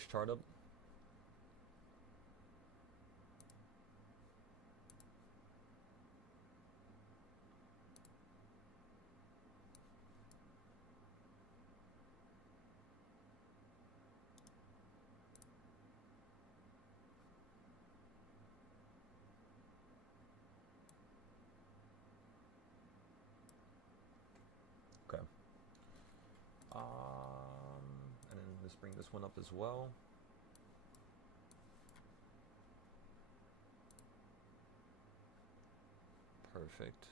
price chart up. Okay. And then let's bring this one up as well. Perfect.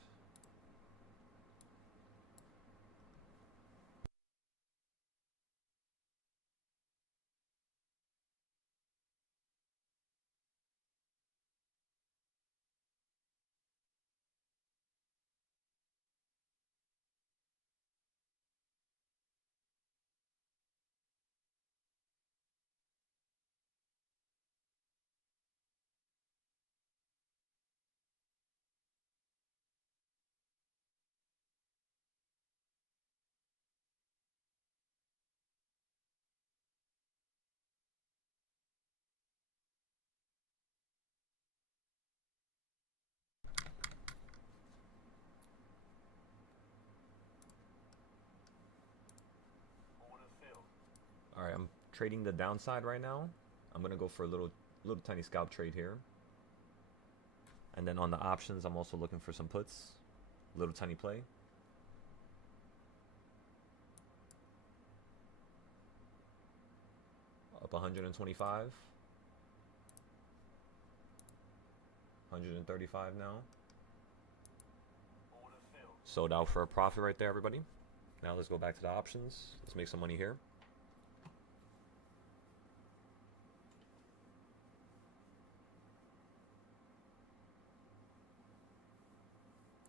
All right, I'm trading the downside right now. I'm gonna go for a little tiny scalp trade here. And then on the options, I'm also looking for some puts. Little tiny play. Up 125. 135 now. Sold out for a profit right there, everybody. Now let's go back to the options. Let's make some money here.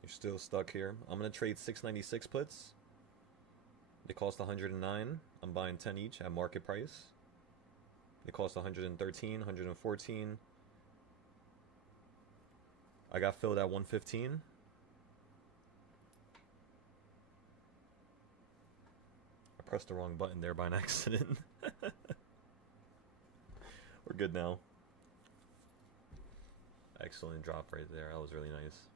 You're still stuck here. I'm going to trade 696 puts. They cost 109. I'm buying 10 each at market price. They cost 113, 114. I got filled at 115. I pressed the wrong button there by an accident. We're good now. Excellent drop right there. That was really nice.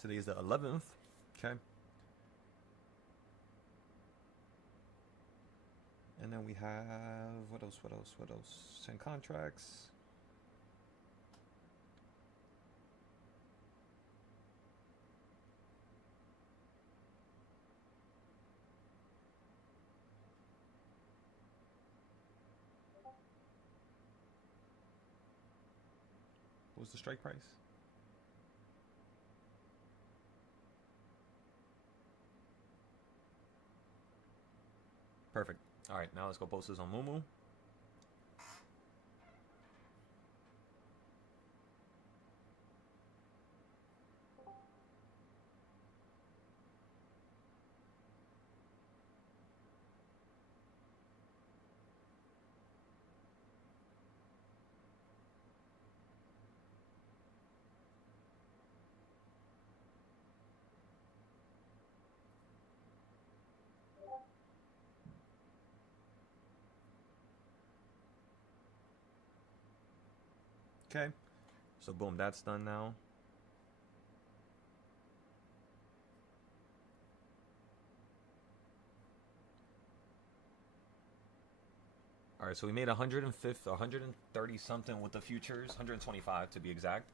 Today's the 11th. Okay. And then we have, what else? 10 contracts. What was the strike price? Perfect. All right, now let's go post this on Moomoo. Okay, so boom, that's done now. All right, so we made 150, 130 something with the futures, 125 to be exact.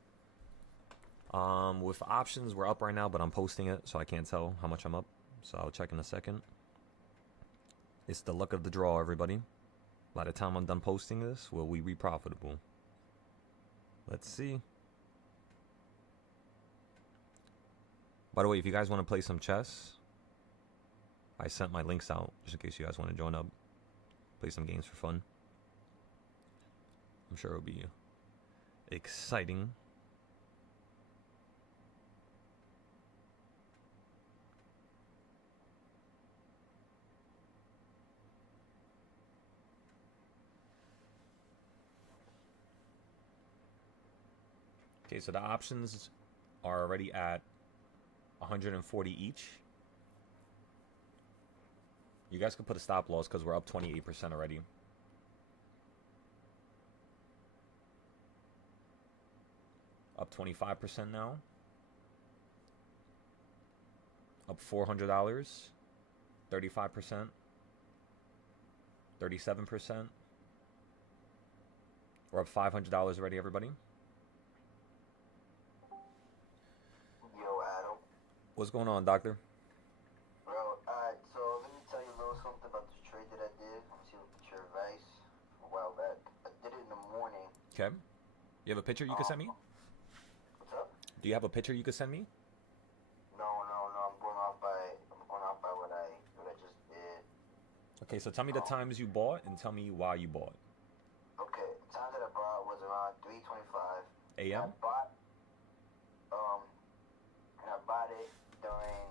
With options, we're up right now, but I'm posting it, so I can't tell how much I'm up. So I'll check in a second. It's the luck of the draw, everybody. By the time I'm done posting this, will we be profitable? Let's see. By the way, if you guys want to play some chess, I sent my links out just in case you guys want to join up. Play some games for fun. I'm sure it'll be exciting. Okay, so the options are already at 140 each. You guys can put a stop loss because we're up 28% already. Up 25% now. Up $400. 35%. 37%. We're up $500 already, everybody. Yo, Adam. What's going on, doctor? Bro, alright, so let me tell you a little something about this trade that I did. Let me see what your advice a while back. I did it in the morning. Okay. You have a picture you can send me? What's up? Do you have a picture you can send me? No. I'm going off by what I just did. Okay, so tell me the times you bought and tell me why you bought. Okay, the time that I bought was around 3:25 AM? I bought it during.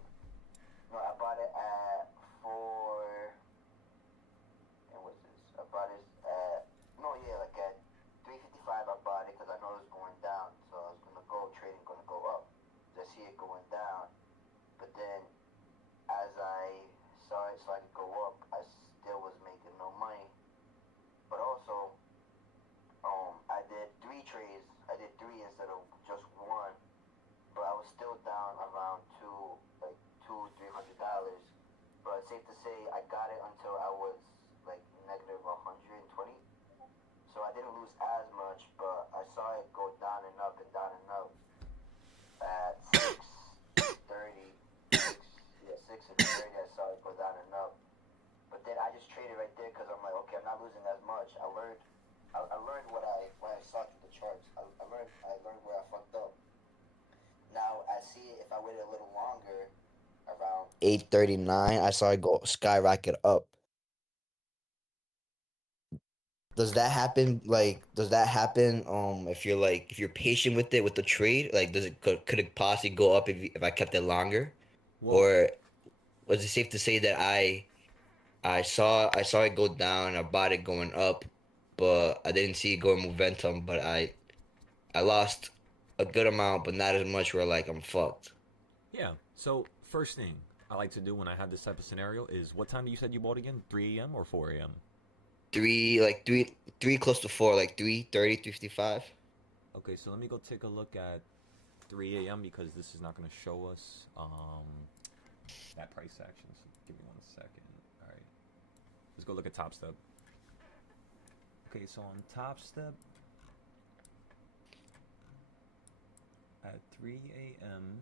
No, I bought it at 4. And what's this? I bought it at. No, yeah, like at 3:55. I bought it because I know it was going down, so I was gonna go trading, gonna go up. I see it going down, but then as I saw it starting to go up, I still was making no money. But also, I did 3 trades. I did 3 instead of just 1. But I was still down around $200-300. But it's safe to say I got it until I was like negative 120. So I didn't lose as much, but I saw it go down and up and down and up at 6:30. 6:30. I saw it go down and up. But then I just traded right there because I'm like, okay, I'm not losing as much. I learned what I saw through the charts. I learned where I fucked up. Now I see it. If I waited a little longer, around 8:39, I saw it go skyrocket up. Does that happen? If you're patient with it with the trade, like could it possibly go up if I kept it longer, Well, or was it safe to say that I saw it go down, I bought it going up, but I didn't see it go momentum, but I lost a good amount, but not as much where like I'm fucked. yeah. So, first thing I like to do when I have this type of scenario is what time you said you bought again? 3 a.m. or 4 a.m.? Three close to 4, like 3:30, 3:55. Okay, so let me go take a look at 3 a.m. because this is not going to show us that price action. So give me 1 second. All right, let's go look at Top Step. Okay, so on Top Step at 3 a.m.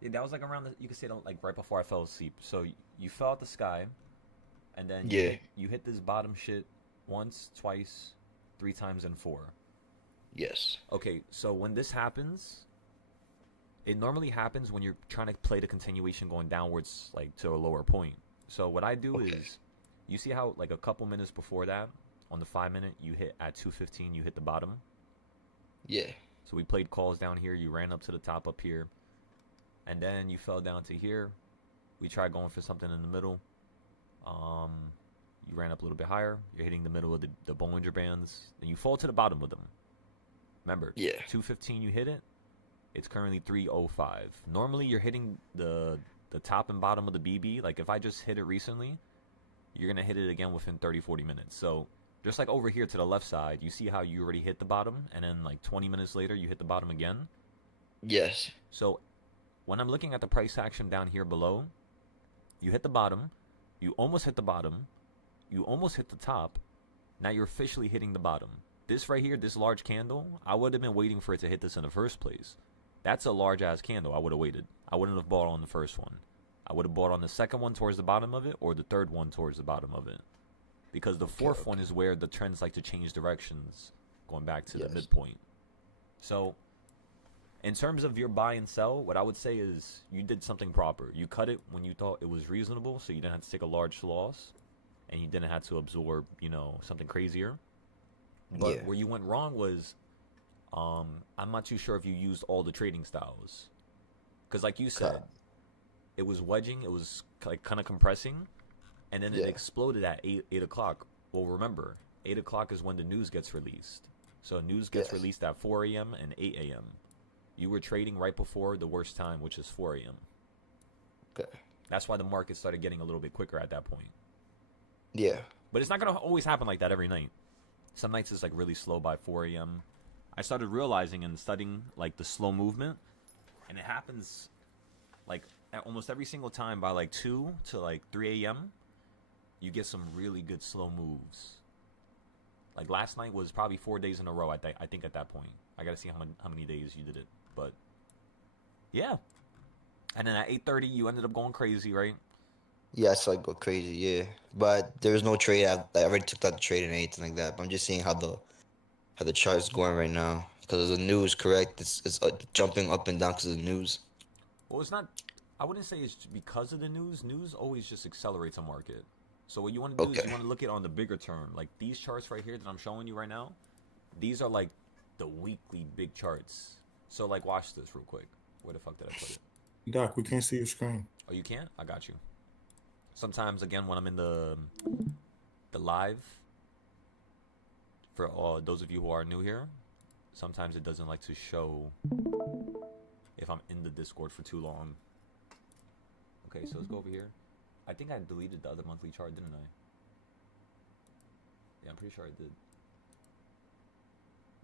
Yeah, that was like around you could say like right before I fell asleep. So you fell out the sky, and then Yeah. you hit this bottom shit once, twice, 3 times, and 4. Yes. Okay, so when this happens, it normally happens when you're trying to play the continuation going downwards, like to a lower point. So what I do Okay. is, you see how like a couple minutes before that, on the 5 minute, you hit at 2:15, you hit the bottom. Yeah. So we played calls down here. You ran up to the top up here, and then you fell down to here. We tried going for something in the middle. Um, you ran up a little bit higher. You're hitting the middle of the Bollinger Bands. Then you fall to the bottom of them. Remember, Yeah. 2:15 you hit it. It's currently 3:05. Normally you're hitting the top and bottom of the BB. Like if I just hit it recently, you're gonna hit it again within 30-40 minutes. So just like over here to the left side, you see how you already hit the bottom, and then like 20 minutes later you hit the bottom again. Yes. So when I'm looking at the price action down here below, you hit the bottom, you almost hit the bottom, you almost hit the top. Now you're officially hitting the bottom. This right here, this large candle, I would have been waiting for it to hit this in the first place. That's a large ass candle. I would have waited. I wouldn't have bought on the first one. I would have bought on the second one towards the bottom of it, or the third one towards the bottom of it. Because the fourth one is where the trends like to change directions, going back to the midpoint. So, in terms of your buy and sell, what I would say is you did something proper. You cut it when you thought it was reasonable, so you didn't have to take a large loss. and you didn't have to absorb, something crazier. But Yeah. where you went wrong was, I'm not too sure if you used all the trading styles, because like you said, Okay. it was wedging, it was like kind of compressing, and then it Yeah. exploded at 8 o'clock. Well, remember, 8 o'clock is when the news gets released. So news gets Yes. released at 4 a.m. and 8 a.m. You were trading right before the worst time, which is 4 a.m. Okay. That's why the market started getting a little bit quicker at that point. Yeah. But it's not gonna always happen like that every night. Some nights it's like really slow by 4 a.m. I started realizing and studying like the slow movement, and it happens like at almost every single time by like 2 to like 3 a.m. You get some really good slow moves. Like last night was probably 4 days in a row. I think at that point, I gotta see how many days you did it, but yeah. And then at 8:30, you ended up going crazy, right? Yeah, I saw it go crazy. Yeah, but there was no trade. I already took out the trade and anything like that. But I'm just seeing how the chart is going right now because of the news. Correct? It's jumping up and down because of the news. Well, it's not. I wouldn't say it's because of the news. News always just accelerates a market. So what you want to do is you Okay. want to look at it on the bigger term. Like these charts right here that I'm showing you right now, these are like the weekly big charts. So like watch this real quick. Where the fuck did I put it? Doc, we can't see your screen. Oh, you can't? I got you. Sometimes again when I'm in the live, for all those of you who are new here, sometimes it doesn't like to show if I'm in the Discord for too long. Okay, so let's go over here. I think I deleted the other monthly chart, didn't I? Yeah, I'm pretty sure I did.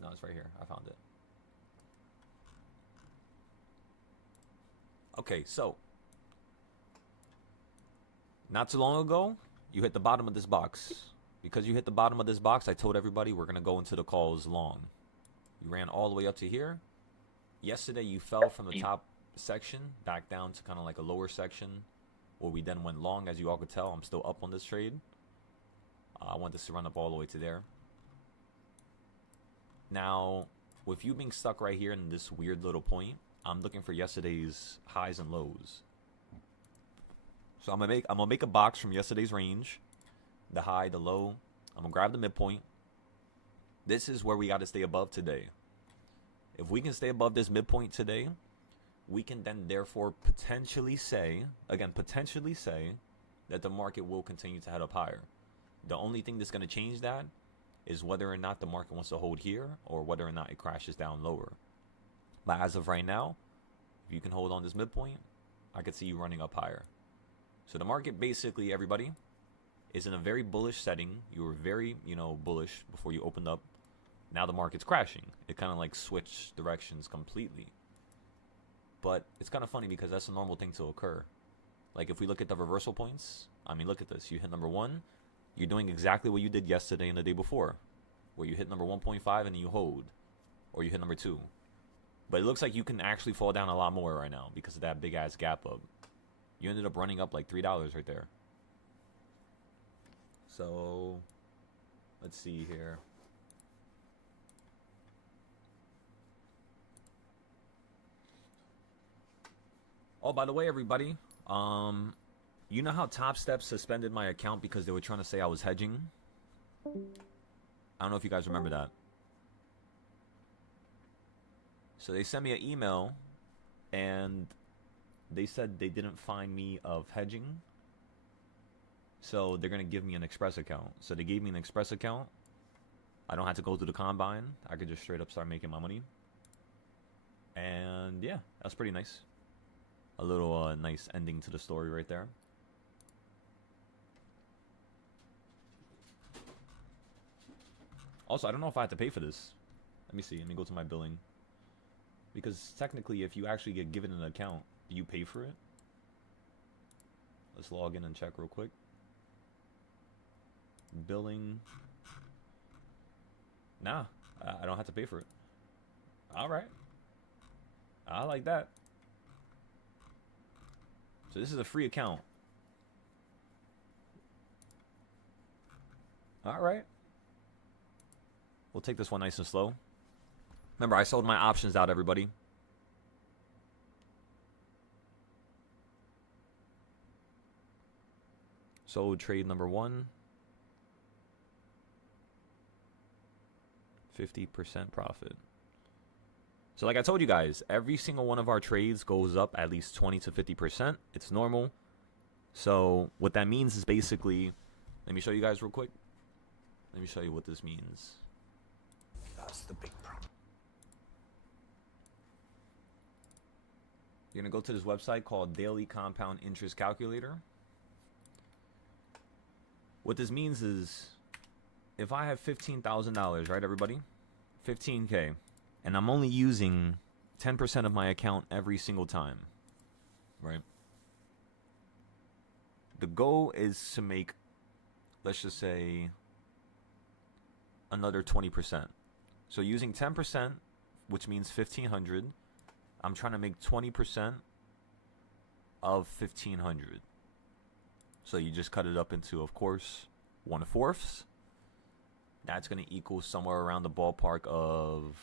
No, it's right here. I found it. Okay, so not too long ago, you hit the bottom of this box. Because you hit the bottom of this box, I told everybody we're going to go into the calls long. You ran all the way up to here. Yesterday, you fell from the top section back down to kind of like a lower section where we then went long. As you all could tell, I'm still up on this trade. I want this to run up all the way to there. Now, with you being stuck right here in this weird little point, I'm looking for yesterday's highs and lows. So I'm gonna make a box from yesterday's range, the high, the low. I'm gonna grab the midpoint. This is where we got to stay above today. If we can stay above this midpoint today, we can then therefore potentially say that the market will continue to head up higher. The only thing that's going to change that is whether or not the market wants to hold here or whether or not it crashes down lower. But as of right now, if you can hold on this midpoint, I could see you running up higher. So the market basically, everybody, is in a very bullish setting. You were very, bullish before you opened up. Now the market's crashing. It kind of like switched directions completely. But it's kind of funny because that's a normal thing to occur. Like if we look at the reversal points, look at this. You hit number 1, you're doing exactly what you did yesterday and the day before, where you hit number 1.5 and then you hold, or you hit number 2. But it looks like you can actually fall down a lot more right now because of that big ass gap up. You ended up running up like $3 right there. So let's see here. Oh, by the way, everybody, you know how Top Step suspended my account because they were trying to say I was hedging? I don't know if you guys remember that. So they sent me an email, and they said they didn't find me of hedging. So they're going to give me an Express account. So they gave me an Express account. I don't have to go through the combine. I could just straight up start making my money. And yeah, that's pretty nice. A little nice ending to the story right there. Also, I don't know if I have to pay for this. Let me see. Let me go to my billing. Because technically, if you actually get given an account, do you pay for it? Let's log in and check real quick. Billing. Nah, I don't have to pay for it. All right. I like that. So this is a free account. All right. We'll take this one nice and slow. Remember, I sold my options out, everybody. Sold trade number 1. 50% profit. So like I told you guys, every single one of our trades goes up at least 20 to 50%. It's normal. So what that means is basically, let me show you guys real quick. Let me show you what this means. That's the big problem. You're going to go to this website called Daily Compound Interest Calculator. What this means is, if I have $15,000, right, everybody? 15K. And I'm only using 10% of my account every single time, right? The goal is to make, let's just say, another 20%. So using 10%, which means 1,500, I'm trying to make 20% of 1,500. So you just cut it up into, of course, 1/4. That's going to equal somewhere around the ballpark of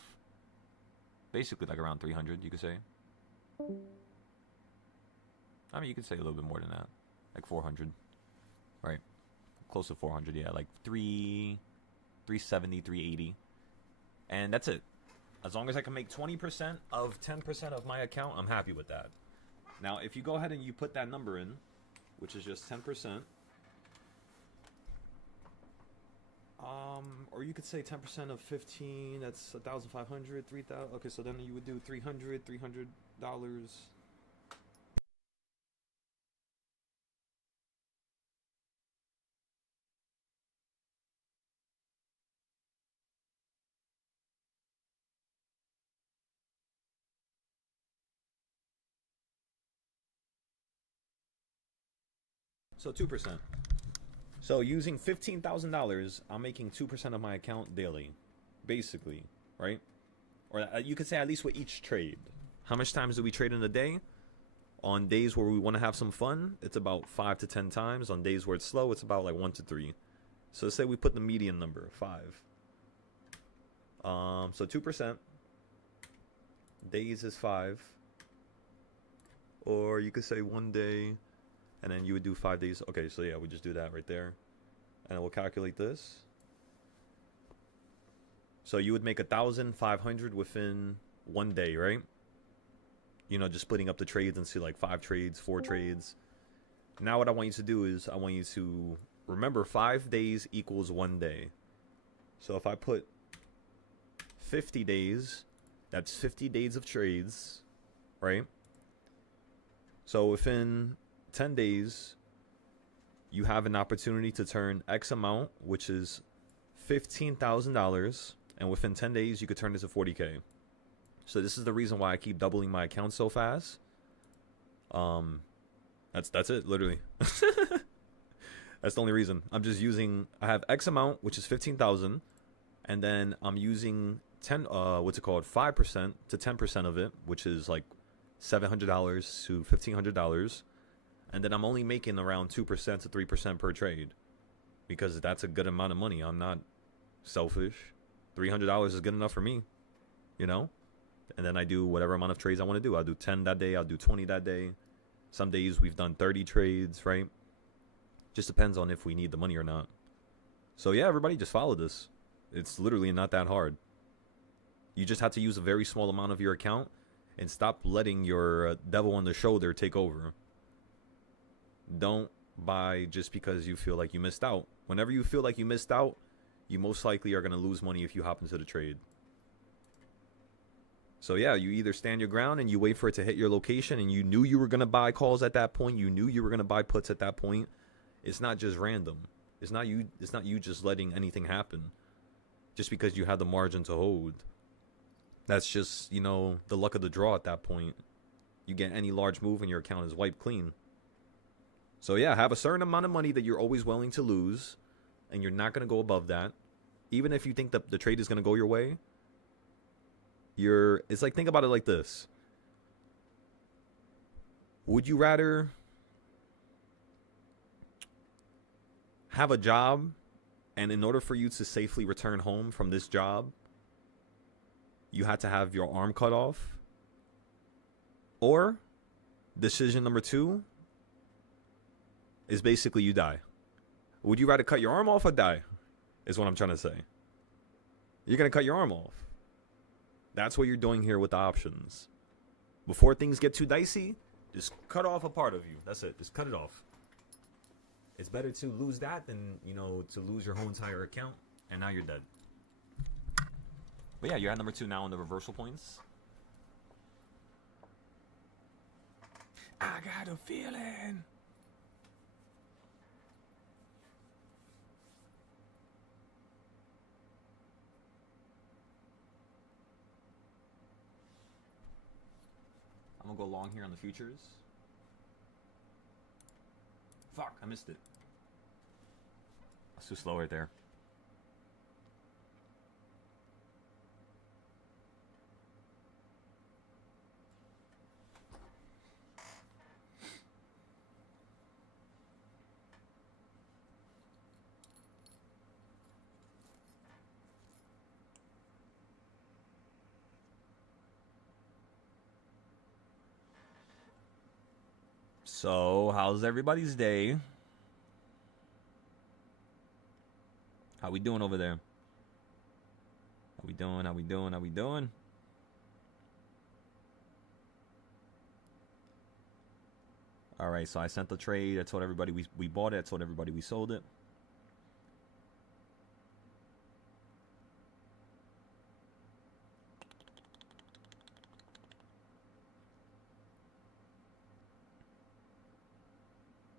basically like around 300, you could say. I mean, you could say a little bit more than that, like 400, right? Close to 400, yeah, like 370, 380. And that's it. As long as I can make 20% of 10% of my account, I'm happy with that. Now, if you go ahead and you put that number in, which is just 10%, or you could say 10% of 15, that's 1,500, 3,000. Okay, so then you would do $300. So 2%. So using $15,000, I'm making 2% of my account daily, basically, right? Or you could say at least with each trade. How much times do we trade in a day? On days where we want to have some fun, it's about 5 to 10 times. On days where it's slow, it's about like 1 to 3. So say we put the median number, 5. So 2%. Days is 5. Or you could say 1 day. And then you would do 5 days. Okay, so yeah, we just do that right there. And we'll calculate this. So you would make 1,500 within 1 day, right? You know, just splitting up the trades into like 5 trades, 4 trades. Now what I want you to do is I want you to remember 5 days equals 1 day. So if I put 50 days, that's 50 days of trades, right? So within 10 days, you have an opportunity to turn X amount, which is $15,000, and within 10 days, you could turn this to 40K. So this is the reason why I keep doubling my account so fast. That's it, literally. That's the only reason. I'm just using, I have X amount, which is 15,000, and then I'm using 5% to 10% of it, which is like $700 to $1,500. And then I'm only making around 2% to 3% per trade, because that's a good amount of money. I'm not selfish. $300 is good enough for me, you know? And then I do whatever amount of trades I want to do. I'll do 10 that day. I'll do 20 that day. Some days we've done 30 trades, right? Just depends on if we need the money or not. So yeah, everybody just follow this. It's literally not that hard. You just have to use a very small amount of your account and stop letting your devil on the shoulder take over. Don't buy just because you feel like you missed out. Whenever you feel like you missed out, you most likely are going to lose money if you hop into the trade. So yeah, you either stand your ground and you wait for it to hit your location, and you knew you were going to buy calls at that point. You knew you were going to buy puts at that point. It's not just random. It's not you just letting anything happen just because you had the margin to hold. That's just, you know, the luck of the draw at that point. You get any large move and your account is wiped clean. So yeah, have a certain amount of money that you're always willing to lose, and you're not going to go above that. Even if you think that the trade is going to go your way, it's like, think about it like this. Would you rather have a job, and in order for you to safely return home from this job, you had to have your arm cut off? Or decision number 2 is basically you die. Would you rather cut your arm off or die? Is what I'm trying to say. You're going to cut your arm off. That's what you're doing here with the options. Before things get too dicey, just cut off a part of you. That's it. Just cut it off. It's better to lose that than, you know, to lose your whole entire account, and now you're dead. But yeah, you're at number 2 now in the reversal points. I got a feeling. I'm gonna go long here on the futures. Fuck, I missed it. That's too slow right there. So, how's everybody's day? How we doing over there? How we doing? How we doing? How we doing? All right, so I sent the trade. I told everybody we bought it. I told everybody we sold it.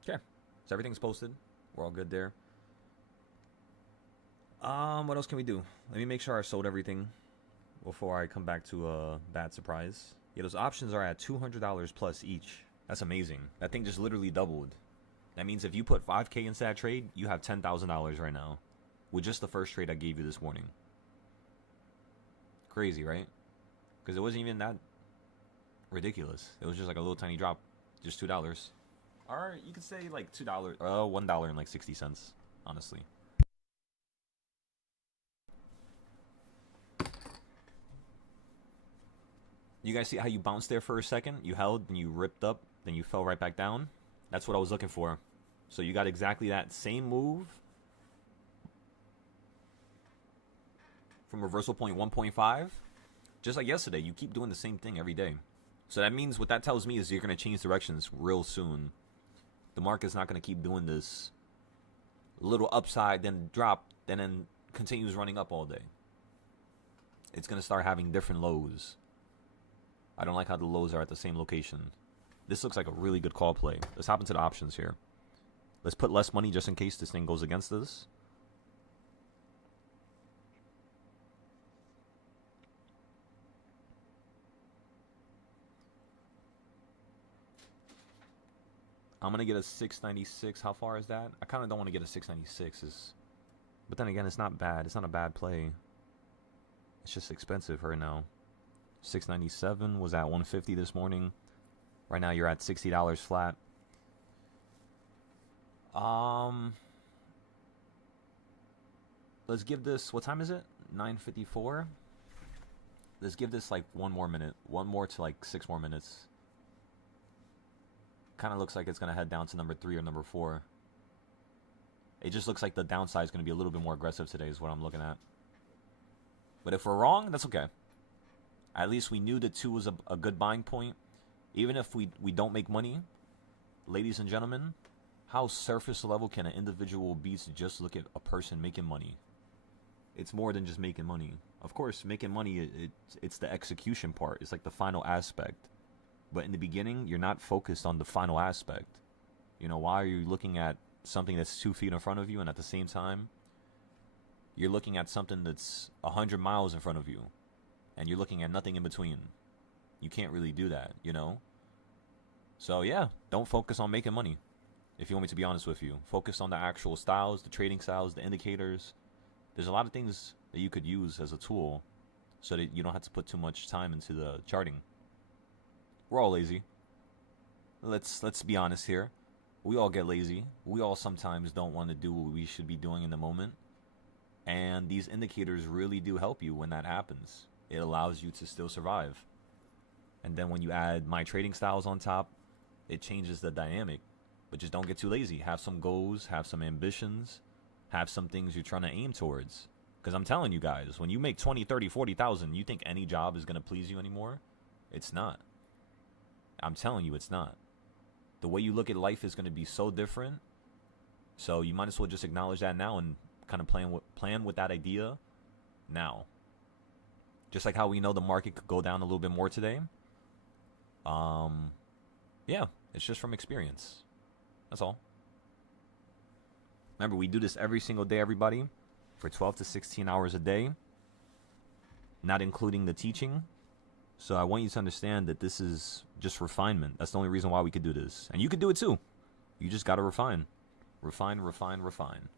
Okay, so everything's posted. We're all good there. What else can we do? Let me make sure I sold everything before I come back to a bad surprise. Yeah, those options are at $200 plus each. That's amazing. That thing just literally doubled. That means if you put 5K into that trade, you have $10,000 right now with just the first trade I gave you this morning. Crazy, right? Because it wasn't even that ridiculous. It was just like a little tiny drop, just $2. Or you could say like $2, $1 and like 60 cents, honestly. You guys see how you bounced there for a second? You held and you ripped up, then you fell right back down. That's what I was looking for. So you got exactly that same move from reversal point 1.5. Just like yesterday, you keep doing the same thing every day. So that means what that tells me is you're going to change directions real soon. The market's not going to keep doing this little upside, then drop, and then continues running up all day. It's going to start having different lows. I don't like how the lows are at the same location. This looks like a really good call play. Let's hop into the options here. Let's put less money just in case this thing goes against us. I'm going to get a 696. How far is that? I kind of don't want to get a 696. But then again, it's not bad. It's not a bad play. It's just expensive right now. 697 was at 150 this morning. Right now you're at $60 flat. Let's give this, what time is it? 9:54. Let's give this like one more minute. One more to like 6 more minutes. Kind of looks like it's going to head down to number 3 or number 4. It just looks like the downside is going to be a little bit more aggressive today is what I'm looking at. But if we're wrong, that's okay. At least we knew that 2 was a good buying point. Even if we don't make money, ladies and gentlemen, how surface level can an individual be to just look at a person making money? It's more than just making money. Of course, making money, it's the execution part. It's like the final aspect. But in the beginning, you're not focused on the final aspect. You know, why are you looking at something that's 2 feet in front of you, and at the same time, you're looking at something that's 100 miles in front of you, and you're looking at nothing in between? You can't really do that, you know? So yeah, don't focus on making money, if you want me to be honest with you. Focus on the actual styles, the trading styles, the indicators. There's a lot of things that you could use as a tool so that you don't have to put too much time into the charting. We're all lazy. Let's be honest here. We all get lazy. We all sometimes don't want to do what we should be doing in the moment. And these indicators really do help you when that happens. It allows you to still survive. And then when you add my trading styles on top, it changes the dynamic. But just don't get too lazy. Have some goals, have some ambitions, have some things you're trying to aim towards. Because I'm telling you guys, when you make 20, 30, 40,000, you think any job is going to please you anymore? It's not. I'm telling you, it's not. The way you look at life is going to be so different. So you might as well just acknowledge that now and kind of plan with that idea now. Just like how we know the market could go down a little bit more today. Yeah, it's just from experience. That's all. Remember, we do this every single day, everybody, for 12 to 16 hours a day, not including the teaching. So I want you to understand that this is just refinement. That's the only reason why we could do this. And you could do it too. You just got to refine. Refine, refine, refine.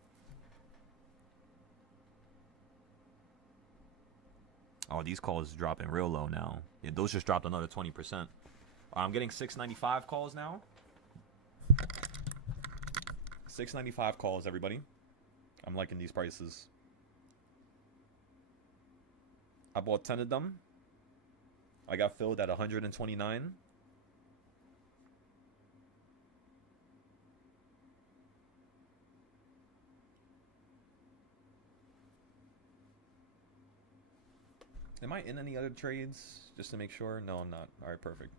Oh, these calls dropping real low now. Yeah, those just dropped another 20%. I'm getting 695 calls now. 695 calls, everybody. I'm liking these prices. I bought 10 of them. I got filled at 129. Am I in any other trades? Just to make sure? No, I'm not. Alright, perfect.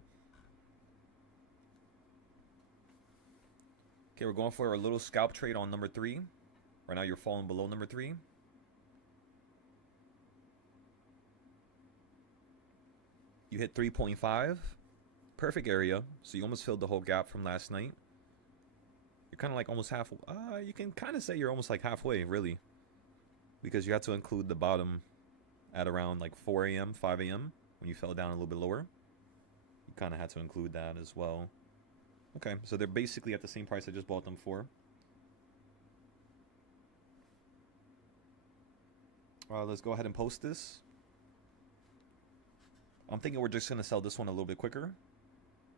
Okay, we're going for a little scalp trade on number 3. Right now you're falling below number 3. You hit 3.5. Perfect area. So you almost filled the whole gap from last night. You're kind of like almost half. You can kind of say you're almost like halfway, really. Because you have to include the bottom at around like 4 a.m., 5 a.m. when you fell down a little bit lower. You kind of had to include that as well. Okay, so they're basically at the same price I just bought them for. Let's go ahead and post this. I'm thinking we're just going to sell this one a little bit quicker.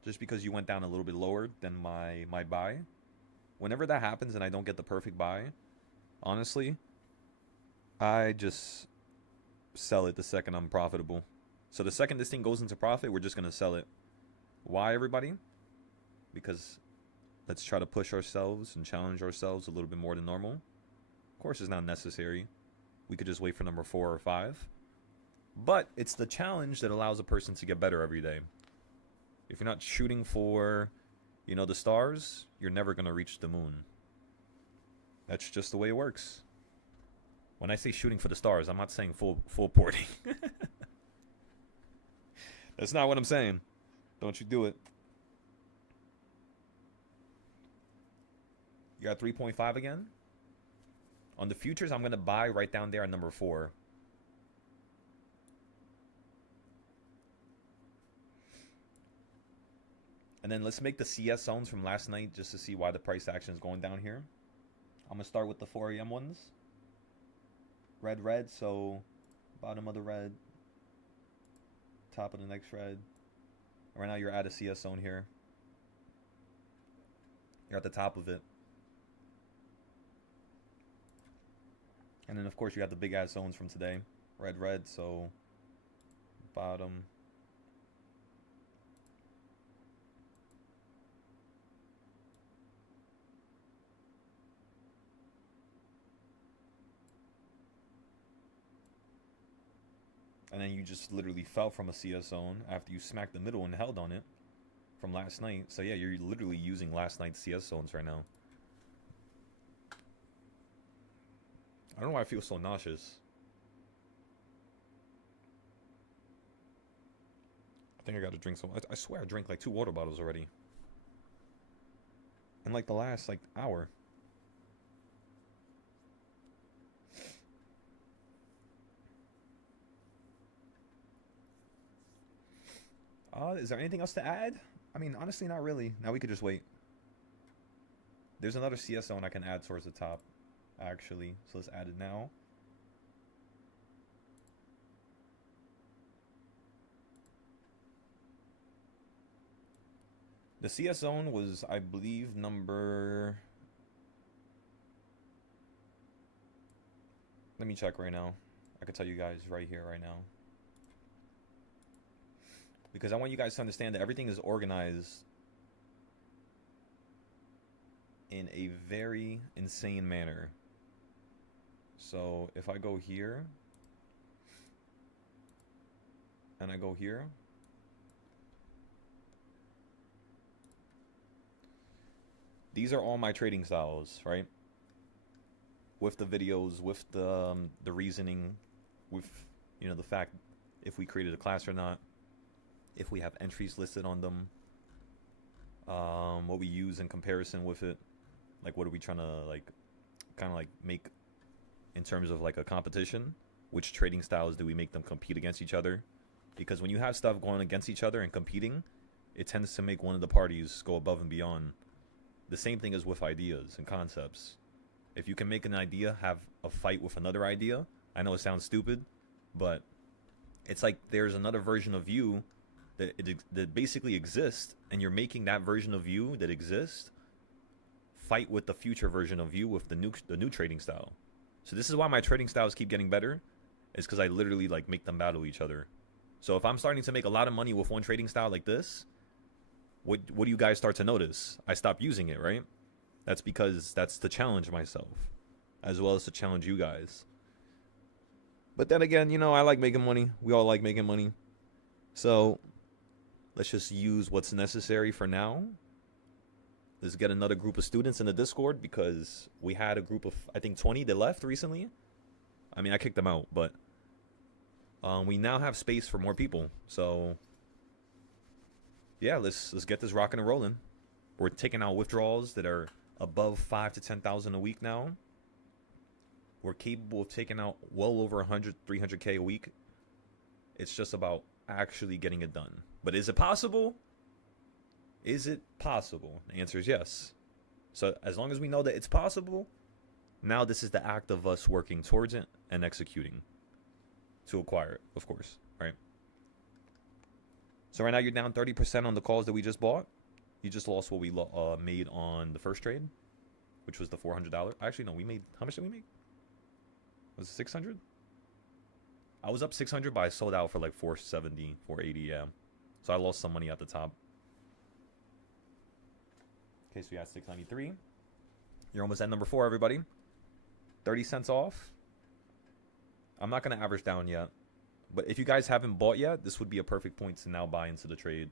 Just because you went down a little bit lower than my buy. Whenever that happens and I don't get the perfect buy, honestly, I just sell it the second I'm profitable. So the second this thing goes into profit, we're just going to sell it. Why, everybody? Because let's try to push ourselves and challenge ourselves a little bit more than normal. Of course, it's not necessary. We could just wait for number 4 or 5. But it's the challenge that allows a person to get better every day. If you're not shooting for, the stars, you're never going to reach the moon. That's just the way it works. When I say shooting for the stars, I'm not saying full porting. That's not what I'm saying. Don't you do it. You got 3.5 again? On the futures, I'm going to buy right down there at number 4. And then let's make the CS zones from last night just to see why the price action is going down here. I'm going to start with the 4 a.m. ones. Red, so bottom of the red. Top of the next red. Right now you're at a CS zone here. You're at the top of it. And then of course you got the big ass zones from today. Red, so bottom. And then you just literally fell from a CS zone after you smacked the middle and held on it from last night. So yeah, you're literally using last night's CS zones right now. I don't know why I feel so nauseous. I think I gotta drink some. I swear I drank like 2 water bottles already. In like the last hour. Is there anything else to add? I mean, honestly, not really. Now we could just wait. There's another CS zone I can add towards the top, actually. So let's add it now. The CS zone was, I believe, number... Let me check right now. I can tell you guys right here, right now. Because I want you guys to understand that everything is organized in a very insane manner. So if I go here and I go here, these are all my trading styles, right? With the videos, with the reasoning, with, you know, the fact if we created a class or not, if we have entries listed on them, what we use in comparison with it, like what are we trying to like kind of like make in terms of like a competition, which trading styles do we make them compete against each other? Because when you have stuff going against each other and competing, it tends to make one of the parties go above and beyond. The same thing is with ideas and concepts. If you can make an idea have a fight with another idea, I know it sounds stupid, but it's like there's another version of you that basically exists, and you're making that version of you that exists fight with the future version of you with the new trading style. So this is why my trading styles keep getting better, is because I literally like make them battle each other. So if I'm starting to make a lot of money with one trading style like this, what do you guys start to notice? I stop using it, right? That's because that's to challenge myself, as well as to challenge you guys. But then again, you know, I like making money. We all like making money. So let's just use what's necessary for now. Let's get another group of students in the Discord, because we had a group of, I think, 20 that left recently. I mean, I kicked them out, but we now have space for more people. So yeah, let's get this rocking and rolling. We're taking out withdrawals that are above 5 to 10,000 a week now. We're capable of taking out well over 100, 300K a week. It's just about actually getting it done. But is it possible? Is it possible? The answer is yes. So as long as we know that it's possible, now this is the act of us working towards it and executing to acquire it, of course, right? So right now you're down 30% on the calls that we just bought. You just lost what we made on the first trade, which was the $400. Actually, no, we made, how much did we make? Was it 600? I was up 600, but I sold out for like 470, 480, yeah. So I lost some money at the top. Okay, so you got 693. You're almost at number 4, everybody. 30 cents off. I'm not going to average down yet. But if you guys haven't bought yet, this would be a perfect point to now buy into the trade.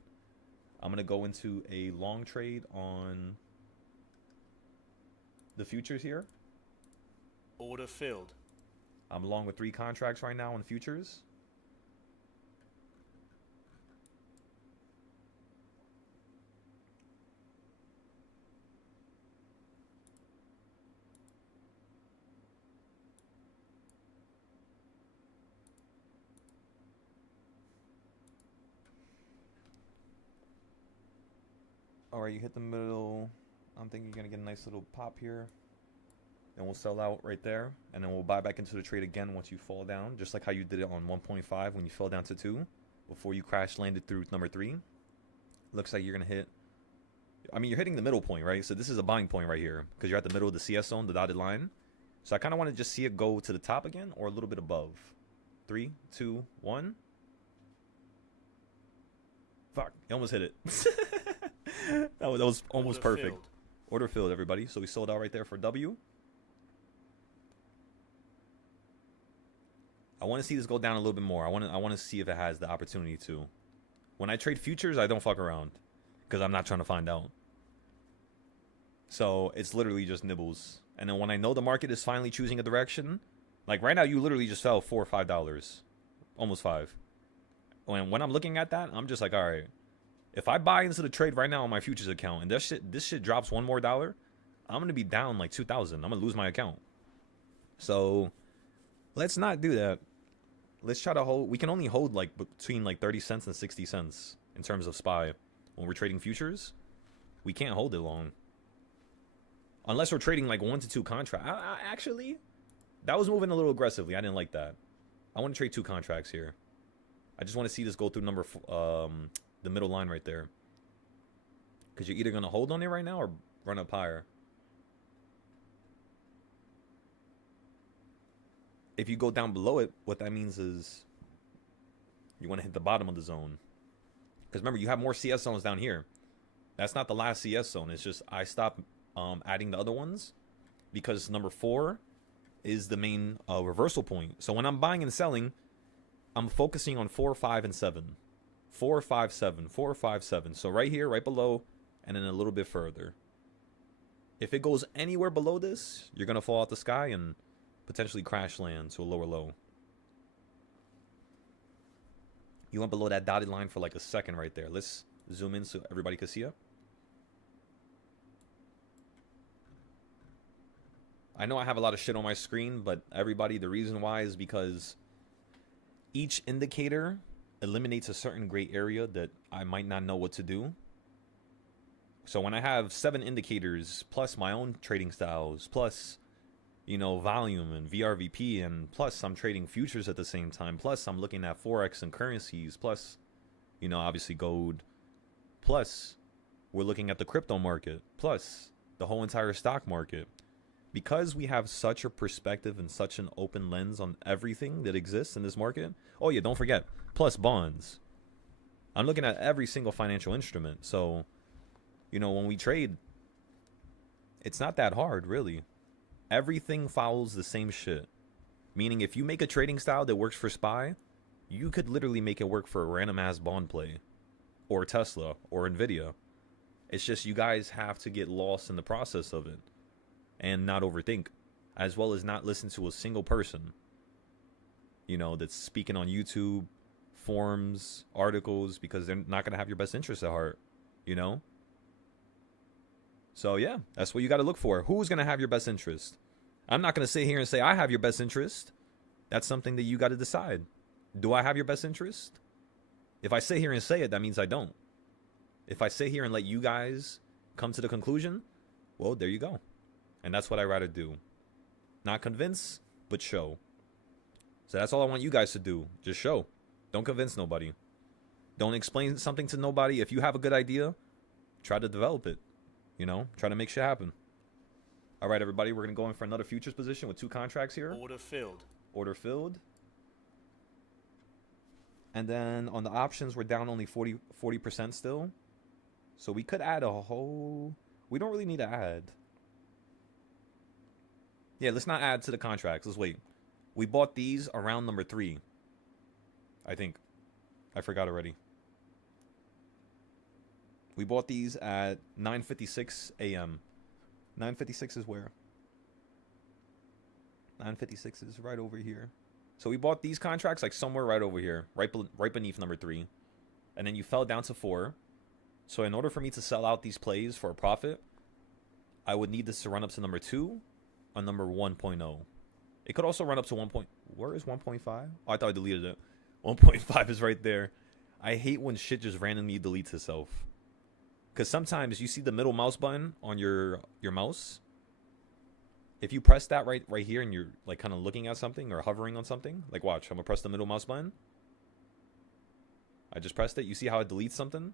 I'm going to go into a long trade on the futures here. Order filled. I'm long with 3 contracts right now on futures. Alright, you hit the middle. I'm thinking you're going to get a nice little pop here. And we'll sell out right there. And then we'll buy back into the trade again once you fall down. Just like how you did it on 1.5 when you fell down to 2. Before you crash landed through number 3. Looks like you're going to hit... I mean, you're hitting the middle point, right? So this is a buying point right here. Because you're at the middle of the CS zone, the dotted line. So I kind of want to just see it go to the top again. Or a little bit above. 3, 2, 1. Fuck. You almost hit it. that was almost Order perfect. filled. Order filled, everybody. So we sold out right there for W. I want to see this go down a little bit more. I want to see if it has the opportunity to. When I trade futures, I don't fuck around because I'm not trying to find out. So it's literally just nibbles. And then when I know the market is finally choosing a direction, like right now, you literally just fell $4 or $5, almost 5. When I'm looking at that, I'm just like, all right. If I buy into the trade right now on my futures account and this shit drops $1 more, I'm gonna be down like 2,000. I'm gonna lose my account. So let's not do that. Let's try to hold. We can only hold like between like 30 cents and 60 cents in terms of SPY when we're trading futures. We can't hold it long unless we're trading like 1 to 2 contracts. Actually, that was moving a little aggressively. I didn't like that. I want to trade 2 contracts here. I just want to see this go through the middle line right there. Because you're either going to hold on it right now or run up higher. If you go down below it, what that means is you want to hit the bottom of the zone. Because remember, you have more CS zones down here. That's not the last CS zone. It's just I stopped adding the other ones because number 4 is the main reversal point. So when I'm buying and selling, I'm focusing on 4, 5, and 7. 4, 5, 7. 4, 5, 7. So right here, right below, and then a little bit further. If it goes anywhere below this, you're going to fall out the sky and potentially crash land to a lower low. You went below that dotted line for like a second right there. Let's zoom in so everybody can see it. I know I have a lot of shit on my screen, but everybody, the reason why is because each indicator eliminates a certain gray area that I might not know what to do. So when I have 7 indicators, plus my own trading styles, plus, you know, volume and VRVP, and plus I'm trading futures at the same time, plus I'm looking at Forex and currencies, plus, you know, obviously gold, plus we're looking at the crypto market, plus the whole entire stock market. Because we have such a perspective and such an open lens on everything that exists in this market. Oh yeah, don't forget, plus bonds. I'm looking at every single financial instrument. So, you know, when we trade, it's not that hard, really. Everything follows the same shit. Meaning, if you make a trading style that works for SPY, you could literally make it work for a random ass bond play, or Tesla, or Nvidia. It's just you guys have to get lost in the process of it and not overthink, as well as not listen to a single person, you know, that's speaking on YouTube, forums, articles, because they're not going to have your best interests at heart, you know? So yeah, that's what you got to look for. Who's going to have your best interest? I'm not going to sit here and say I have your best interest. That's something that you got to decide. Do I have your best interest? If I sit here and say it, that means I don't. If I sit here and let you guys come to the conclusion, well, there you go. And that's what I rather do. Not convince, but show. So that's all I want you guys to do. Just show. Don't convince nobody. Don't explain something to nobody. If you have a good idea, try to develop it. You know, try to make shit happen. All right, everybody, we're going to go in for another futures position with 2 contracts here. Order filled. Order filled. And then on the options, we're down only 40% still. So we could add a whole... We don't really need to add. Yeah, let's not add to the contracts. Let's wait. We bought these around number 3. I think. I forgot already. We bought these at 9:56 a.m. 9:56 is where? 9:56 is right over here. So we bought these contracts like somewhere right over here. Right beneath number 3. And then you fell down to 4. So in order for me to sell out these plays for a profit, I would need this to run up to number 2 on number 1.0. It could also run up to 1. Where is 1.5? Oh, I thought I deleted it. 1.5 is right there. I hate when shit just randomly deletes itself. Because sometimes you see the middle mouse button on your mouse. If you press that right here and you're like kind of looking at something or hovering on something, like watch, I'm going to press the middle mouse button. I just pressed it. You see how it deletes something?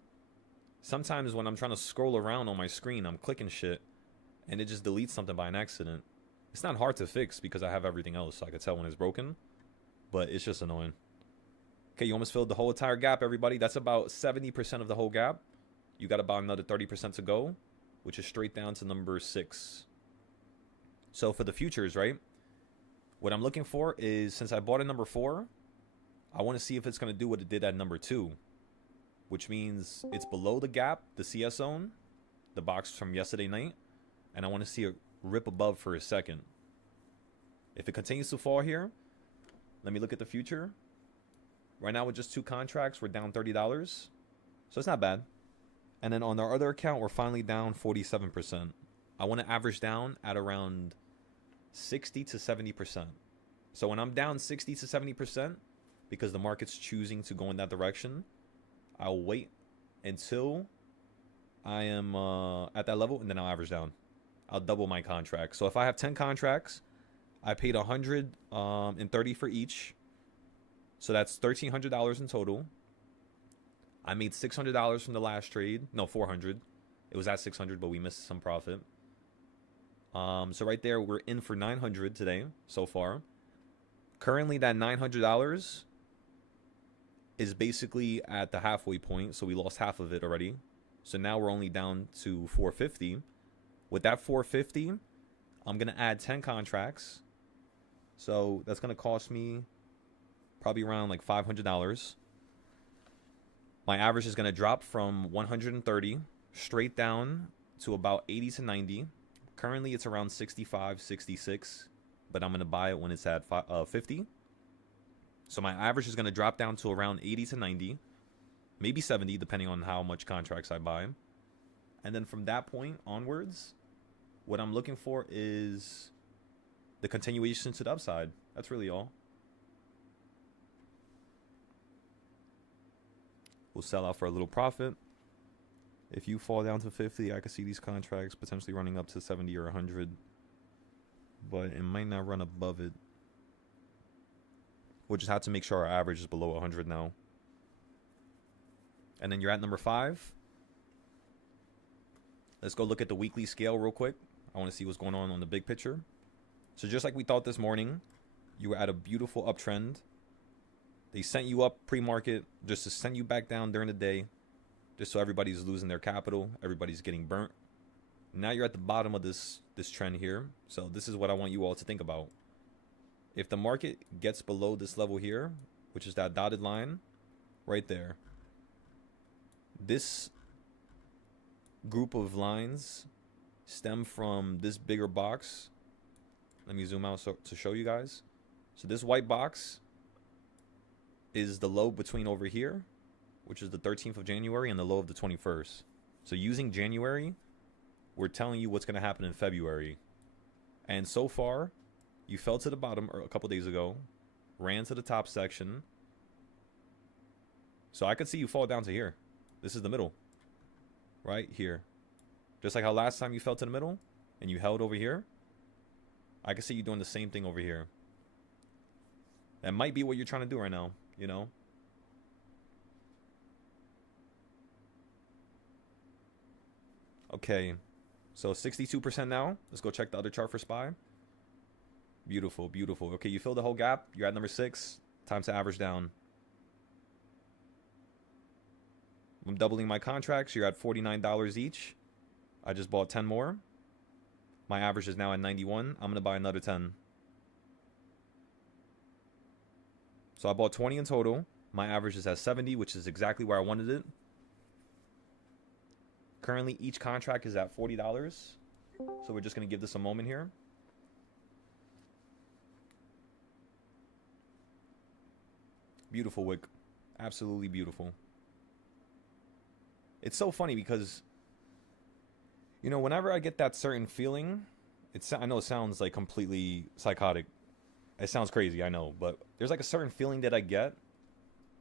Sometimes when I'm trying to scroll around on my screen, I'm clicking shit and it just deletes something by an accident. It's not hard to fix because I have everything else, so I can tell when it's broken. But it's just annoying. Okay, you almost filled the whole entire gap, everybody. That's about 70% of the whole gap. You got about another 30% to go, which is straight down to number 6. So for the futures, right? What I'm looking for is, since I bought a number 4, I want to see if it's going to do what it did at number 2. Which means it's below the gap, the CS zone, the box from yesterday night. And I want to see it rip above for a second. If it continues to fall here, let me look at the future. Right now with just 2 contracts, we're down $30. So it's not bad. And then on our other account, we're finally down 47%. I want to average down at around 60 to 70%. So when I'm down 60 to 70%, because the market's choosing to go in that direction, I'll wait until I am at that level, and then I'll average down. I'll double my contracts. So if I have 10 contracts, I paid $130 for each. So that's $1,300 in total. I made $600 from the last trade. No, $400. It was at $600, but we missed some profit. So right there, we're in for $900 today so far. Currently, that $900 is basically at the halfway point, so we lost half of it already. So now we're only down to $450. With that $450, I'm going to add 10 contracts. So that's going to cost me probably around like $500. My average is going to drop from 130 straight down to about 80 to 90. Currently, it's around 65, 66, but I'm going to buy it when it's at 50. So my average is going to drop down to around 80 to 90, maybe 70, depending on how much contracts I buy. And then from that point onwards, what I'm looking for is the continuation to the upside. That's really all. We'll sell out for a little profit. If you fall down to 50, I could see these contracts potentially running up to 70 or 100, but it might not run above it. We'll just have to make sure our average is below 100 now. And then you're at number 5. Let's go look at the weekly scale real quick. I want to see what's going on the big picture. So just like we thought this morning, you were at a beautiful uptrend. They sent you up pre-market just to send you back down during the day, just so everybody's losing their capital, everybody's getting burnt. Now you're at the bottom of this trend here. So this is what I want you all to think about. If the market gets below this level here, which is that dotted line right there, this group of lines stem from this bigger box. Let me zoom out to show you guys. So this white box is the low between over here, which is the 13th of January, and the low of the 21st. So using January, we're telling you what's going to happen in February. And so far, you fell to the bottom a couple days ago, ran to the top section. So I could see you fall down to here. This is the middle, right here. Just like how last time you fell to the middle and you held over here, I can see you doing the same thing over here. That might be what you're trying to do right now, you know? Okay, so 62% now. Let's go check the other chart for SPY. Beautiful, beautiful. Okay, you filled the whole gap. You're at number 6. Time to average down. I'm doubling my contracts. You're at $49 each. I just bought 10 more. My average is now at 91. I'm going to buy another 10. So I bought 20 in total. My average is at 70, which is exactly where I wanted it. Currently, each contract is at $40. So we're just going to give this a moment here. Beautiful wick. Absolutely beautiful. It's so funny because, you know, whenever I get that certain feeling, I know it sounds like completely psychotic. It sounds crazy, I know, but there's like a certain feeling that I get,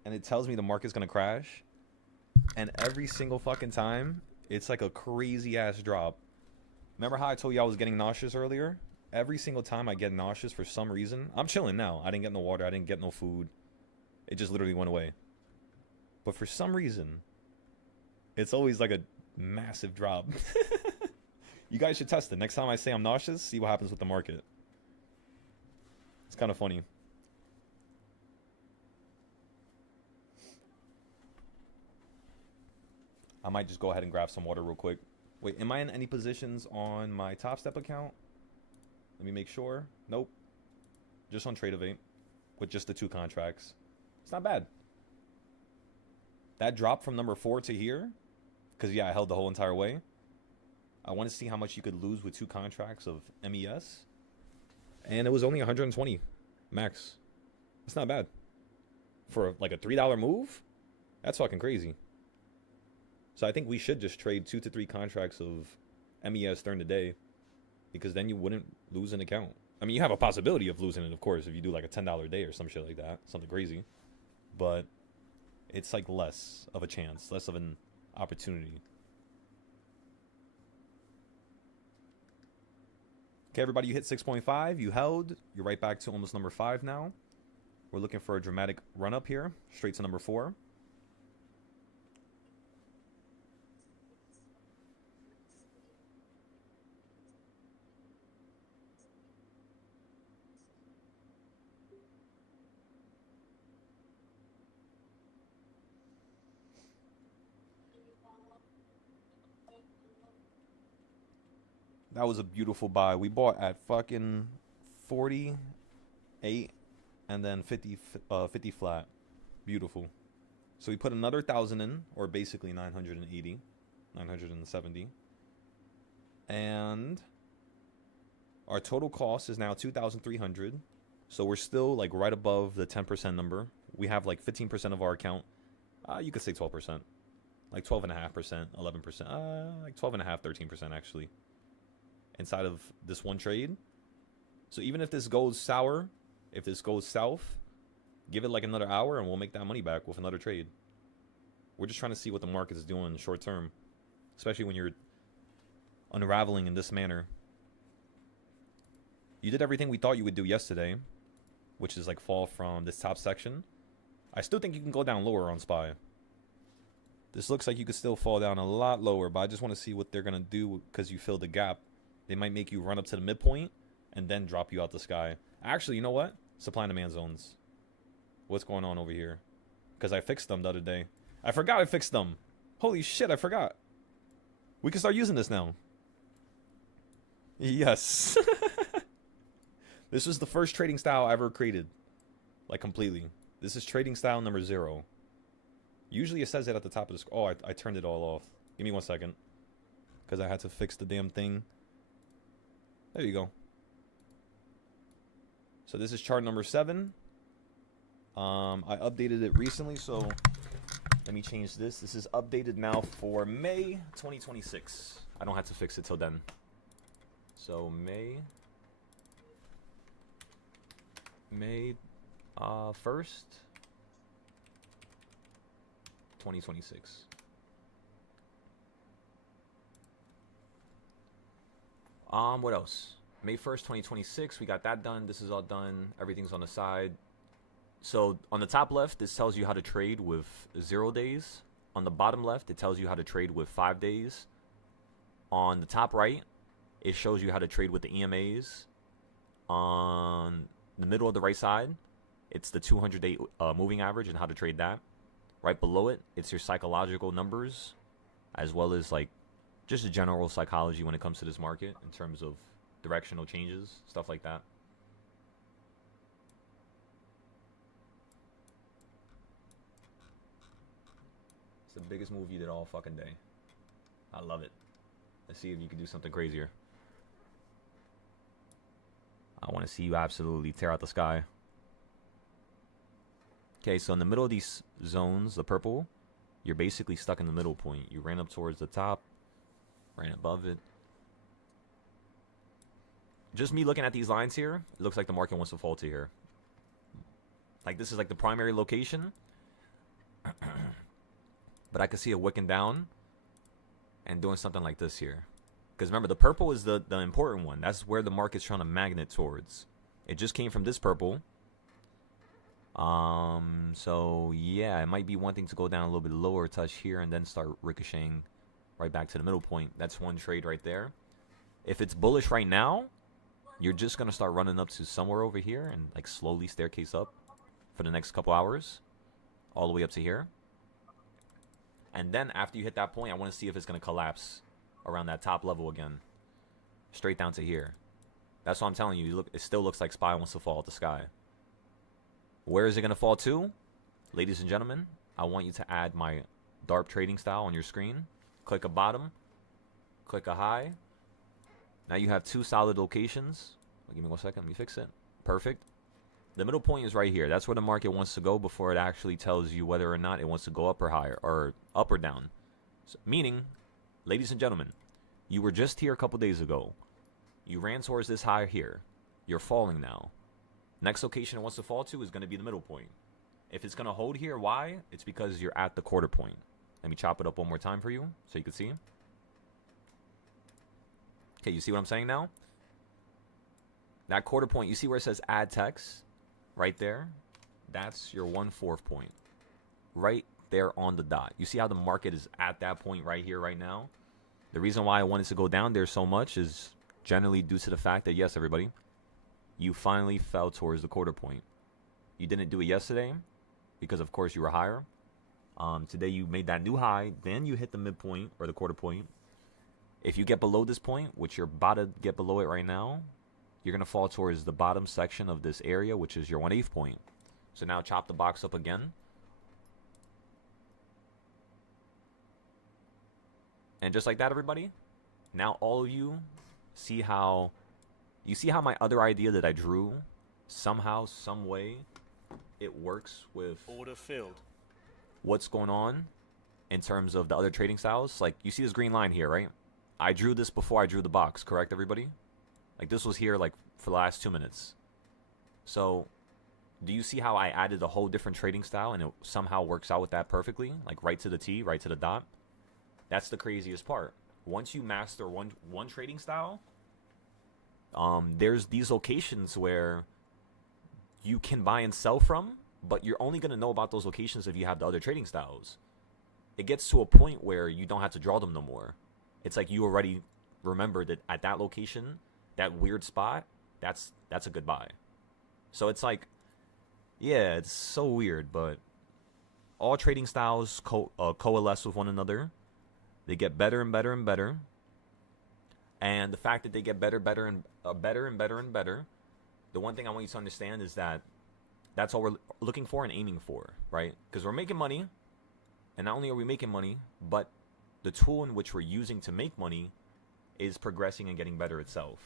and it tells me the market's gonna crash. And every single fucking time, it's like a crazy ass drop. Remember how I told you I was getting nauseous earlier? Every single time I get nauseous for some reason, I'm chilling now. I didn't get no water, I didn't get no food. It just literally went away. But for some reason, it's always like a massive drop. You guys should test it. Next time I say I'm nauseous, see what happens with the market. It's kind of funny. I might just go ahead and grab some water real quick. Wait, am I in any positions on my Top Step account? Let me make sure. Nope. Just on Trade-Evate with just the 2 contracts. It's not bad. That drop from number 4 to here, because yeah, I held the whole entire way. I want to see how much you could lose with 2 contracts of MES. And it was only 120 max. It's not bad. For like a $3 move, that's fucking crazy. So I think we should just trade 2 to 3 contracts of MES during the day, because then you wouldn't lose an account. I mean, you have a possibility of losing it, of course, if you do like a $10 day or some shit like that, something crazy. But it's like less of a chance, less of an opportunity. Okay, everybody, you hit 6.5. You held. You're right back to almost number 5 now. We're looking for a dramatic run up here, straight to number 4. That was a beautiful buy. We bought at fucking 40. 8, and then 50 flat. Beautiful. So we put another 1,000 in, or basically 980, 970. And our total cost is now 2,300. So we're still like right above the 10% number. We have like 15% of our account. You could say 12%. Like 12.5%, 11%. Like 12.5%, 13% actually. Inside of this one trade. So even if this goes sour, if this goes south, give it like another hour and we'll make that money back with another trade. We're just trying to see what the market is doing short term. Especially when you're unraveling in this manner. You did everything we thought you would do yesterday, which is like fall from this top section. I still think you can go down lower on SPY. This looks like you could still fall down a lot lower, but I just want to see what they're going to do because you filled the gap. They might make you run up to the midpoint and then drop you out the sky. Actually, you know what? Supply and demand zones. What's going on over here? Because I fixed them the other day. I forgot I fixed them. Holy shit, I forgot. We can start using this now. Yes. This was the first trading style I ever created. Like completely. This is trading style number 0. Usually it says it at the top of the screen. Oh, I turned it all off. Give me 1 second. Because I had to fix the damn thing. There you go. So this is chart number 7. I updated it recently, so let me change this. This is updated now for May 2026. I don't have to fix it till then. So May 1st, 2026. What else? May 1st, 2026. We got that done. This is all done. Everything's on the side. So on the top left, this tells you how to trade with 0 days. On the bottom left, it tells you how to trade with 5 days. On the top right, it shows you how to trade with the EMAs. On the middle of the right side, it's the 200-day moving average and how to trade that. Right below it, it's your psychological numbers, as well as like just a general psychology when it comes to this market in terms of directional changes, stuff like that. It's the biggest move you did all fucking day. I love it. Let's see if you can do something crazier. I want to see you absolutely tear out the sky. Okay, so in the middle of these zones, the purple, you're basically stuck in the middle point. You ran up towards the top, ran above it. Just me looking at these lines here, it looks like the market wants to fall to here. Like this is like the primary location. But I could see it wicking down and doing something like this here. Because remember, the purple is the important one. That's where the market's trying to magnet towards. It just came from this purple. So yeah, it might be one thing to go down a little bit lower, touch here, and then start ricocheting right back to the middle point. That's one trade right there. If it's bullish right now, you're just going to start running up to somewhere over here and like slowly staircase up for the next couple hours all the way up to here. And then after you hit that point, I want to see if it's going to collapse around that top level again, straight down to here. That's what I'm telling you. Look, it still looks like SPY wants to fall out the sky. Where is it going to fall to? Ladies and gentlemen, I want you to add my DARP trading style on your screen. Click a bottom, click a high. Now you have 2 solid locations. Give me 1 second, let me fix it. Perfect. The middle point is right here. That's where the market wants to go before it actually tells you whether or not it wants to go up or higher, or up or down. So, meaning, ladies and gentlemen, you were just here a couple days ago. You ran towards this high here. You're falling now. Next location it wants to fall to is going to be the middle point. If it's going to hold here, why? It's because you're at the quarter point. Let me chop it up one more time for you so you can see. Okay, you see what I'm saying now? That quarter point, you see where it says add text? Right there? That's your 1/4 point. Right there on the dot. You see how the market is at that point right here, right now? The reason why I wanted to go down there so much is generally due to the fact that, yes, everybody, you finally fell towards the quarter point. You didn't do it yesterday because, of course, you were higher. Today you made that new high. Then you hit the midpoint or the quarter point. If you get below this point, which you're about to get below it right now, you're going to fall towards the bottom section of this area, which is your 1/8 point. So now chop the box up again. And just like that, everybody, now all of you see how my other idea that I drew, somehow, some way, it works with Order filled. what's going on in terms of the other trading styles. Like, you see this green line here, right? I drew this before I drew the box, correct, everybody? Like, this was here, like, for the last 2 minutes. So, do you see how I added a whole different trading style and it somehow works out with that perfectly? Like, right to the T, right to the dot? That's the craziest part. Once you master one trading style, there's these locations where you can buy and sell from, but you're only going to know about those locations if you have the other trading styles. It gets to a point where you don't have to draw them no more. It's like you already remember that at that location, that weird spot, that's a good buy. So it's like, yeah, it's so weird, but all trading styles coalesce with one another. They get better and better and better. And the fact that they get better and better, the one thing I want you to understand is that that's all we're looking for and aiming for, right? Because we're making money, and not only are we making money, but the tool in which we're using to make money is progressing and getting better itself.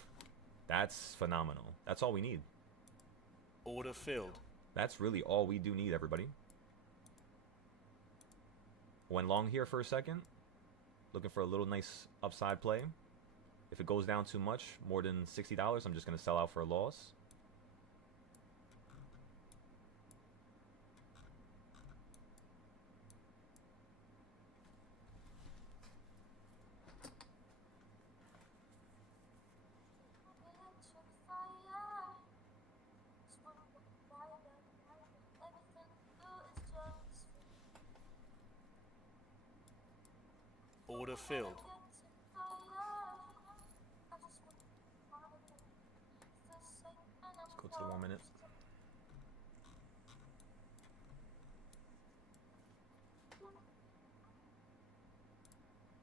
That's phenomenal. That's all we need. Order filled. That's really all we do need, everybody. Went long here for a second. Looking for a little nice upside play. If it goes down too much, more than $60, I'm just going to sell out for a loss. Order filled. Let's go to the 1 minute.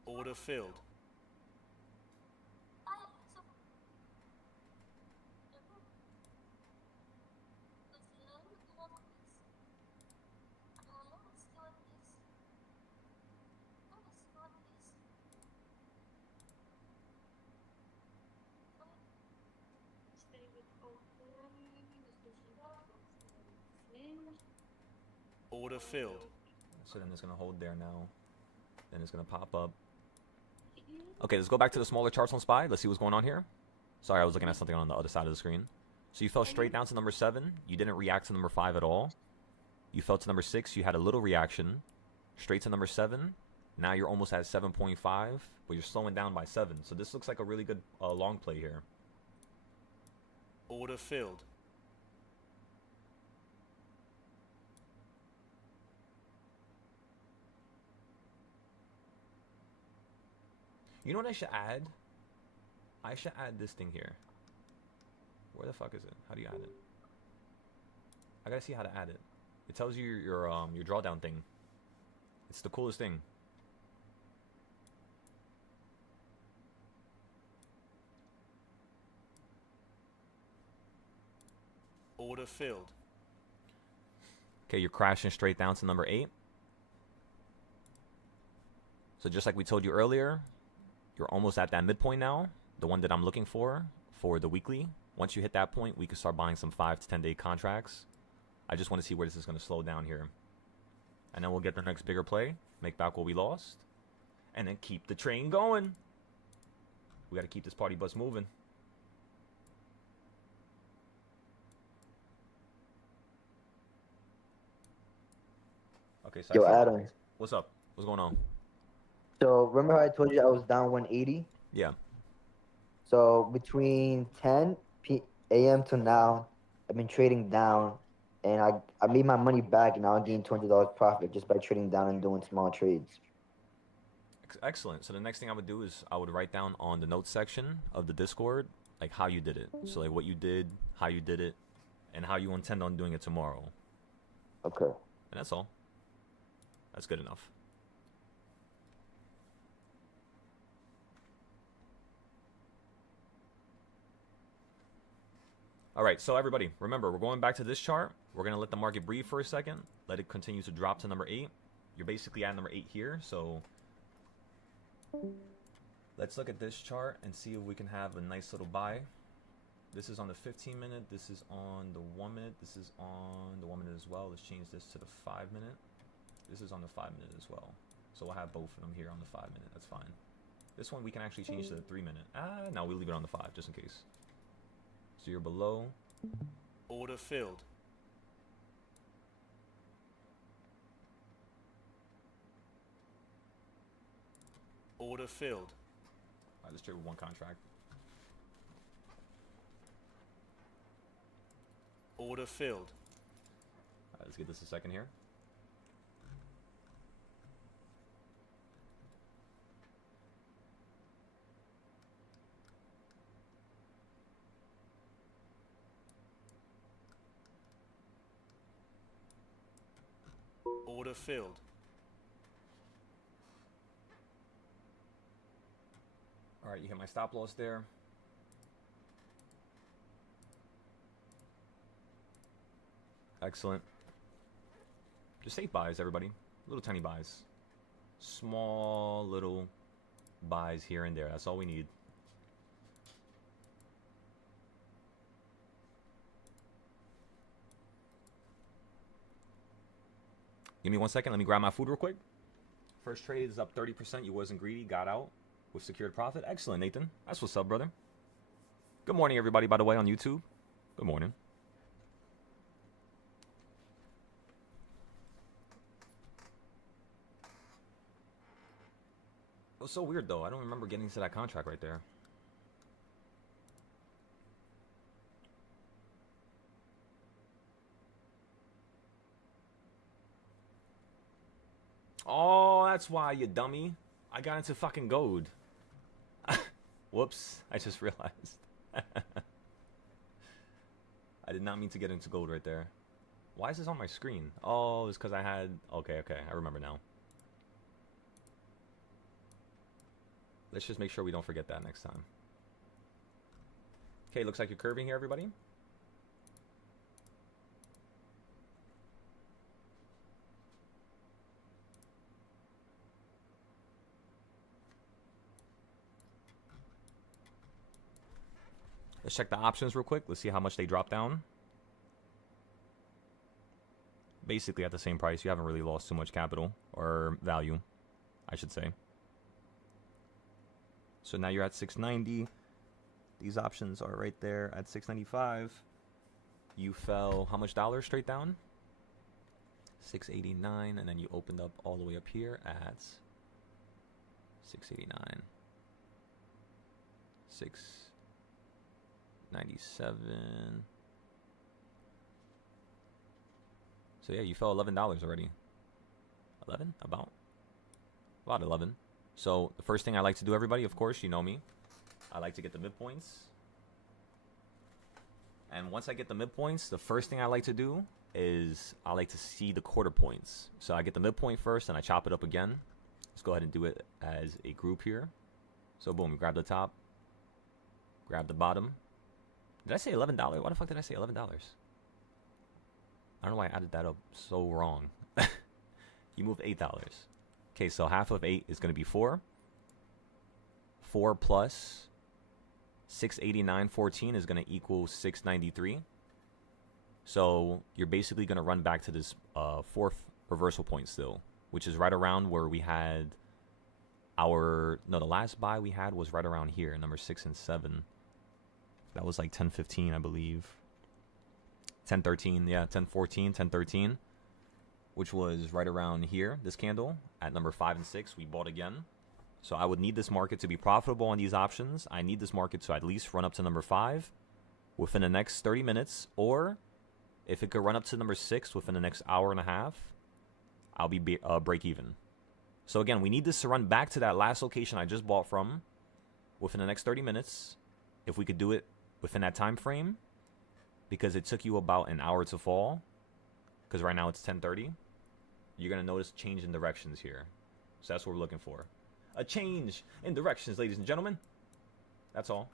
Order filled. Order filled. So then it's going to hold there now. Then it's going to pop up. Okay, let's go back to the smaller charts on SPY. Let's see what's going on here. Sorry, I was looking at something on the other side of the screen. So you fell straight down to number 7. You didn't react to number 5 at all. You fell to number 6. You had a little reaction. Straight to number 7. Now you're almost at 7.5, but you're slowing down by 7. So this looks like a really good long play here. Order filled. You know what I should add? I should add this thing here. Where the fuck is it? How do you add it? I gotta see how to add it. It tells you your drawdown thing. It's the coolest thing. Order filled. Okay, you're crashing straight down to number 8. So just like we told you earlier, you're almost at that midpoint now, the one that I'm looking for the weekly. Once you hit that point, we can start buying some 5 to 10 day contracts. I just want to see where this is going to slow down here. And then we'll get the next bigger play, make back what we lost, and then keep the train going. We got to keep this party bus moving. Okay, so Yo, I see- Adam. What's up? What's going on? So remember how I told you I was down 180? Yeah. So between 10 a.m. to now, I've been trading down, and I made my money back, and now I gained $20 profit just by trading down and doing small trades. Excellent. So the next thing I would do is I would write down on the notes section of the Discord, like how you did it. So like what you did, how you did it, and how you intend on doing it tomorrow. Okay. And that's all. That's good enough. All right, so everybody, remember, we're going back to this chart. We're going to let the market breathe for a second. Let it continue to drop to number 8. You're basically at number 8 here, so let's look at this chart and see if we can have a nice little buy. This is on the 15-minute. This is on the 1-minute. This is on the 1-minute as well. Let's change this to the 5-minute. This is on the 5-minute as well. So we'll have both of them here on the 5-minute. That's fine. This one we can actually change to the 3-minute. No, we'll leave it on the 5 just in case. So you're below. Order filled. Order filled. All right, let's trade with one contract. Order filled. All right, let's give this a second here. Order filled. All right, you hit my stop loss there. Excellent. Just safe buys, everybody. Little tiny buys. Small little buys here and there. That's all we need. Give me 1 second. Let me grab my food real quick. First trade is up 30%. You wasn't greedy. Got out with secured profit. Excellent, Nathan. That's what's up, brother. Good morning, everybody, by the way, on YouTube. Good morning. It was so weird, though. I don't remember getting to that contract right there. Oh, that's why, you dummy. I got into fucking gold. Whoops. I just realized. I did not mean to get into gold right there. Why is this on my screen? Oh, it's because I had... Okay, I remember now. Let's just make sure we don't forget that next time. Okay, looks like you're curving here, everybody. Let's check the options real quick. Let's see how much they drop down. Basically at the same price. You haven't really lost too much capital or value, I should say. So now you're at 690. These options are right there at 695. You fell how much dollars straight down? 689, and then you opened up all the way up here at 689. 697. So yeah, you fell $11 already. 11? About 11. So the first thing I like to do, everybody, of course, you know me. I like to get the midpoints. And once I get the midpoints, the first thing I like to do is I like to see the quarter points. So I get the midpoint first and I chop it up again. Let's go ahead and do it as a group here. So boom, grab the top. Grab the bottom. Did I say $11? Why the fuck did I say $11? I don't know why I added that up so wrong. You moved $8. Okay, so half of 8 is going to be 4. 4 plus 689.14 is going to equal 693. So you're basically going to run back to this fourth reversal point still, which is right around where we had our... No, the last buy we had was right around here, number 6 and 7. That was like 10.15, I believe. 10.13, yeah, 10.14, 10.13. Which was right around here, this candle, at number 5 and 6. We bought again. So I would need this market to be profitable on these options. I need this market to at least run up to number 5 within the next 30 minutes. Or if it could run up to number 6 within the next hour and a half, I'll be break even. So again, we need this to run back to that last location I just bought from within the next 30 minutes. If we could do it within that time frame, because it took you about an hour to fall, because right now it's 10:30. You're going to notice change in directions here. So that's what we're looking for. A change in directions, ladies and gentlemen. That's all.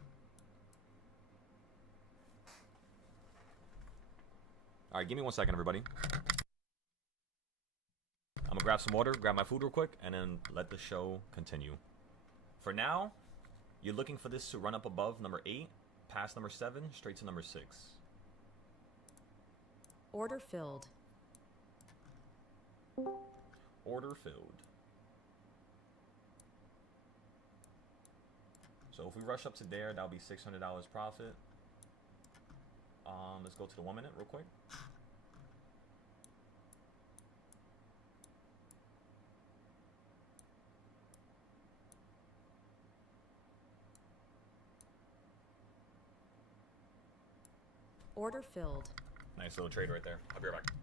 All right, give me 1 second, everybody. I'm gonna grab some water, grab my food real quick, and then let the show continue. For now, you're looking for this to run up above number 8, past number 7, straight to number 6. Order filled. Order filled. So if we rush up to there, that'll be $600 profit. Let's go to the 1 minute real quick. Order filled. Nice little trade right there. I'll be right back.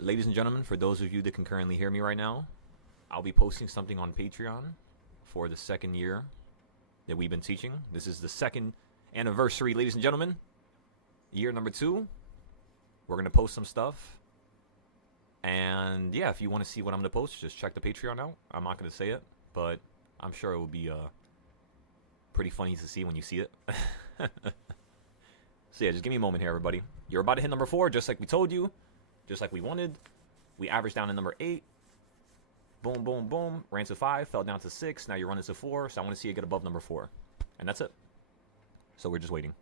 Ladies and gentlemen, for those of you that can currently hear me right now, I'll be posting something on Patreon for the second year that we've been teaching. This is the second anniversary, ladies and gentlemen. Year number 2. We're going to post some stuff. And yeah, if you want to see what I'm going to post, just check the Patreon out. I'm not going to say it, but I'm sure it will be pretty funny to see when you see it. So yeah, just give me a moment here, everybody. You're about to hit number 4, just like we told you. Just like we wanted. We averaged down to number 8. Boom, boom, boom. Ran to 5, fell down to 6. Now you're running to 4. So I want to see you get above number 4. And that's it. So we're just waiting.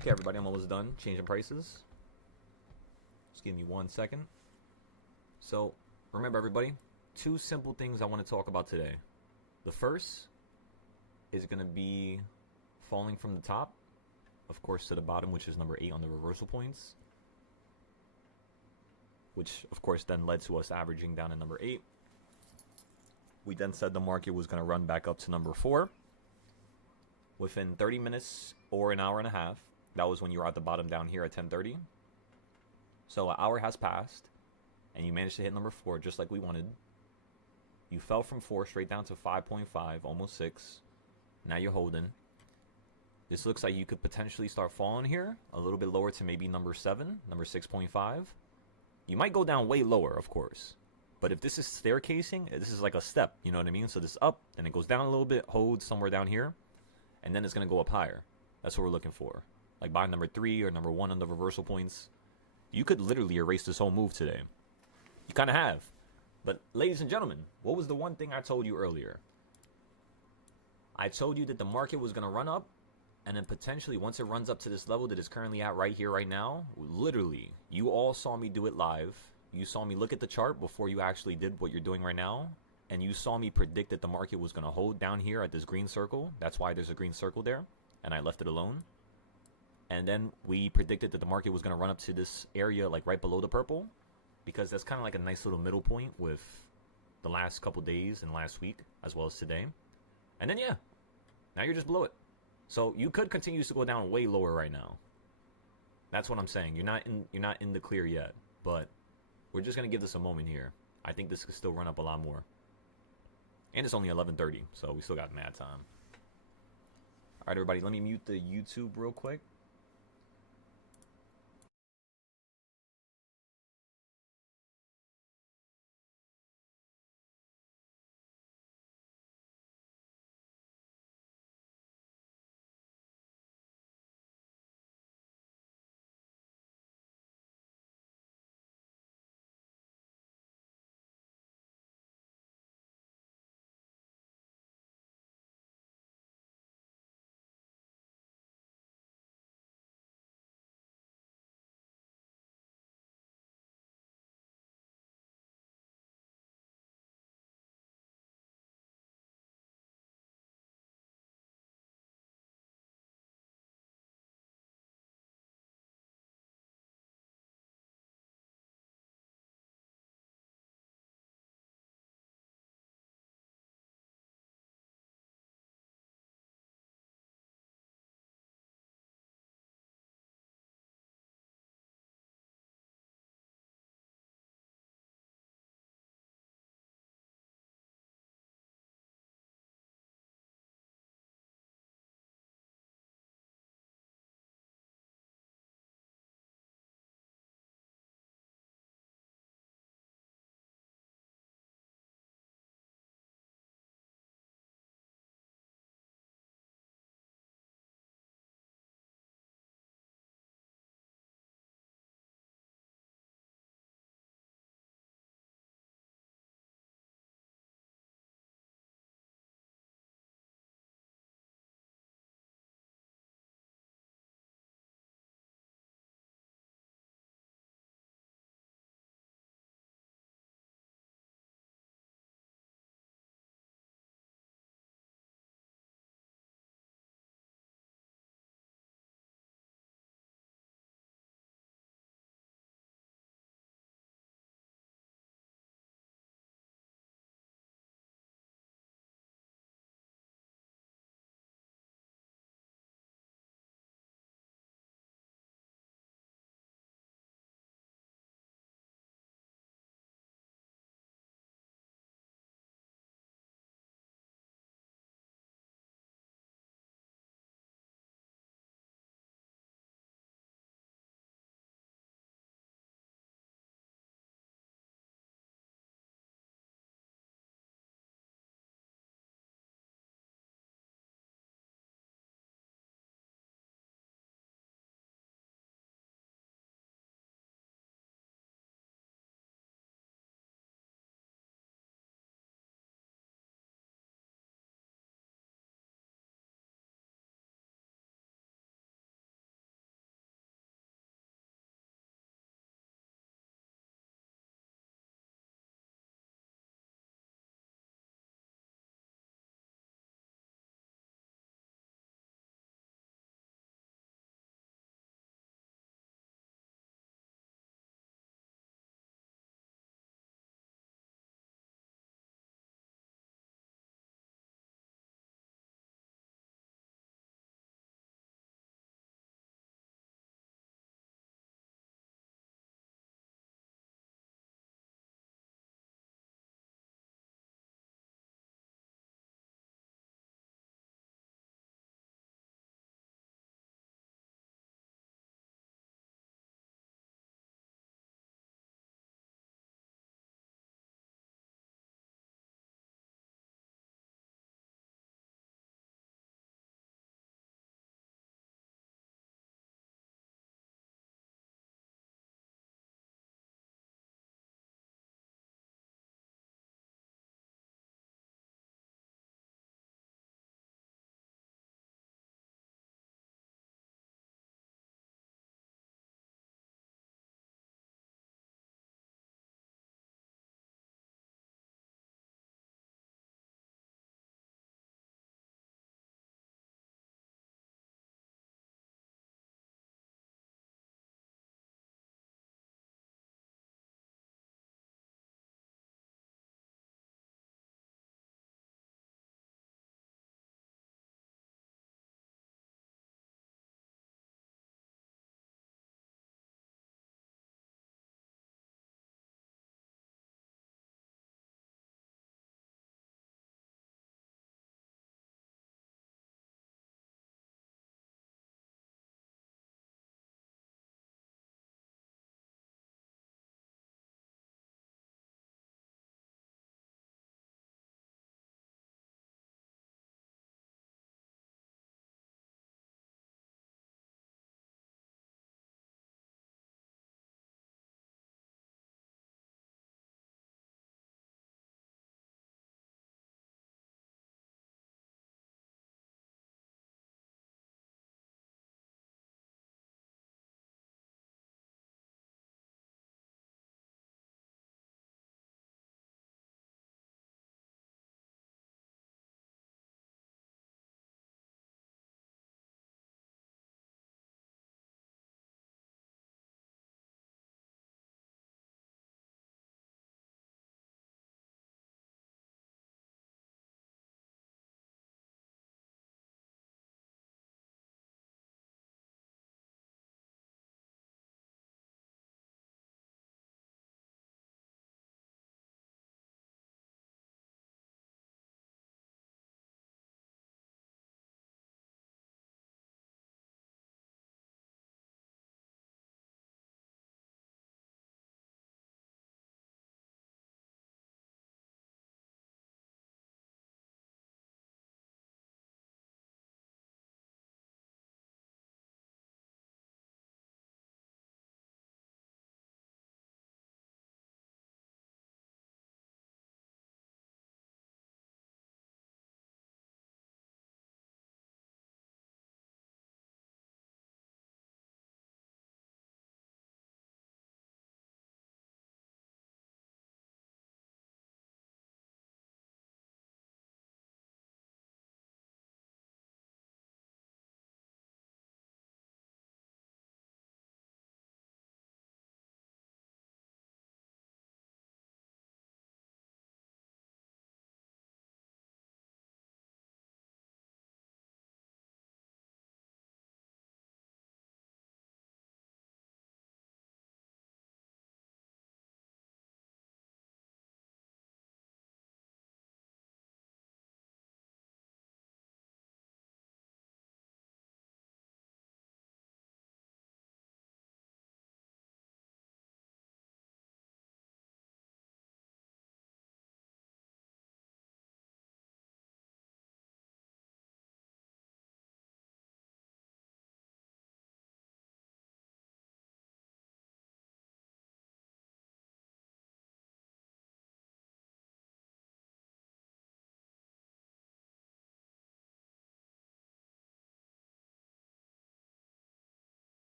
Okay, everybody, I'm almost done changing prices. Just give me 1 second. So, remember, everybody, 2 simple things I want to talk about today. The first is going to be falling from the top, of course, to the bottom, which is number 8 on the reversal points, which, of course, then led to us averaging down at number 8. We then said the market was going to run back up to number 4 within 30 minutes or an hour and a half. That was when you were at the bottom down here at 10:30. So an hour has passed, and you managed to hit number 4 just like we wanted. You fell from 4 straight down to 5.5, almost 6. Now you're holding. This looks like you could potentially start falling here, a little bit lower to maybe number 7, number 6.5. You might go down way lower, of course. But if this is staircasing, this is like a step, you know what I mean? So this up, then it goes down a little bit, holds somewhere down here, and then it's going to go up higher. That's what we're looking for. Like buy number 3 or number 1 on the reversal points. You could literally erase this whole move today. You kind of have. But ladies and gentlemen, what was the one thing I told you earlier? I told you that the market was going to run up, and then potentially once it runs up to this level that it's currently at right here, right now, literally, you all saw me do it live. You saw me look at the chart before you actually did what you're doing right now, and you saw me predict that the market was going to hold down here at this green circle. That's why there's a green circle there, and I left it alone. And then we predicted that the market was going to run up to this area like right below the purple, because that's kind of like a nice little middle point with the last couple days and last week as well as today. And then yeah, now you're just below it. So you could continue to go down way lower right now. That's what I'm saying. You're not in the clear yet, but we're just going to give this a moment here. I think this could still run up a lot more. And it's only 11:30, so we still got mad time. All right, everybody, let me mute the YouTube real quick.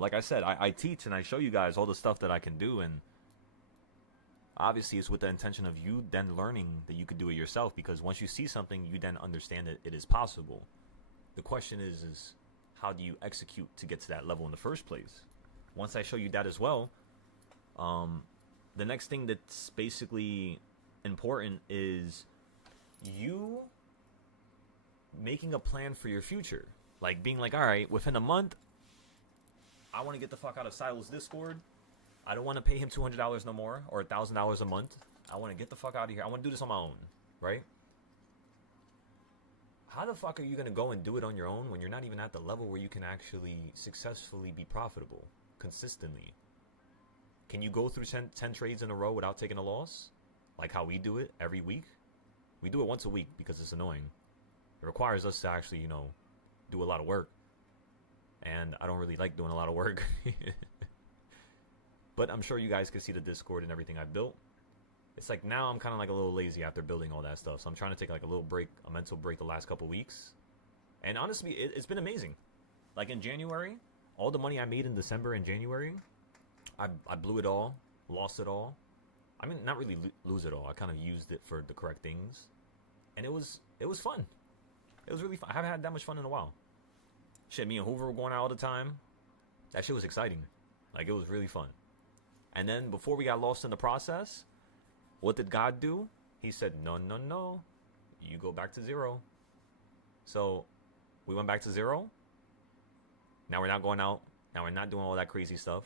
Like I said, I teach and I show you guys all the stuff that I can do, and obviously it's with the intention of you then learning that you could do it yourself, because once you see something, you then understand that it is possible. The question is how do you execute to get to that level in the first place? Once I show you that as well, the next thing that's basically important is you making a plan for your future. Like being like, all right, within a month, I want to get the fuck out of Silas Discord. I don't want to pay him $200 no more, or $1,000 a month. I want to get the fuck out of here. I want to do this on my own, right? How the fuck are you going to go and do it on your own when you're not even at the level where you can actually successfully be profitable consistently? Can you go through 10 trades in a row without taking a loss? Like how we do it every week? We do it once a week because it's annoying. It requires us to actually, do a lot of work. And I don't really like doing a lot of work. But I'm sure you guys can see the Discord and everything I built. It's like now I'm kind of like a little lazy after building all that stuff. So I'm trying to take like a little break, a mental break the last couple weeks. And honestly, it's been amazing. Like in January, all the money I made in December and January, I blew it all, lost it all. I mean, not really lose it all. I kind of used it for the correct things. And it was fun. It was really fun. I haven't had that much fun in a while. Shit, me and Hoover were going out all the time. That shit was exciting. Like, it was really fun. And then before we got lost in the process, what did God do? He said, no. You go back to zero. So we went back to zero. Now we're not going out. Now we're not doing all that crazy stuff.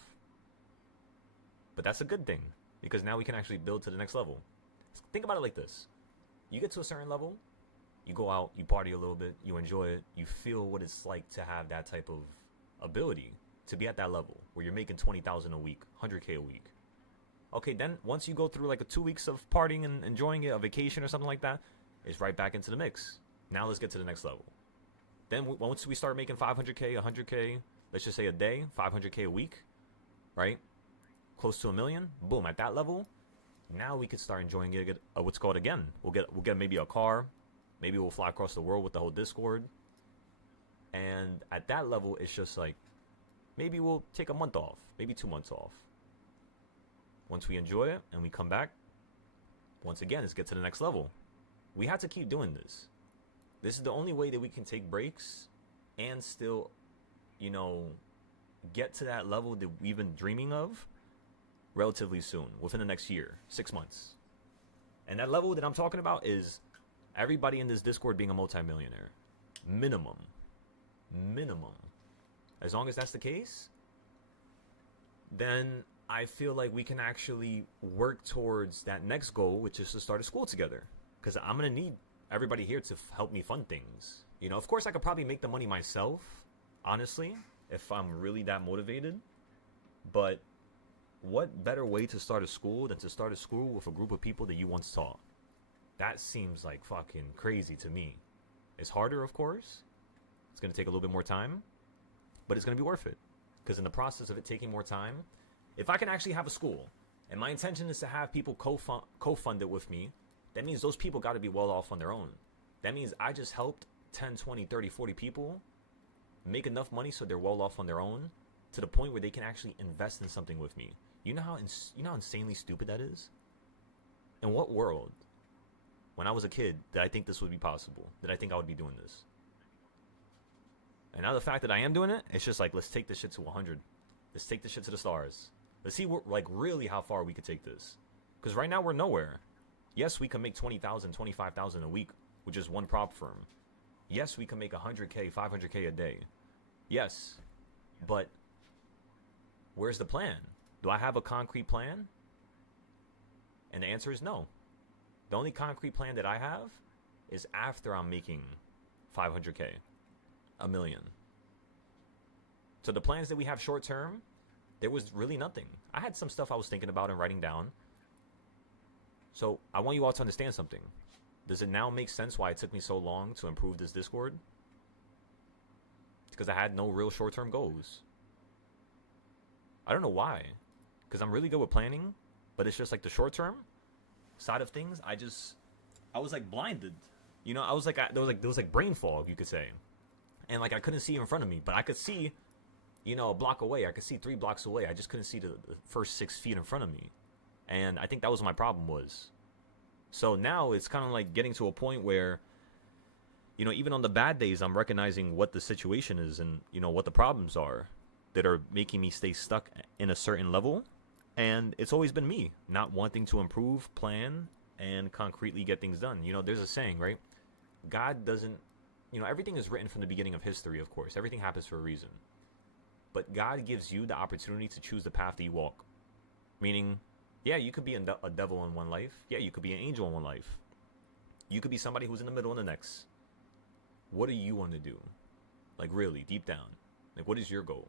But that's a good thing, because now we can actually build to the next level. Think about it like this. You get to a certain level, you go out, you party a little bit, you enjoy it, you feel what it's like to have that type of ability, to be at that level where you're making $20,000 a week, $100K a week. Okay, then once you go through like 2 weeks of partying and enjoying it, a vacation or something like that, it's right back into the mix. Now let's get to the next level. Then once we start making 500K, 100K, let's just say a day, 500K a week, right? Close to $1 million. Boom, at that level, now we could start enjoying it. What's called again. We'll get maybe a car. Maybe we'll fly across the world with the whole Discord. And at that level, it's just like, maybe we'll take a month off, maybe 2 months off. Once we enjoy it and we come back, once again, let's get to the next level. We have to keep doing this. This is the only way that we can take breaks and still, get to that level that we've been dreaming of relatively soon, within the next year, 6 months. And that level that I'm talking about is everybody in this Discord being a multimillionaire. Minimum. As long as that's the case, then I feel like we can actually work towards that next goal, which is to start a school together. Because I'm going to need everybody here to help me fund things. Of course, I could probably make the money myself, honestly, if I'm really that motivated. But what better way to start a school than to start a school with a group of people that you once taught? That seems like fucking crazy to me. It's harder, of course. It's going to take a little bit more time. But it's going to be worth it. Because in the process of it taking more time, if I can actually have a school, and my intention is to have people co-fund it with me, that means those people got to be well off on their own. That means I just helped 10, 20, 30, 40 people make enough money so they're well off on their own, to the point where they can actually invest in something with me. You know how insanely stupid that is? In what world, when I was a kid, did I think this would be possible? Did I think I would be doing this? And now the fact that I am doing it, it's just like, let's take this shit to 100. Let's take this shit to the stars. Let's see really how far we could take this. Because right now we're nowhere. Yes, we can make $20,000, $25,000 a week with just one prop firm. Yes, we can make $100K, $500K a day. Yes, but where's the plan? Do I have a concrete plan? And the answer is no. The only concrete plan that I have is after I'm making 500K, $1 million. So the plans that we have short term, there was really nothing. I had some stuff I was thinking about and writing down. So I want you all to understand something. Does it now make sense why it took me so long to improve this Discord? It's because I had no real short-term goals. I don't know why. Because I'm really good with planning, but it's just like the short-term side of things. I was like blinded. I was like, there was like brain fog, you could say. And like I couldn't see in front of me, but I could see you know, a block away. I could see 3 blocks away. I just couldn't see the first 6 feet in front of me. And I think that was my problem was. So now it's kind of like getting to a point where, you know, even on the bad days, I'm recognizing what the situation is and, you know, what the problems are that are making me stay stuck in a certain level. And it's always been me not wanting to improve, plan, and concretely get things done. You know, there's a saying, right? God doesn't, you know, everything is written from the beginning of history, of course. Everything happens for a reason. But God gives you the opportunity to choose the path that you walk. Meaning, yeah, you could be a devil in one life. Yeah, you could be an angel in one life. You could be somebody who's in the middle in the next. What do you want to do? Like, really, deep down. Like, what is your goal?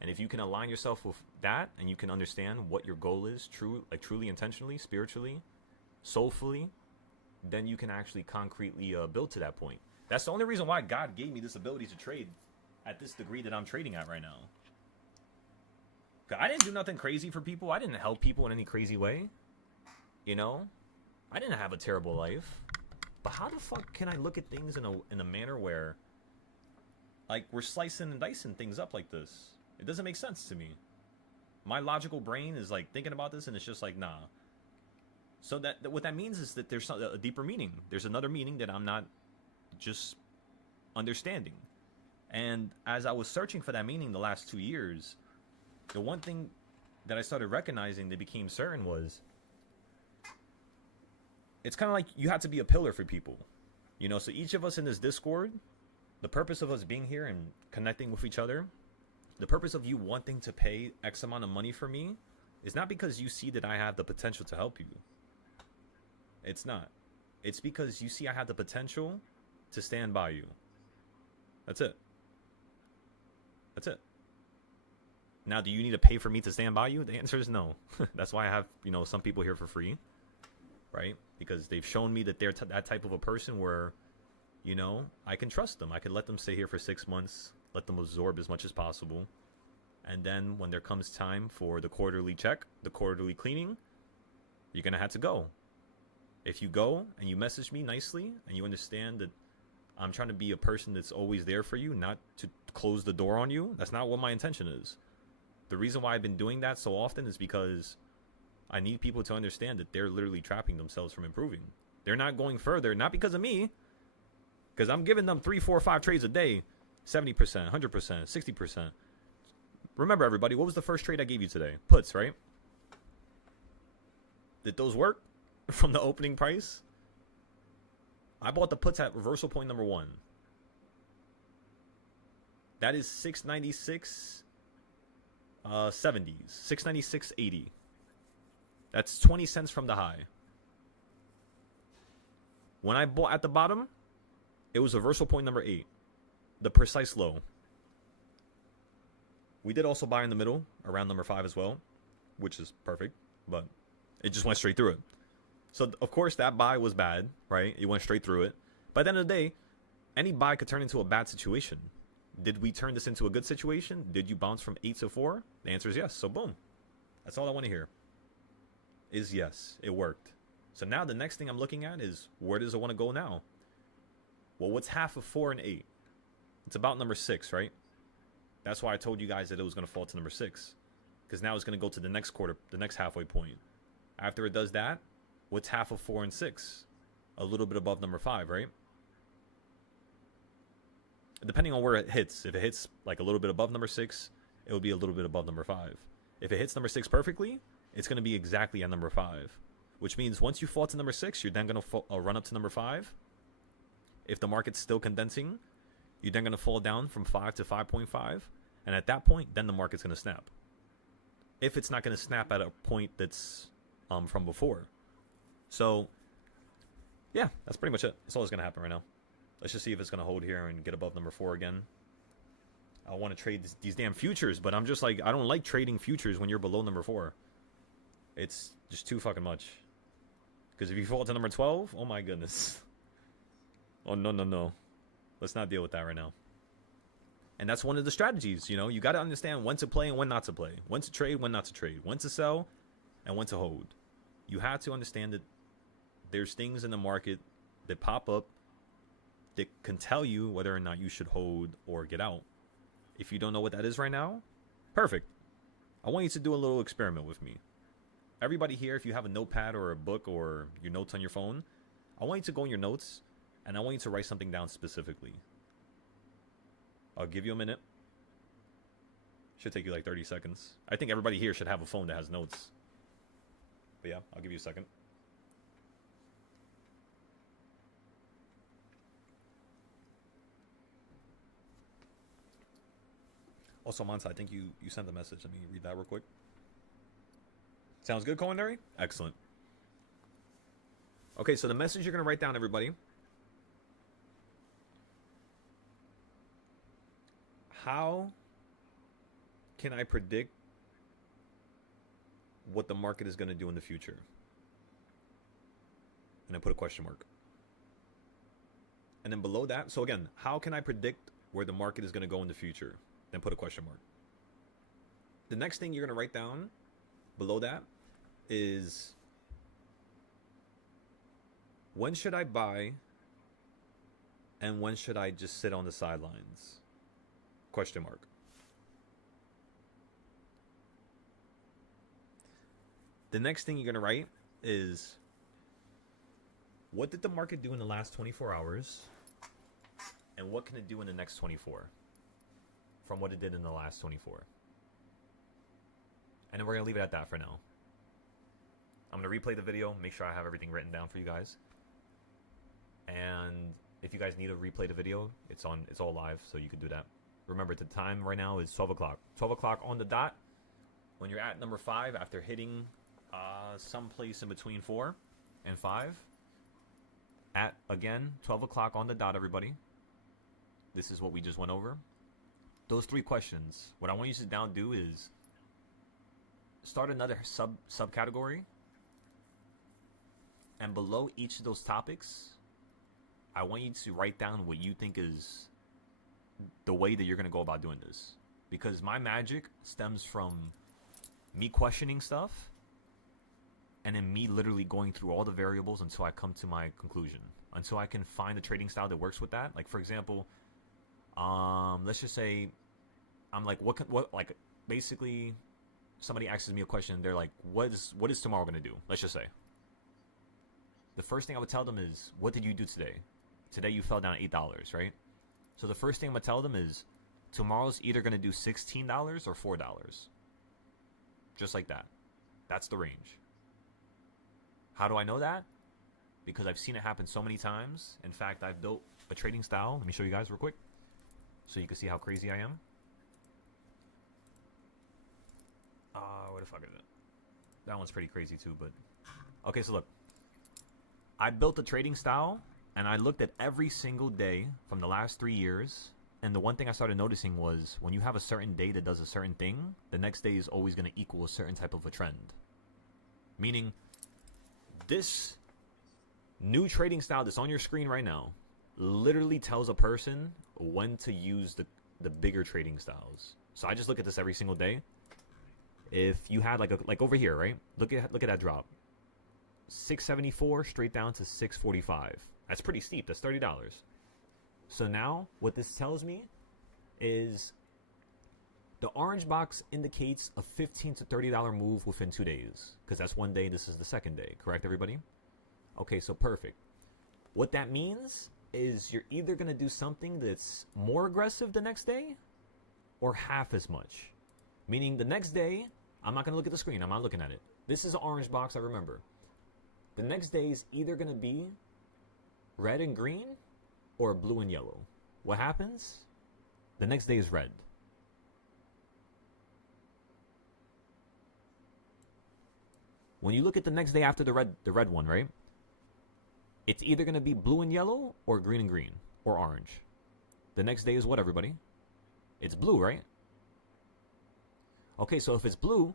And if you can align yourself with that and you can understand what your goal is, truly, intentionally, spiritually, soulfully, then you can actually concretely build to that point. That's the only reason why God gave me this ability to trade at this degree that I'm trading at right now. I didn't do nothing crazy for people. I didn't help people in any crazy way. You know? I didn't have a terrible life. But how the fuck can I look at things in a manner where, like, we're slicing and dicing things up like this? It doesn't make sense to me. My logical brain is, like, thinking about this, and it's just like, nah. So that what that means is that there's a deeper meaning. There's another meaning that I'm not just understanding. And as I was searching for that meaning the last 2 years, the one thing that I started recognizing that became certain was, it's kind of like you have to be a pillar for people. You know, so each of us in this Discord, the purpose of us being here and connecting with each other, the purpose of you wanting to pay X amount of money for me is not because you see that I have the potential to help you. It's not. It's because you see I have the potential to stand by you. That's it. That's it. Now, do you need to pay for me to stand by you? The answer is no. That's why I have, you know, some people here for free, right? Because they've shown me that they're that type of a person where, you know, I can trust them. I can let them stay here for 6 months, let them absorb as much as possible. And then when there comes time for the quarterly check, the quarterly cleaning, you're going to have to go. If you go and you message me nicely and you understand that I'm trying to be a person that's always there for you, not to close the door on you, that's not what my intention is. The reason why I've been doing that so often is because I need people to understand that they're literally trapping themselves from improving. They're not going further, not because of me, because I'm giving them 3, 4, 5 trades a day, 70%, 100%, 60%. Remember, everybody, what was the first trade I gave you today? Puts, right? Did those work from the opening price? I bought the puts at reversal point number 1. That is 696 70s, 696.80. That's 20 cents from the high. When I bought at the bottom, it was reversal point number 8, the precise low. We did also buy in the middle around number 5 as well, which is perfect, but it just went straight through it. So, of course, that buy was bad, right? It went straight through it. By the end of the day, any buy could turn into a bad situation. Did we turn this into a good situation? Did you bounce from 8 to 4? The answer is yes. So, boom. That's all I want to hear. Is yes, it worked. So now the next thing I'm looking at is, where does it want to go now? Well, what's half of 4 and 8? It's about number 6, right? That's why I told you guys that it was going to fall to number 6. Because now it's going to go to the next quarter, the next halfway point. After it does that, what's half of 4 and 6? A little bit above number 5, right? Depending on where it hits. If it hits like a little bit above number 6, it will be a little bit above number 5. If it hits number 6 perfectly, it's going to be exactly at number 5. Which means once you fall to number 6, you're then going to run up to number 5. If the market's still condensing, you're then going to fall down from 5 to 5.5. And at that point, then the market's going to snap. If it's not going to snap at a point that's from before. So, yeah, that's pretty much it. That's all that's going to happen right now. Let's just see if it's going to hold here and get above number 4 again. I want to trade these damn futures, but I'm just like, I don't like trading futures when you're below number 4. It's just too fucking much. Because if you fall to number 12, oh my goodness. Oh, no. Let's not deal with that right now. And that's one of the strategies, you know. You got to understand when to play and when not to play. When to trade, when not to trade. When to sell and when to hold. You have to understand that there's things in the market that pop up that can tell you whether or not you should hold or get out. If you don't know what that is right now, perfect. I want you to do a little experiment with me. Everybody here, if you have a notepad or a book or your notes on your phone, I want you to go in your notes and I want you to write something down specifically. I'll give you a minute. Should take you like 30 seconds. I think everybody here should have a phone that has notes. But yeah, I'll give you a second. Also, Manta, I think you sent a message. Let me read that real quick. Sounds good, Culinary? Excellent. Okay, so the message you're going to write down, everybody. How can I predict what the market is going to do in the future? And then put a question mark. And then below that, so again, how can I predict where the market is going to go in the future? Then put a question mark. The next thing you're going to write down below that is, when should I buy and when should I just sit on the sidelines? Question mark. The next thing you're going to write is, what did the market do in the last 24 hours? And what can it do in the next 24? From what it did in the last 24. And then we're going to leave it at that for now. I'm going to replay the video, make sure I have everything written down for you guys. And if you guys need to replay the video, it's all live, so you can do that. Remember, the time right now is 12 o'clock. 12 o'clock on the dot. When you're at number 5, after hitting someplace in between 4 and 5, at, again, 12 o'clock on the dot, everybody. This is what we just went over. Those 3 questions. What I want you to down do is start another subcategory, and below each of those topics, I want you to write down what you think is the way that you're going to go about doing this. Because my magic stems from me questioning stuff and then me literally going through all the variables until I come to my conclusion, until I can find a trading style that works with that. Like, for example, let's just say I'm like, like, basically somebody asks me a question. They're like, what is tomorrow going to do? Let's just say. The first thing I would tell them is, what did you do today? Today you fell down $8, right? So the first thing I'm going to tell them is, tomorrow's either going to do $16 or $4. Just like that. That's the range. How do I know that? Because I've seen it happen so many times. In fact, I've built a trading style. Let me show you guys real quick so you can see how crazy I am. Where the fuck is it? That one's pretty crazy too, but... Okay, so look. I built a trading style, and I looked at every single day from the last 3 years, and the one thing I started noticing was, when you have a certain day that does a certain thing, the next day is always going to equal a certain type of a trend. Meaning, this new trading style that's on your screen right now literally tells a person when to use the bigger trading styles. So I just look at this every single day. If you had like over here, right? Look at that drop. 674 straight down to 645. That's pretty steep. That's $30. So now what this tells me is the orange box indicates a $15 to $30 move within 2 days, because that's one day. This is the second day. Correct, everybody? Okay, so perfect. What that means is you're either going to do something that's more aggressive the next day or half as much. Meaning the next day, I'm not going to look at the screen. I'm not looking at it. This is an orange box, I remember. The next day is either going to be red and green or blue and yellow. What happens? The next day is red. When you look at the next day after the red one, right? It's either going to be blue and yellow or green and green or orange. The next day is what, everybody? It's blue, right? Okay, so if it's blue,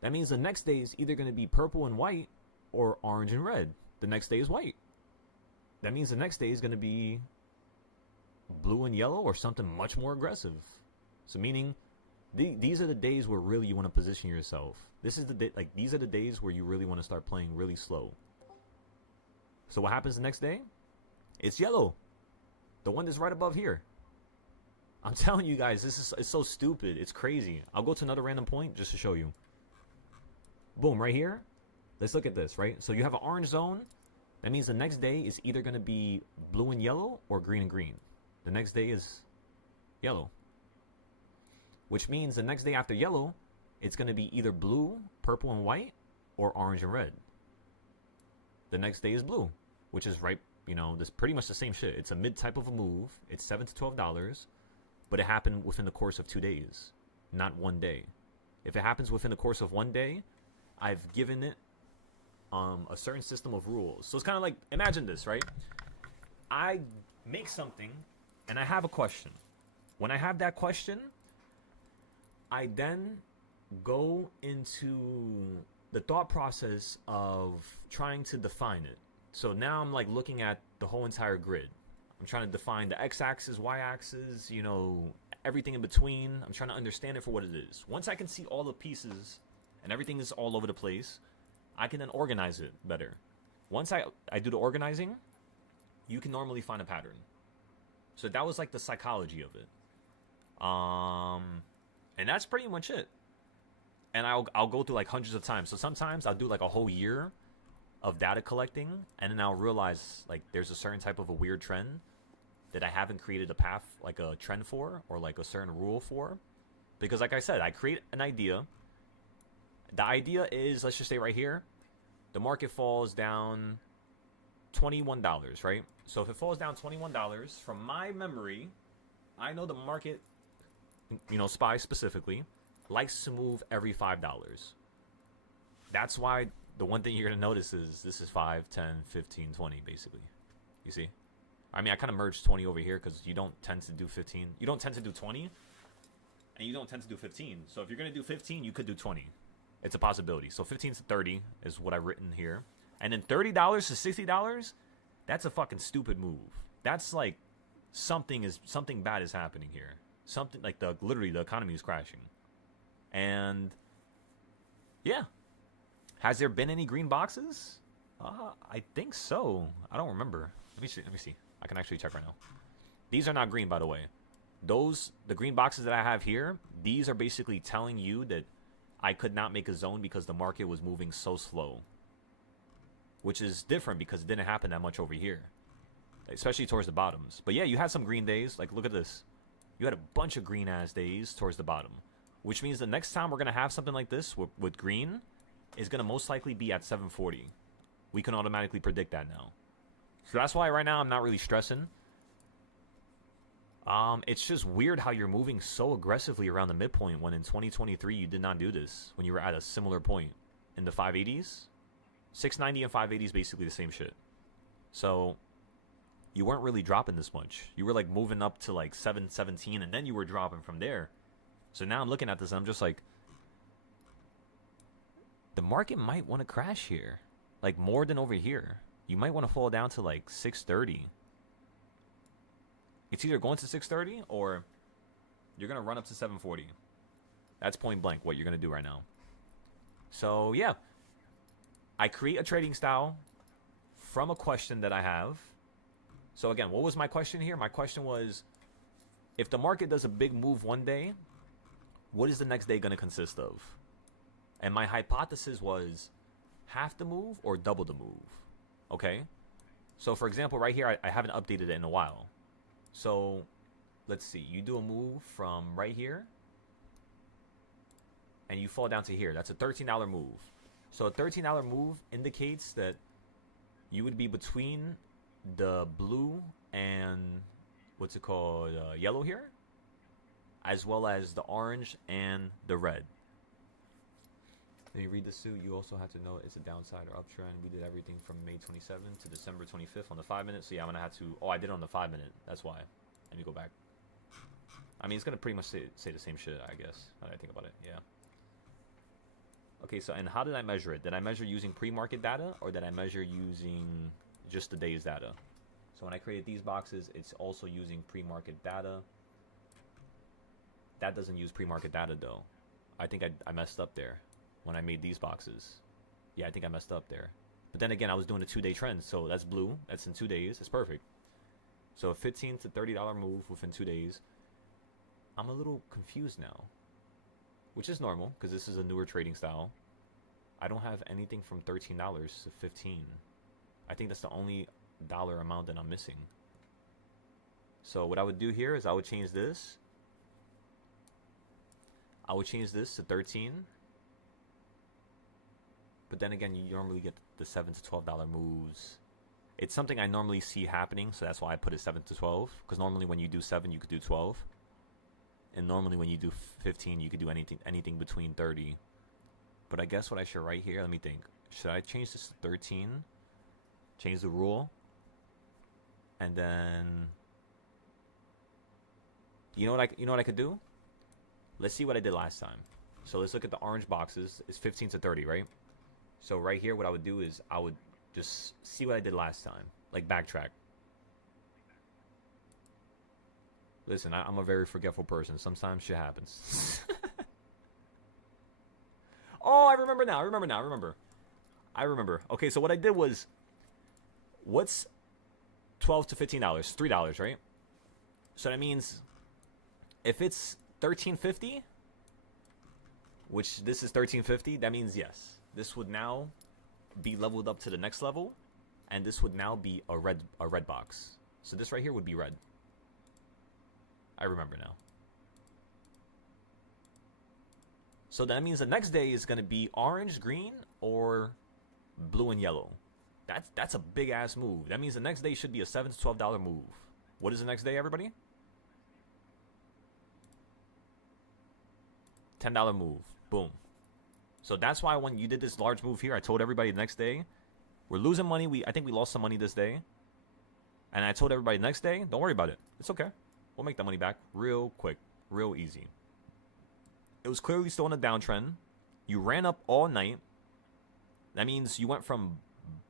that means the next day is either going to be purple and white or orange and red. The next day is white. That means the next day is going to be blue and yellow or something much more aggressive. So meaning, these are the days where really you want to position yourself. This is these are the days where you really want to start playing really slow. So what happens the next day? It's yellow. The one that's right above here. I'm telling you guys, it's so stupid. It's crazy. I'll go to another random point just to show you. Boom, right here. Let's look at this, right? So you have an orange zone. That means the next day is either going to be blue and yellow or green and green. The next day is yellow. Which means the next day after yellow, it's going to be either blue, purple, and white, or orange and red. The next day is blue, which is right, you know, this pretty much the same shit. It's a mid type of a move. It's $7 to $12, but it happened within the course of 2 days, not 1 day. If it happens within the course of 1 day, I've given it a certain system of rules. So it's kind of like, imagine this, right? I make something, and I have a question. When I have that question, I then go into the thought process of trying to define it. So now I'm like looking at the whole entire grid. I'm trying to define the x-axis, y-axis, you know, everything in between. I'm trying to understand it for what it is. Once I can see all the pieces and everything is all over the place, I can then organize it better. Once I do the organizing, you can normally find a pattern. So that was like the psychology of it. And that's pretty much it. And I'll go through like hundreds of times. So sometimes I'll do like a whole year of data collecting, and then I'll realize like there's a certain type of a weird trend that I haven't created a path, like a trend for, or like a certain rule for. Because like I said, I create an idea. The idea is, let's just say right here, the market falls down $21, right? So if it falls down $21, from my memory, I know the market, you know, SPY specifically, likes to move every $5. That's why the one thing you're going to notice is this is 5, 10, 15, 20, basically. You see? I mean, I kind of merged 20 over here because you don't tend to do 15. You don't tend to do 20, and you don't tend to do 15. So if you're going to do 15, you could do 20. It's a possibility. So 15 to 30 is what I've written here. And then $30 to $60, that's a fucking stupid move. That's like something bad is happening here. Something like literally the economy is crashing. And yeah. Has there been any green boxes? I think so. I don't remember. Let me see. I can actually check right now. These are not green, by the way. The green boxes that I have here, these are basically telling you that I could not make a zone because the market was moving so slow. Which is different because it didn't happen that much over here. Especially towards the bottoms. But yeah, you had some green days. Like, look at this. You had a bunch of green-ass days towards the bottom. Which means the next time we're going to have something like this with green is going to most likely be at 740. We can automatically predict that now. So that's why right now I'm not really stressing. It's just weird how you're moving so aggressively around the midpoint when in 2023 you did not do this when you were at a similar point in the 580s. 690 and 580 is basically the same shit. So you weren't really dropping this much. You were like moving up to like 717 and then you were dropping from there. So now I'm looking at this and I'm just like, the market might want to crash here. Like more than over here. You might want to fall down to like 630. It's either going to 630 or you're going to run up to 740. That's point blank what you're going to do right now. So yeah. I create a trading style from a question that I have. So again, what was my question here? My question was, if the market does a big move one day, what is the next day going to consist of? And my hypothesis was half the move or double the move. Okay? So for example, right here, I haven't updated it in a while. So let's see. You do a move from right here and you fall down to here. That's a $13 move. So a $13 move indicates that you would be between the blue and what's it called, yellow here, as well as the orange and the red. When you read the suit, you also have to know it's a downside or uptrend. We did everything from May 27th to December 25th on the 5 minute. So yeah, I'm gonna have to. Oh, I did it on the 5 minute. That's why. Let me go back. I mean, it's gonna pretty much say the same shit, I guess. Now that I think about it, yeah. Okay, so and how did I measure it? Did I measure using pre-market data or did I measure using just the day's data? So when I created these boxes, it's also using pre-market data. That doesn't use pre-market data though. I think I messed up there when I made these boxes. Yeah, I think I messed up there. But then again, I was doing a 2-day trend, so that's blue. That's in 2 days. It's perfect. So a $15 to $30 move within 2 days. I'm a little confused now, which is normal because this is a newer trading style. I don't have anything from $13 to 15. I think that's the only dollar amount that I'm missing. So what I would do here is I would change this. I would change this to 13. But then again, you normally get the $7 to $12 moves. It's something I normally see happening, so that's why I put it 7 to 12. Because normally when you do 7, you could do 12. And normally when you do 15, you could do anything between 30. But I guess what I should write here, let me think. Should I change this to 13? Change the rule. And then you know what I could do? Let's see what I did last time. So let's look at the orange boxes. It's 15 to 30, right? So right here, what I would do is I would just see what I did last time. Like backtrack. Listen, I'm a very forgetful person. Sometimes shit happens. Oh, I remember now. I remember. Okay, so what I did was, what's $12 to $15? $3, right? So that means if it's $13.50, which this is $13.50, that means yes, this would now be leveled up to the next level, and this would now be a red box. So this right here would be red. I remember now. So that means the next day is going to be orange, green, or blue and yellow. That's a big ass move. That means the next day should be a $7 to $12 move. What is the next day, everybody? $10 move. Boom. So that's why when you did this large move here, I told everybody the next day, we're losing money. I think we lost some money this day. And I told everybody the next day, don't worry about it. It's okay. We'll make that money back real quick. Real easy. It was clearly still in a downtrend. You ran up all night. That means you went from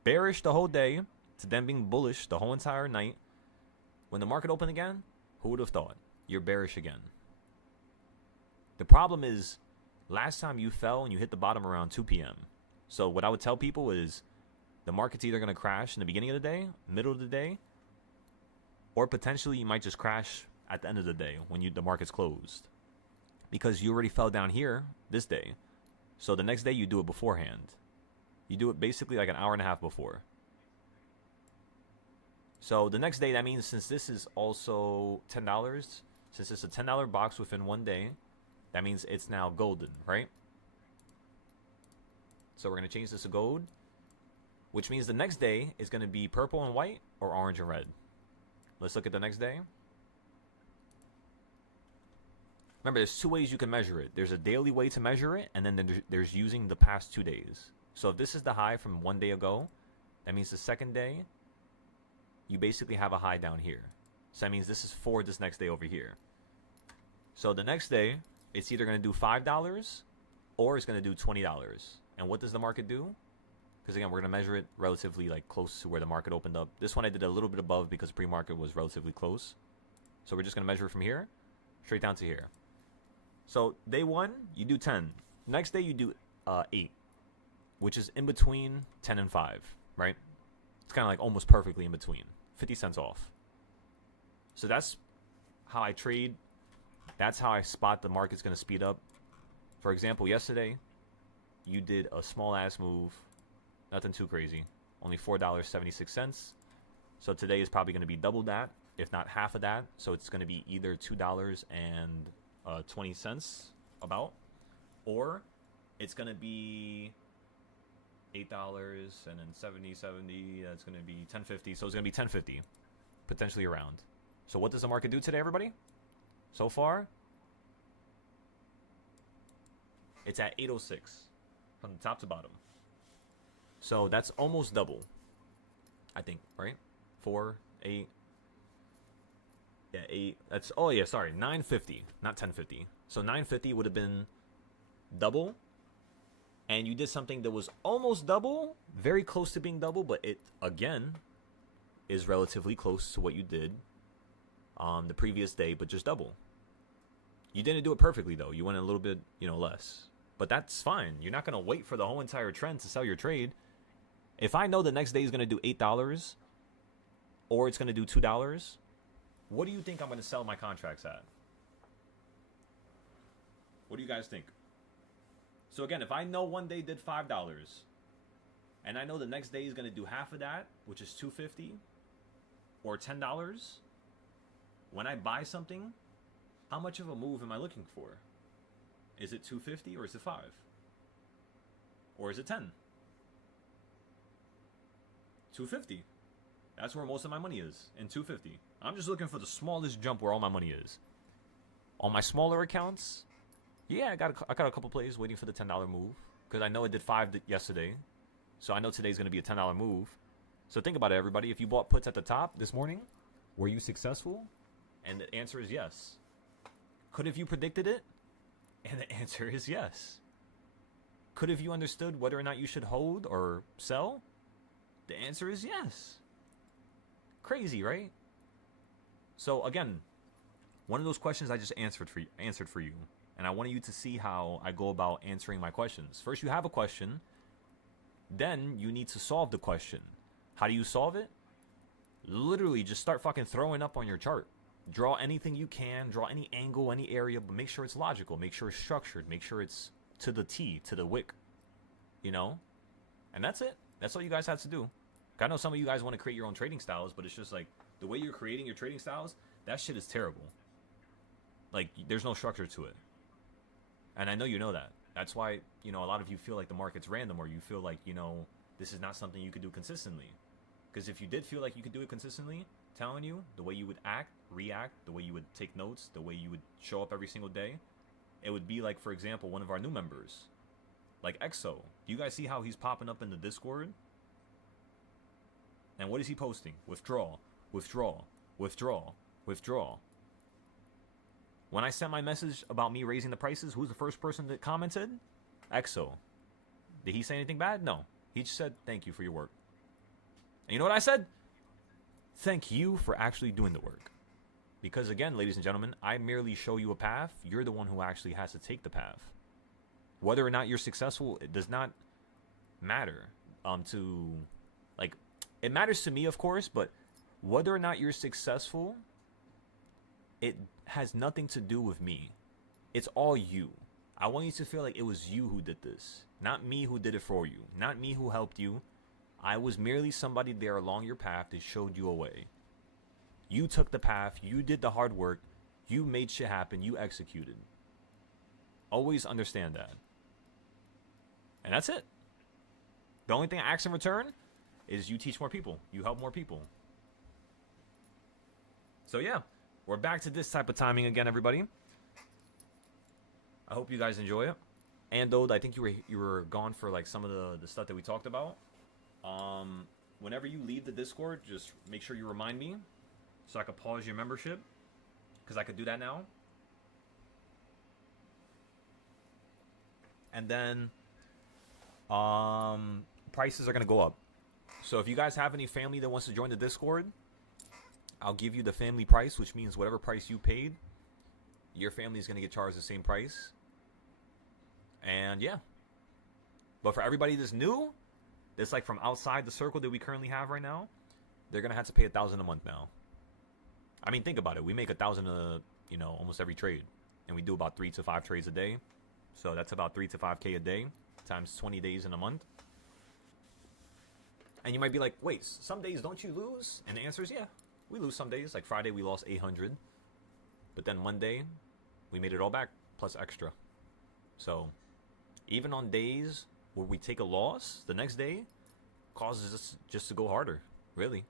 bearish the whole day to then being bullish the whole entire night. When the market opened again, who would have thought? You're bearish again. The problem is, last time you fell and you hit the bottom around 2 p.m. So what I would tell people is, the market's either going to crash in the beginning of the day, middle of the day, or potentially you might just crash at the end of the day when the market's closed. Because you already fell down here this day. So the next day you do it beforehand. You do it basically like an hour and a half before. So the next day, that means since this is also $10, since it's a $10 box within one day, that means it's now golden, right? So we're going to change this to gold, which means the next day is going to be purple and white or orange and red. Let's look at the next day. Remember, there's two ways you can measure it. There's a daily way to measure it, and then there's using the past 2 days. So if this is the high from 1 day ago, that means the second day, you basically have a high down here. So that means this is for this next day over here. So the next day, it's either going to do $5 or it's going to do $20. And what does the market do? Because again, we're going to measure it relatively like close to where the market opened up. This one I did a little bit above because pre-market was relatively close. So we're just going to measure it from here straight down to here. So day 1, you do 10. Next day, you do 8, which is in between 10 and 5, right? It's kind of like almost perfectly in between. 50 cents off. So that's how I trade. That's how I spot the market's going to speed up. For example, yesterday, you did a small-ass move. Nothing too crazy. Only $4.76. So today is probably going to be double that, if not half of that. So it's going to be either $2.20 about, or it's going to be $8 and then 70, that's going to be $10.50. So it's going to be $10.50, potentially around. So what does the market do today, everybody? So far, it's at 806 from the top to bottom. So that's almost double, I think, right? 4, 8. Yeah, 8. That's, oh yeah, sorry, 950, not 1050. So 950 would have been double. And you did something that was almost double, very close to being double, but it, again, is relatively close to what you did the previous day, but just double. You didn't do it perfectly, though. You went a little bit, less. But that's fine. You're not going to wait for the whole entire trend to sell your trade. If I know the next day is going to do $8 or it's going to do $2, what do you think I'm going to sell my contracts at? What do you guys think? So again, if I know one day did $5, and I know the next day is going to do half of that, which is $2.50 or $10, when I buy something, how much of a move am I looking for? Is it $2.50 or is it $5? Or is it $10? $2.50. That's where most of my money is, in $2.50. I'm just looking for the smallest jump where all my money is. On my smaller accounts, yeah, I got a couple plays waiting for the $10 move because I know it did 5 yesterday, so I know today's going to be a $10 move. So think about it, everybody. If you bought puts at the top this morning, were you successful? And the answer is yes. Could have you predicted it? And the answer is yes. Could have you understood whether or not you should hold or sell? The answer is yes. Crazy, right? So again, one of those questions I just answered for you, and I wanted you to see how I go about answering my questions. First, you have a question, then you need to solve the question. How do you solve it? Literally, just start fucking throwing up on your chart. Draw anything you can, draw any angle, any area, but make sure it's logical, make sure it's structured, make sure it's to the T, to the wick, you know? And that's it. That's all you guys have to do. I know some of you guys want to create your own trading styles, but it's just like, the way you're creating your trading styles, that shit is terrible. Like, there's no structure to it. And I know you know that. That's why, you know, a lot of you feel like the market's random, or you feel like, you know, this is not something you could do consistently. Because if you did feel like you could do it consistently, telling you, the way you would act, react, the way you would take notes, the way you would show up every single day, it would be like, for example, one of our new members, like EXO. Do you guys see how he's popping up in the Discord? And what is he posting? Withdraw, withdraw, withdraw, withdraw. When I sent my message about me raising the prices, who's the first person that commented? EXO. Did he say anything bad? No. He just said, thank you for your work. And you know what I said? Thank you for actually doing the work. Because again, ladies and gentlemen, I merely show you a path. You're the one who actually has to take the path. Whether or not you're successful, it does not matter. It matters to me, of course, but whether or not you're successful, it has nothing to do with me. It's all you. I want you to feel like it was you who did this, not me who did it for you, not me who helped you. I was merely somebody there along your path that showed you a way. You took the path, you did the hard work, you made shit happen, you executed. Always understand that. And that's it. The only thing I ask in return is you teach more people, you help more people. So yeah, we're back to this type of timing again, everybody. I hope you guys enjoy it. And though I think you were gone for like some of the stuff that we talked about. Whenever you leave the Discord, just make sure you remind me so I could pause your membership, because I could do that now. And then prices are gonna go up. So if you guys have any family that wants to join the Discord, I'll give you the family price, which means whatever price you paid, your family is gonna get charged the same price. And yeah. But for everybody that's new, that's like from outside the circle that we currently have right now, they're gonna have to pay $1,000 a month now. I mean, think about it. We make $1,000 almost every trade, and we do about 3 to 5 trades a day. So that's about 3 to 5K a day times 20 days in a month. And you might be like, wait, some days don't you lose? And the answer is yeah, we lose some days. Like Friday we lost 800, but then Monday we made it all back plus extra. So even on days where we take a loss, the next day causes us just to go harder, really.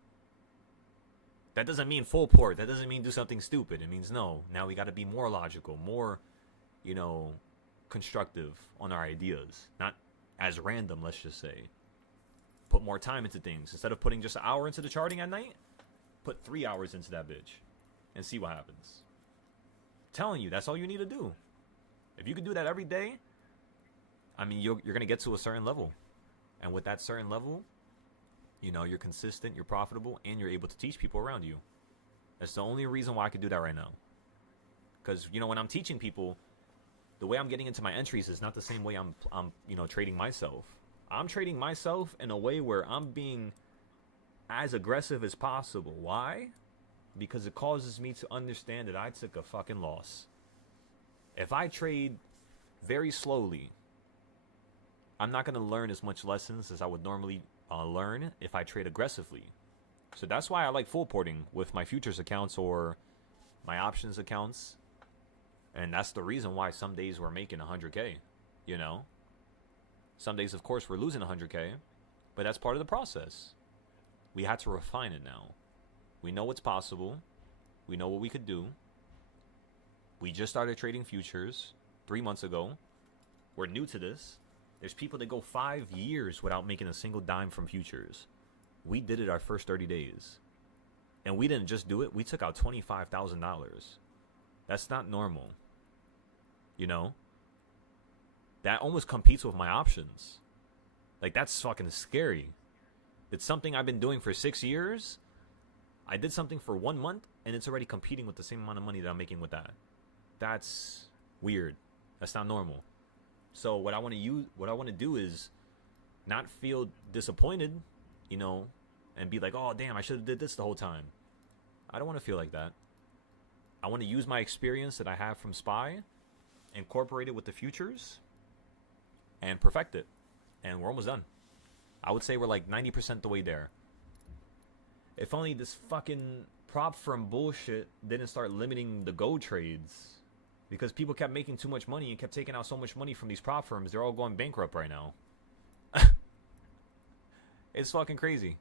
That doesn't mean full port. That doesn't mean do something stupid. It means no, now we got to be more logical, more, constructive on our ideas. Not as random, let's just say. Put more time into things. Instead of putting just an hour into the charting at night, put 3 hours into that bitch and see what happens. I'm telling you, that's all you need to do. If you can do that every day, I mean, you're going to get to a certain level. And with that certain level, you're consistent, you're profitable, and you're able to teach people around you. That's the only reason why I could do that right now. Because, when I'm teaching people, the way I'm getting into my entries is not the same way I'm trading myself. I'm trading myself in a way where I'm being as aggressive as possible. Why? Because it causes me to understand that I took a fucking loss. If I trade very slowly. I'm not going to learn as much lessons as I would normally learn if I trade aggressively. So that's why I like full porting with my futures accounts or my options accounts. And that's the reason why some days we're making 100K, you know? Some days, of course, we're losing 100K, but that's part of the process. We had to refine it now. We know what's possible. We know what we could do. We just started trading futures 3 months ago. We're new to this. There's people that go 5 years without making a single dime from futures. We did it our first 30 days. And we didn't just do it. We took out $25,000. That's not normal. You know? That almost competes with my options. Like, that's fucking scary. It's something I've been doing for 6 years. I did something for 1 month, and it's already competing with the same amount of money that I'm making with that. That's weird. That's not normal. So what I want to do is not feel disappointed, you know, and be like, oh damn, I should have did this the whole time. I don't want to feel like that. I want to use my experience that I have from SPY, incorporate it with the futures, and perfect it. And we're almost done. I would say we're like 90% the way there. If only this fucking prop firm bullshit didn't start limiting the go trades. Because people kept making too much money and kept taking out so much money from these prop firms. They're all going bankrupt right now. It's fucking crazy.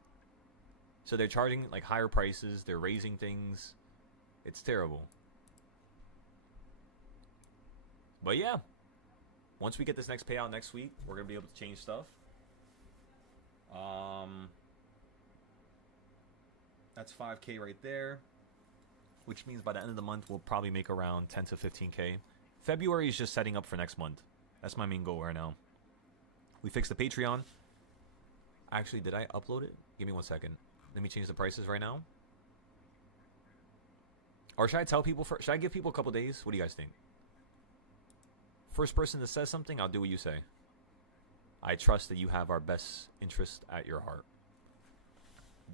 So they're charging like higher prices. They're raising things. It's terrible. But yeah. Once we get this next payout next week, we're going to be able to change stuff. That's 5K right there. Which means by the end of the month, we'll probably make around 10 to 15K. February is just setting up for next month. That's my main goal right now. We fixed the Patreon. Actually, did I upload it? Give me 1 second. Let me change the prices right now. Or should I tell people first? Should I give people a couple days? What do you guys think? First person that says something, I'll do what you say. I trust that you have our best interest at your heart.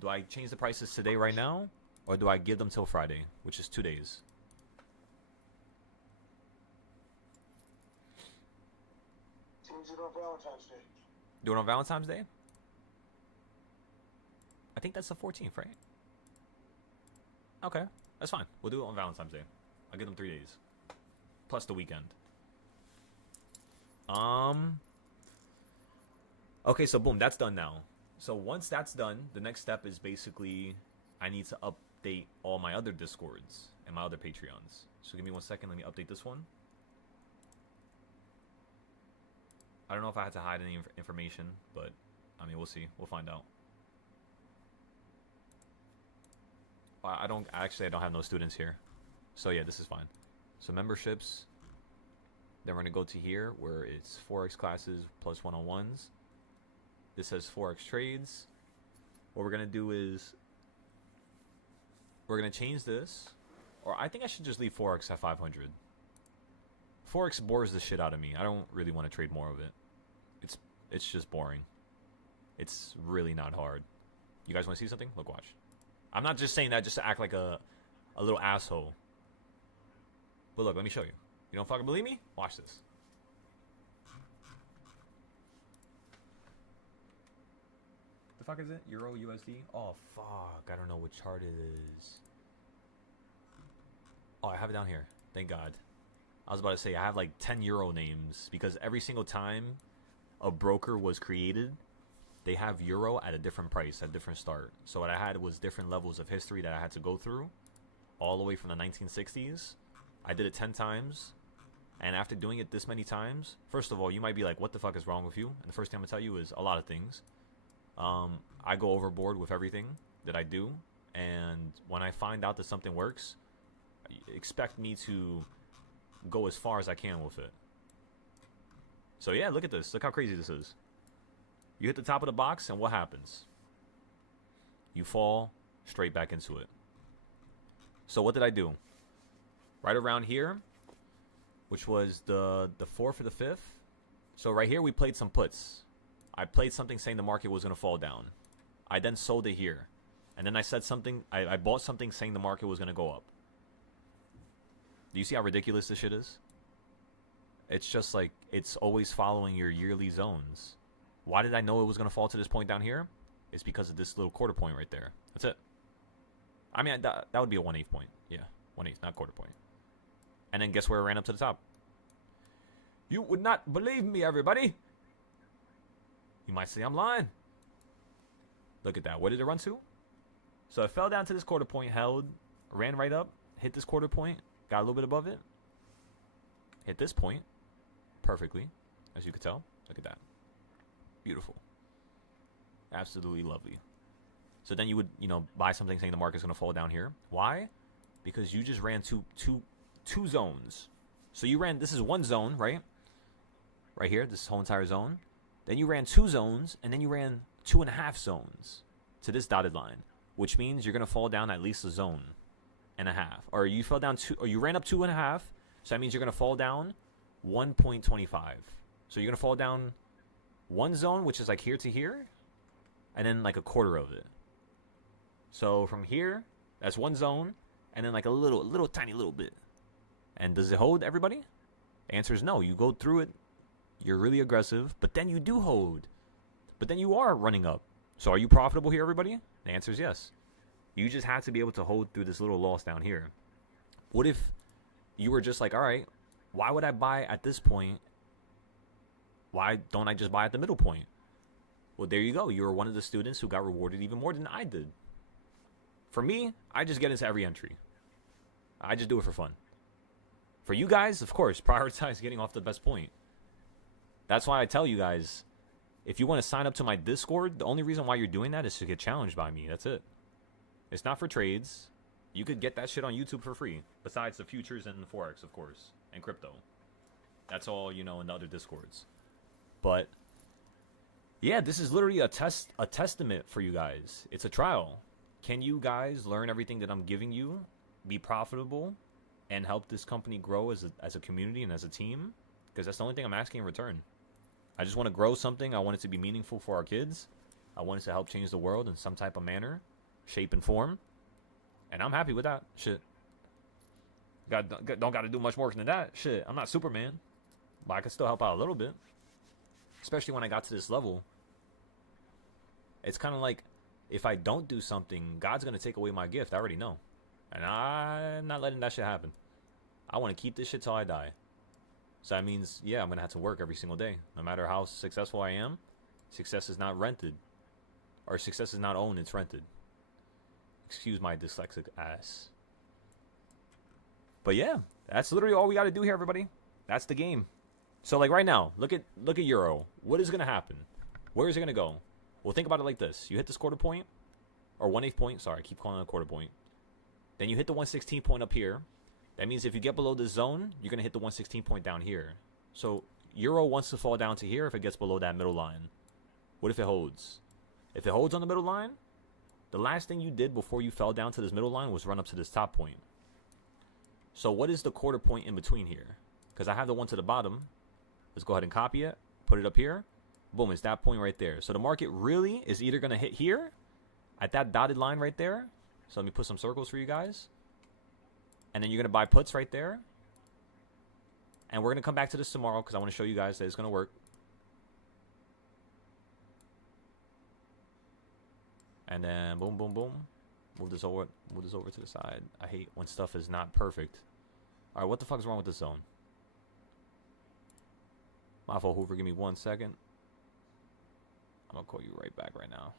Do I change the prices today right now? Or do I give them till Friday, which is 2 days? Change it on Valentine's Day. Do it on Valentine's Day? I think that's the 14th, right? Okay, that's fine. We'll do it on Valentine's Day. I'll give them 3 days. Plus the weekend. Okay, so boom, that's done now. So once that's done, the next step is basically I need to update all my other Discords and my other Patreons. So give me 1 second. Let me update this one. I don't know if I had to hide any information, but I mean, we'll see. We'll find out. I don't have no students here. So yeah, this is fine. So memberships. Then we're going to go to here where it's Forex classes plus one-on-ones. This says Forex trades. What we're going to do is we're going to change this. Or I think I should just leave Forex at 500. Forex bores the shit out of me. I don't really want to trade more of it. It's just boring. It's really not hard. You guys want to see something? Look, watch. I'm not just saying that just to act like a little asshole. But look, let me show you. You don't fucking believe me? Watch this. The fuck is it? Euro USD? Oh fuck, I don't know which chart it is. Oh, I have it down here. Thank God. I was about to say I have like 10 euro names because every single time a broker was created, they have euro at a different price, at a different start. So what I had was different levels of history that I had to go through, all the way from the 1960s. I did it 10 times, and after doing it this many times, first of all, you might be like, what the fuck is wrong with you? And the first thing I'm gonna tell you is a lot of things. I go overboard with everything that I do, and when I find out that something works, expect me to go as far as I can with it. So yeah, look at this. Look how crazy this is. You hit the top of the box, and what happens? You fall straight back into it. So what did I do? Right around here, which was the 4th or the 5th. So right here, we played some puts. I played something saying the market was going to fall down. I then sold it here. And then I said something, I bought something saying the market was going to go up. Do you see how ridiculous this shit is? It's just like it's always following your yearly zones. Why did I know it was going to fall to this point down here? It's because of this little quarter point right there. That's it. I mean, that would be a 1/8 point. Yeah, 1/8, not quarter point. And then guess where it ran up to the top? You would not believe me, everybody. You might say I'm lying. Look at that. Where did it run to? So it fell down to this quarter point, held, ran right up, hit this quarter point, got a little bit above it, hit this point perfectly, as you could tell. Look at that. Beautiful. Absolutely lovely. So then you would, buy something saying the market's going to fall down here. Why? Because you just ran two zones. So you ran, this is one zone, right? Right here, this whole entire zone. Then you ran 2 zones, and then you ran 2.5 zones to this dotted line, which means you're going to fall down at least a zone and a half. Or you fell down 2, or you ran up 2.5, so that means you're going to fall down 1.25. So you're going to fall down one zone, which is like here to here, and then like a quarter of it. So from here, that's one zone, and then like a little tiny little bit. And does it hold, everybody? The answer is no. You go through it, you're really aggressive, but then you do hold. But then you are running up. So are you profitable here, everybody? The answer is yes. You just have to be able to hold through this little loss down here. What if you were just like, all right, why would I buy at this point? Why don't I just buy at the middle point? Well, there you go. You were one of the students who got rewarded even more than I did. For me, I just get into every entry. I just do it for fun. For you guys, of course, prioritize getting off the best point. That's why I tell you guys, if you want to sign up to my Discord, the only reason why you're doing that is to get challenged by me. That's it. It's not for trades. You could get that shit on YouTube for free. Besides the futures and the Forex, of course. And crypto. That's all, in the other Discords. But, yeah, this is literally a testament for you guys. It's a trial. Can you guys learn everything that I'm giving you, be profitable, and help this company grow as a community and as a team? Because that's the only thing I'm asking in return. I just want to grow something. I want it to be meaningful for our kids. I want it to help change the world in some type of manner, shape, and form. And I'm happy with that. Shit. Don't got to do much more than that. Shit, I'm not Superman. But I can still help out a little bit. Especially when I got to this level. It's kind of like, if I don't do something, God's going to take away my gift. I already know. And I'm not letting that shit happen. I want to keep this shit till I die. So that means, yeah, I'm going to have to work every single day. No matter how successful I am, success is not rented. Or success is not owned, it's rented. Excuse my dyslexic ass. But yeah, that's literally all we got to do here, everybody. That's the game. So like right now, look at Euro. What is going to happen? Where is it going to go? Well, think about it like this. You hit this quarter point, or 1/8 point. Sorry, I keep calling it a quarter point. Then you hit the 1/16 point up here. That means if you get below this zone, you're going to hit the 1/16 point down here. So Euro wants to fall down to here if it gets below that middle line. What if it holds? If it holds on the middle line, the last thing you did before you fell down to this middle line was run up to this top point. So what is the quarter point in between here? Because I have the one to the bottom. Let's go ahead and copy it. Put it up here. Boom, it's that point right there. So the market really is either going to hit here at that dotted line right there. So let me put some circles for you guys. And then you're going to buy puts right there. And we're going to come back to this tomorrow because I want to show you guys that it's going to work. And then boom, boom, boom. Move this over to the side. I hate when stuff is not perfect. All right, what the fuck is wrong with this zone? My fault, Hoover. Give me 1 second. I'm going to call you right back right now.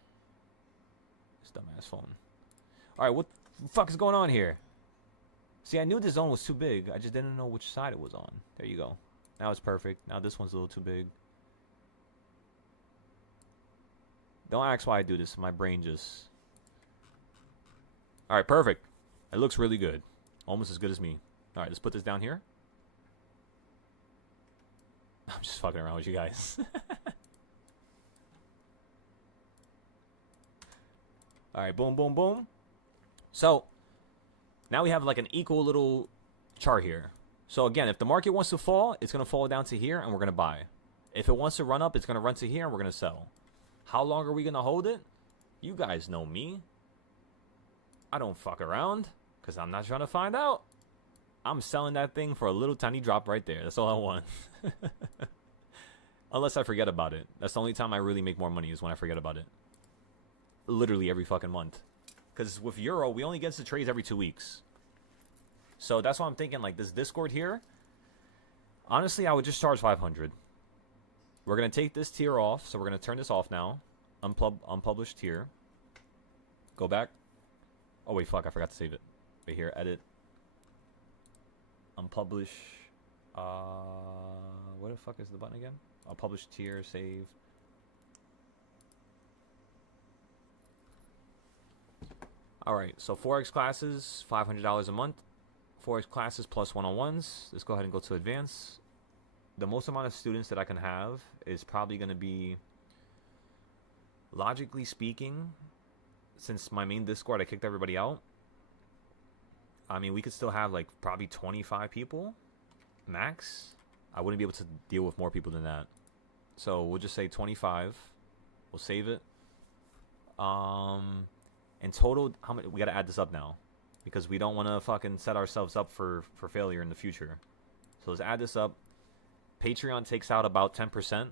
This dumbass phone. All right, what the fuck is going on here? See, I knew this zone was too big. I just didn't know which side it was on. There you go. Now it's perfect. Now this one's a little too big. Don't ask why I do this. My brain just... All right, perfect. It looks really good. Almost as good as me. All right, let's put this down here. I'm just fucking around with you guys. All right, boom, boom, boom. So, now we have like an equal little chart here. So again, if the market wants to fall, it's going to fall down to here and we're going to buy. If it wants to run up, it's going to run to here and we're going to sell. How long are we going to hold it? You guys know me. I don't fuck around because I'm not trying to find out. I'm selling that thing for a little tiny drop right there. That's all I want. Unless I forget about it. That's the only time I really make more money is when I forget about it. Literally every fucking month. Because with Euro, we only get to trades every 2 weeks. So that's why I'm thinking, like, this Discord here. Honestly, I would just charge 500. We're going to take this tier off. So we're going to turn this off now. Unpublished tier. Go back. Oh, wait, fuck. I forgot to save it. Right here. Edit. Unpublish. What the fuck is the button again? Unpublished tier. Save. Alright, so Forex classes, $500 a month. Forex classes plus one-on-ones. Let's go ahead and go to advanced. The most amount of students that I can have is probably going to be, logically speaking, since my main Discord, I kicked everybody out. I mean, we could still have, like, probably 25 people, max. I wouldn't be able to deal with more people than that. So we'll just say 25. We'll save it. In total, how many? We got to add this up now, because we don't want to fucking set ourselves up for failure in the future. So let's add this up. Patreon takes out about 10%,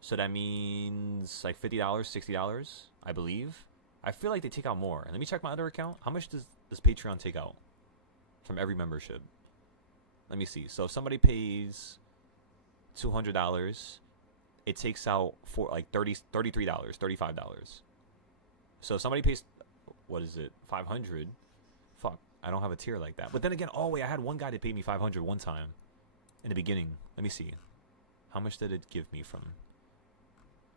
so that means like $50, $60, I believe. I feel like they take out more. And let me check my other account. How much does Patreon take out from every membership? Let me see. So if somebody pays $200, it takes out for like $33, $35. So if somebody pays, what is it, 500? Fuck, I don't have a tier like that. But then again, oh wait, I had one guy that paid me 500 one time in the beginning. Let me see. How much did it give me from,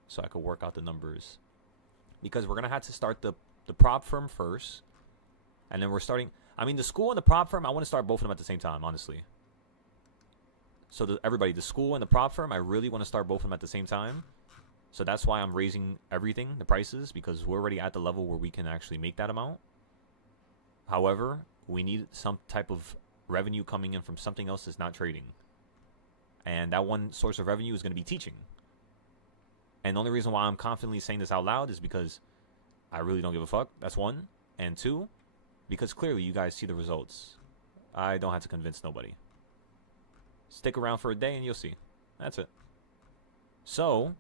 so I could work out the numbers? Because we're going to have to start the prop firm first. And then we're starting, I mean, the school and the prop firm, I want to start both of them at the same time, honestly. So everybody, the school and the prop firm, I really want to start both of them at the same time. So that's why I'm raising everything, the prices, because we're already at the level where we can actually make that amount. However, we need some type of revenue coming in from something else that's not trading. And that one source of revenue is going to be teaching. And the only reason why I'm confidently saying this out loud is because I really don't give a fuck. That's one. And two, because clearly you guys see the results. I don't have to convince nobody. Stick around for a day and you'll see. That's it. So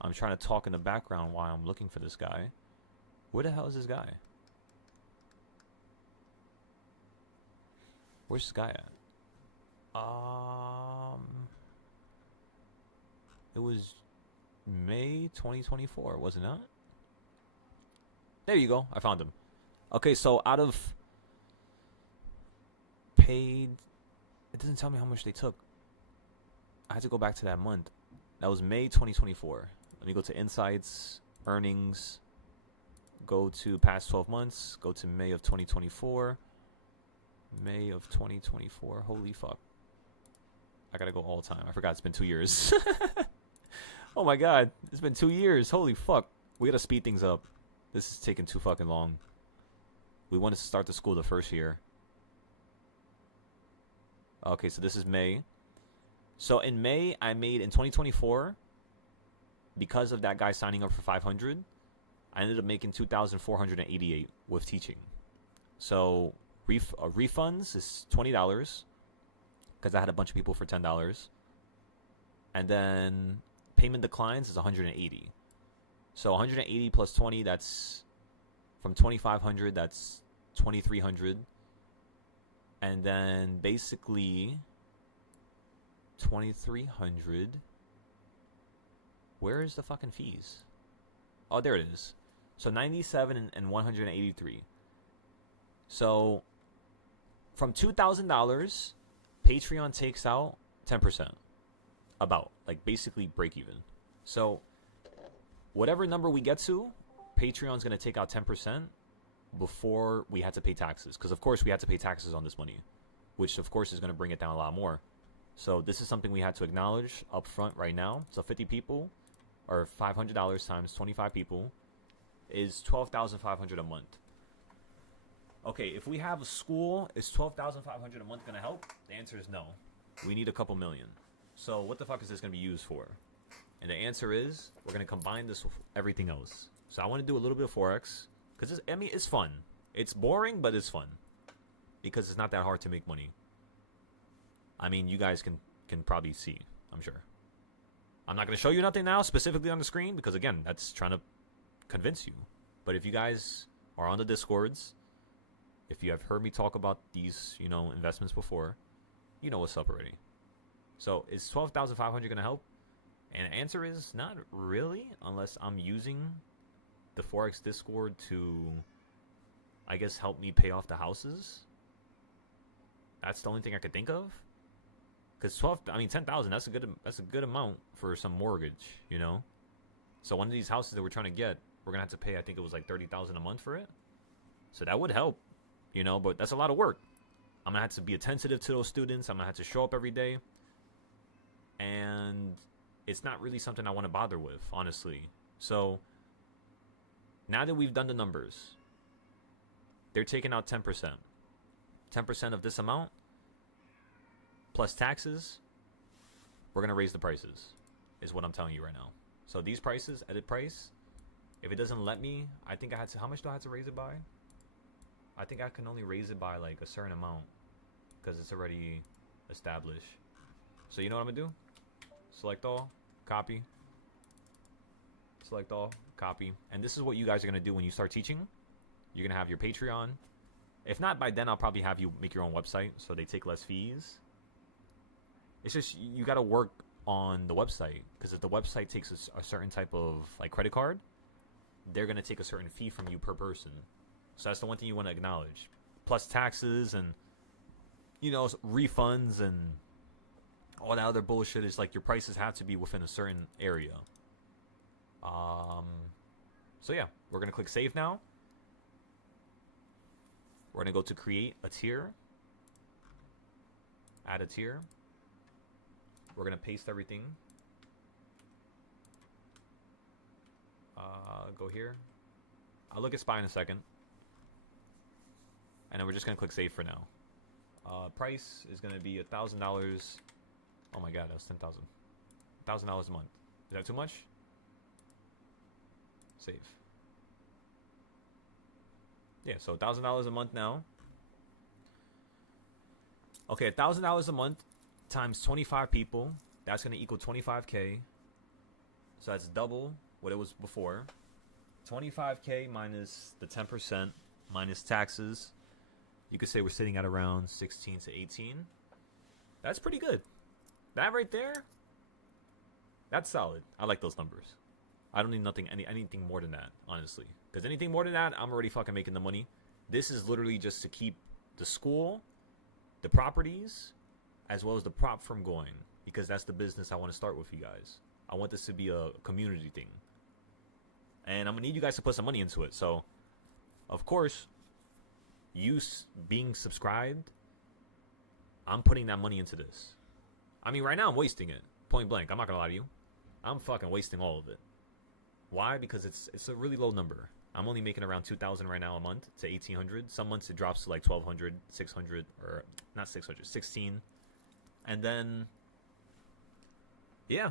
I'm trying to talk in the background while I'm looking for this guy. Where the hell is this guy? Where's this guy at? It was May 2024, wasn't it? There you go. I found him. Okay, so out of paid, it doesn't tell me how much they took. I had to go back to that month. That was May 2024. Let me go to insights, earnings, go to past 12 months, go to May of 2024. May of 2024. Holy fuck. I gotta go all time. I forgot it's been 2 years. Oh my god. It's been 2 years. Holy fuck. We gotta speed things up. This is taking too fucking long. We wanted to start the school the first year. Okay, so this is May. So in May, I made, in 2024, because of that guy signing up for 500, I ended up making 2,488 with teaching. So refunds is $20 because I had a bunch of people for $10. And then payment declines is 180. So 180 plus 20, that's from 2,500, that's 2,300. And then basically 2,300. Where is the fucking fees? Oh, there it is. So 97 and 183. So from $2,000, Patreon takes out 10%. About, like, basically break even. So whatever number we get to, Patreon's going to take out 10% before we had to pay taxes. Because, of course, we had to pay taxes on this money, which, of course, is going to bring it down a lot more. So this is something we had to acknowledge up front right now. So 50 people, or $500 times 25 people, is $12,500 a month. Okay, if we have a school, is $12,500 a month going to help? The answer is no. We need a couple million. So what the fuck is this going to be used for? And the answer is, we're going to combine this with everything else. So I want to do a little bit of Forex. Because, I mean, it's fun. It's boring, but it's fun. because it's not that hard to make money. I mean, you guys can probably see, I'm sure. I'm not going to show you nothing now specifically on the screen because, again, that's trying to convince you. But if you guys are on the Discords, if you have heard me talk about these, you know, investments before, you know what's up already. So is 12,500 going to help? And the answer is not really, unless I'm using the Forex Discord to, I guess, help me pay off the houses. That's the only thing I could think of. Because 10,000, that's a good amount for some mortgage, you know. So one of these houses that we're trying to get, we're gonna have to pay, I think it was like 30,000 a month for it. So that would help, you know. But that's a lot of work. I'm gonna have to be attentive to those students. I'm gonna have to show up every day, and it's not really something I want to bother with, honestly. So now that we've done the numbers, they're taking out 10%. 10% of this amount plus taxes, we're going to raise the prices, is what I'm telling you right now. So these prices, edit price, if it doesn't let me, I think I had to, how much do I have to raise it by? I think I can only raise it by like a certain amount because it's already established. So you know what I'm going to do? Select all, copy. Select all, copy. And this is what you guys are going to do when you start teaching. You're going to have your Patreon. If not, by then I'll probably have you make your own website so they take less fees. It's just you got to work on the website, because if the website takes a certain type of like credit card, they're going to take a certain fee from you per person. So that's the one thing you want to acknowledge. Plus taxes and, you know, refunds and all that other bullshit is like your prices have to be within a certain area. So yeah, we're going to click save now. We're going to go to create a tier. Add a tier. We're going to paste everything. Go here. I'll look at SPY in a second. And then we're just going to click save for now. Price is going to be $1,000. Oh my god, that's 10,000. $1,000 a month. Is that too much? Save. Yeah, so $1,000 a month now. Okay, $1,000 a month times 25 people. That's going to equal 25K. So that's double what it was before. 25K minus the 10% minus taxes. You could say we're sitting at around 16 to 18. That's pretty good. That right there, that's solid. I like those numbers. I don't need anything more than that, honestly. Because anything more than that, I'm already fucking making the money. This is literally just to keep the school, the properties, as well as the prop firm going. Because that's the business I want to start with you guys. I want this to be a community thing. And I'm going to need you guys to put some money into it. So, of course, you being subscribed, I'm putting that money into this. I mean, right now I'm wasting it. Point blank. I'm not going to lie to you. I'm fucking wasting all of it. Why? Because it's a really low number. I'm only making around 2,000 right now a month to 1,800. Some months it drops to like 1,200, 600, or not 600, 16. And then, yeah.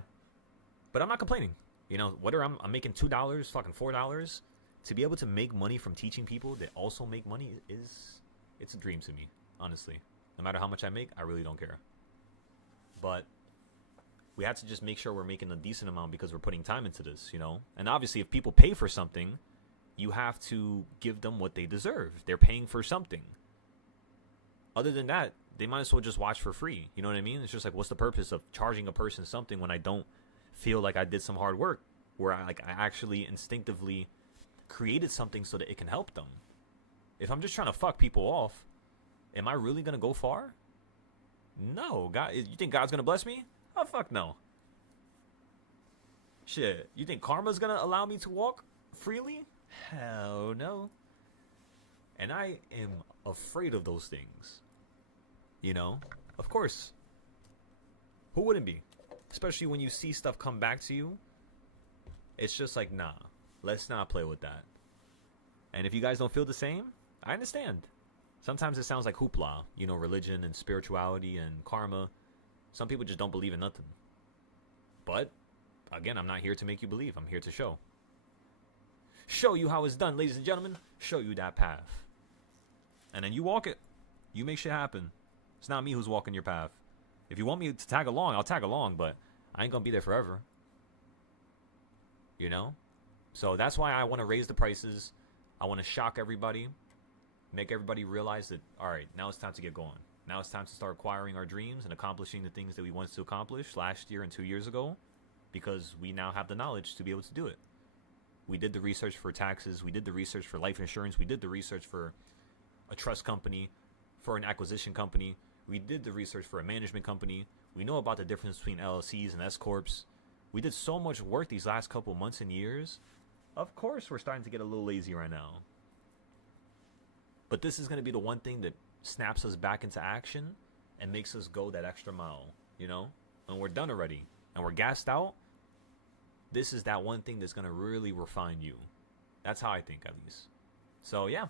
But I'm not complaining. You know, whether I'm making $2, fucking $4, to be able to make money from teaching people that also make money it's a dream to me, honestly. No matter how much I make, I really don't care. But we have to just make sure we're making a decent amount because we're putting time into this, you know? And obviously, if people pay for something, you have to give them what they deserve. They're paying for something. Other than that, they might as well just watch for free. You know what I mean? It's just like, what's the purpose of charging a person something when I don't feel like I did some hard work, where I actually instinctively created something so that it can help them? If I'm just trying to fuck people off, am I really going to go far? No. God, you think God's going to bless me? Oh, fuck no. Shit. You think karma's going to allow me to walk freely? Hell no. And I am afraid of those things. You know? Of course. Who wouldn't be? Especially when you see stuff come back to you. It's just like, nah. Let's not play with that. And if you guys don't feel the same, I understand. Sometimes it sounds like hoopla. You know, religion and spirituality and karma. Some people just don't believe in nothing. But, again, I'm not here to make you believe. I'm here to show. Show you how it's done, ladies and gentlemen. Show you that path. And then you walk it. You make shit happen. It's not me who's walking your path. If you want me to tag along, I'll tag along, but I ain't gonna be there forever. You know? So that's why I want to raise the prices. I want to shock everybody. Make everybody realize that, all right, now it's time to get going. Now it's time to start acquiring our dreams and accomplishing the things that we wanted to accomplish last year and 2 years ago, because we now have the knowledge to be able to do it. We did the research for taxes. We did the research for life insurance. We did the research for a trust company, for an acquisition company. We did the research for a management company. We know about the difference between LLCs and S-Corps. We did so much work these last couple months and years. Of course, we're starting to get a little lazy right now. But this is going to be the one thing that snaps us back into action and makes us go that extra mile, you know? When we're done already and we're gassed out, this is that one thing that's going to really refine you. That's how I think, at least. So, yeah.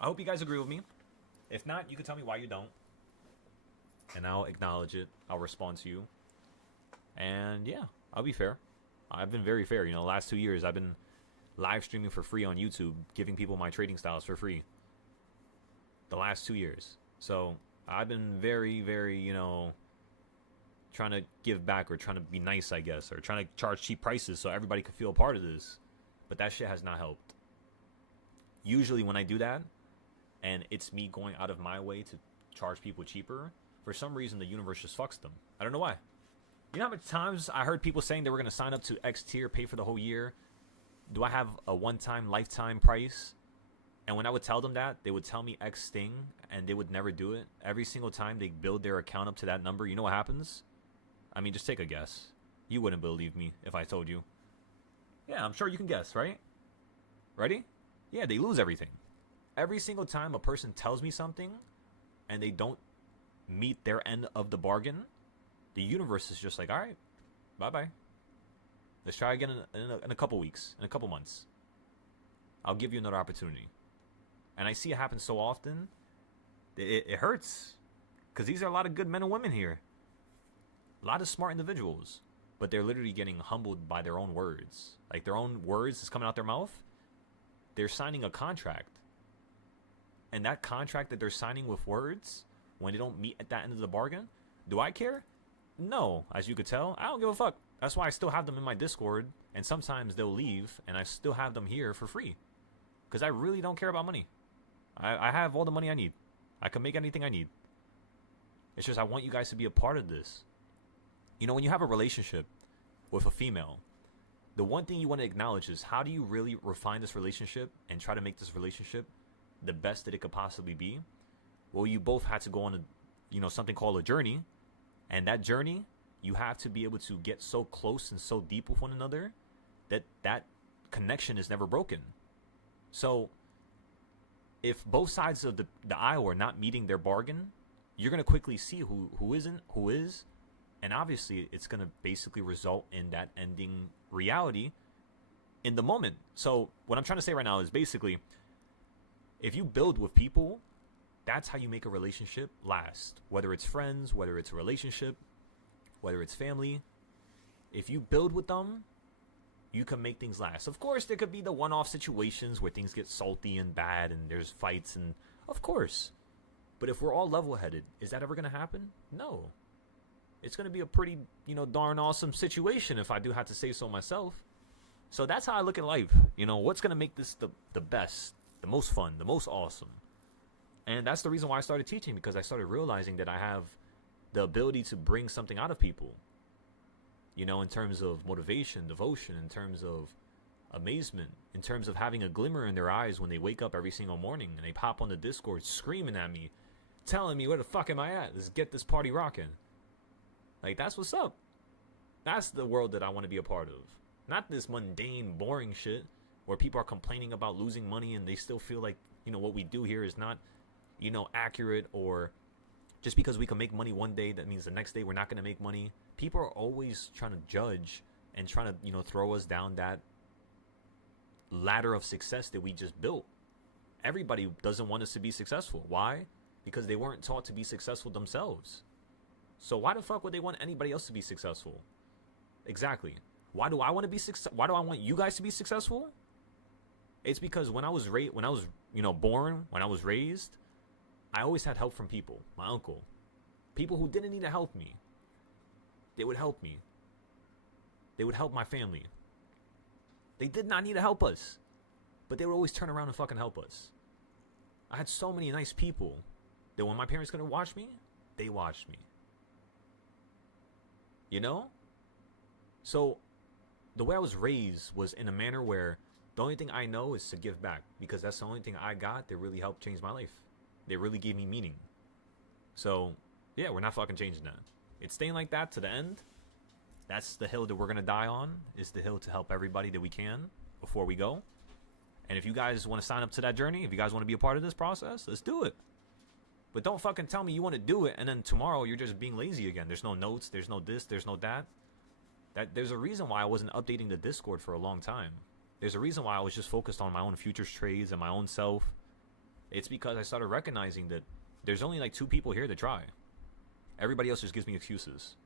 I hope you guys agree with me. If not, you can tell me why you don't. And I'll acknowledge it. I'll respond to you. And, yeah, I'll be fair. I've been very fair. You know, the last 2 years, I've been live streaming for free on YouTube, giving people my trading styles for free. The last 2 years. So, I've been very, very, you know, trying to give back, or trying to be nice, I guess, or trying to charge cheap prices so everybody could feel a part of this. But that shit has not helped. Usually when I do that, and it's me going out of my way to charge people cheaper, for some reason the universe just fucks them. I don't know why. You know how many times I heard people saying they were going to sign up to X tier, pay for the whole year? Do I have a one-time, lifetime price? And when I would tell them that, they would tell me X thing, and they would never do it. Every single time they build their account up to that number, you know what happens? I mean, just take a guess. You wouldn't believe me if I told you. Yeah, I'm sure you can guess, right? Ready? Yeah, they lose everything. Every single time a person tells me something and they don't meet their end of the bargain, the universe is just like, all right, bye-bye. Let's try again in a couple weeks, in a couple months. I'll give you another opportunity. And I see it happen so often, it hurts. Because these are a lot of good men and women here. A lot of smart individuals. But they're literally getting humbled by their own words. Like, their own words is coming out their mouth. They're signing a contract. And that contract that they're signing with words, when they don't meet at that end of the bargain, do I care? No. As you could tell, I don't give a fuck. That's why I still have them in my Discord. And sometimes they'll leave, and I still have them here for free. Because I really don't care about money. I have all the money I need. I can make anything I need. It's just I want you guys to be a part of this. You know, when you have a relationship with a female, the one thing you want to acknowledge is, how do you really refine this relationship and try to make this relationship the best that it could possibly be? Well, you both had to go on something called a journey. And that journey, you have to be able to get so close and so deep with one another that connection is never broken. So if both sides of the aisle are not meeting their bargain, you're going to quickly see who isn't, who is. And obviously, it's going to basically result in that ending reality in the moment. So what I'm trying to say right now is basically, if you build with people, that's how you make a relationship last. Whether it's friends, whether it's a relationship, whether it's family. If you build with them, you can make things last. Of course, there could be the one-off situations where things get salty and bad and there's fights, and of course. But if we're all level-headed, is that ever going to happen? No. It's going to be a pretty, darn awesome situation, if I do have to say so myself. So that's how I look at life. What's going to make this the best, the most fun, the most awesome? And that's the reason why I started teaching, because I started realizing that I have the ability to bring something out of people. In terms of motivation, devotion, in terms of amazement, in terms of having a glimmer in their eyes when they wake up every single morning and they pop on the Discord screaming at me, telling me, where the fuck am I at? Let's get this party rocking. Like, that's what's up. That's the world that I want to be a part of. Not this mundane, boring shit where people are complaining about losing money and they still feel like, what we do here is not, accurate, or just because we can make money one day, that means the next day we're not going to make money. People are always trying to judge and trying to, throw us down that ladder of success that we just built. Everybody doesn't want us to be successful. Why? Because they weren't taught to be successful themselves. So why the fuck would they want anybody else to be successful? Exactly. Why do I want to be Why do I want you guys to be successful? It's because when I was born, when I was raised, I always had help from people. My uncle. People who didn't need to help me. They would help me. They would help my family. They did not need to help us. But they would always turn around and fucking help us. I had so many nice people that when my parents couldn't watch me, they watched me. You know? So, the way I was raised was in a manner where the only thing I know is to give back. Because that's the only thing I got that really helped change my life. They really gave me meaning. So, yeah, we're not fucking changing that. It's staying like that to the end. That's the hill that we're going to die on. Is the hill to help everybody that we can before we go. And if you guys want to sign up to that journey, if you guys want to be a part of this process, let's do it. But don't fucking tell me you want to do it and then tomorrow you're just being lazy again. There's no notes, there's no this, there's no that. There's a reason why I wasn't updating the Discord for a long time. There's a reason why I was just focused on my own futures trades and my own self. It's because I started recognizing that there's only like 2 people here to try. Everybody else just gives me excuses.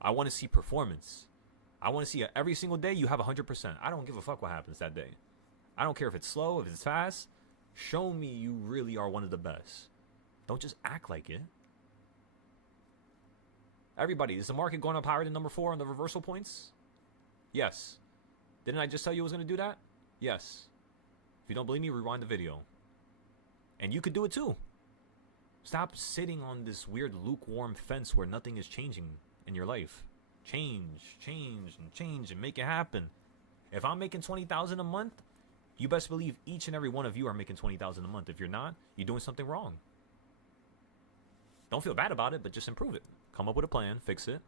I want to see performance. I want to see every single day you have 100%. I don't give a fuck what happens that day. I don't care if it's slow, if it's fast. Show me you really are one of the best. Don't just act like it. Everybody, is the market going up higher than number 4 on the reversal points? Yes. Didn't I just tell you I was going to do that? Yes. If you don't believe me, rewind the video. And you could do it too. Stop sitting on this weird lukewarm fence where nothing is changing in your life. Change, and make it happen. If I'm making $20,000 a month, you best believe each and every one of you are making $20,000 a month. If you're not, you're doing something wrong. Don't feel bad about it, but just improve it. Come up with a plan, fix it.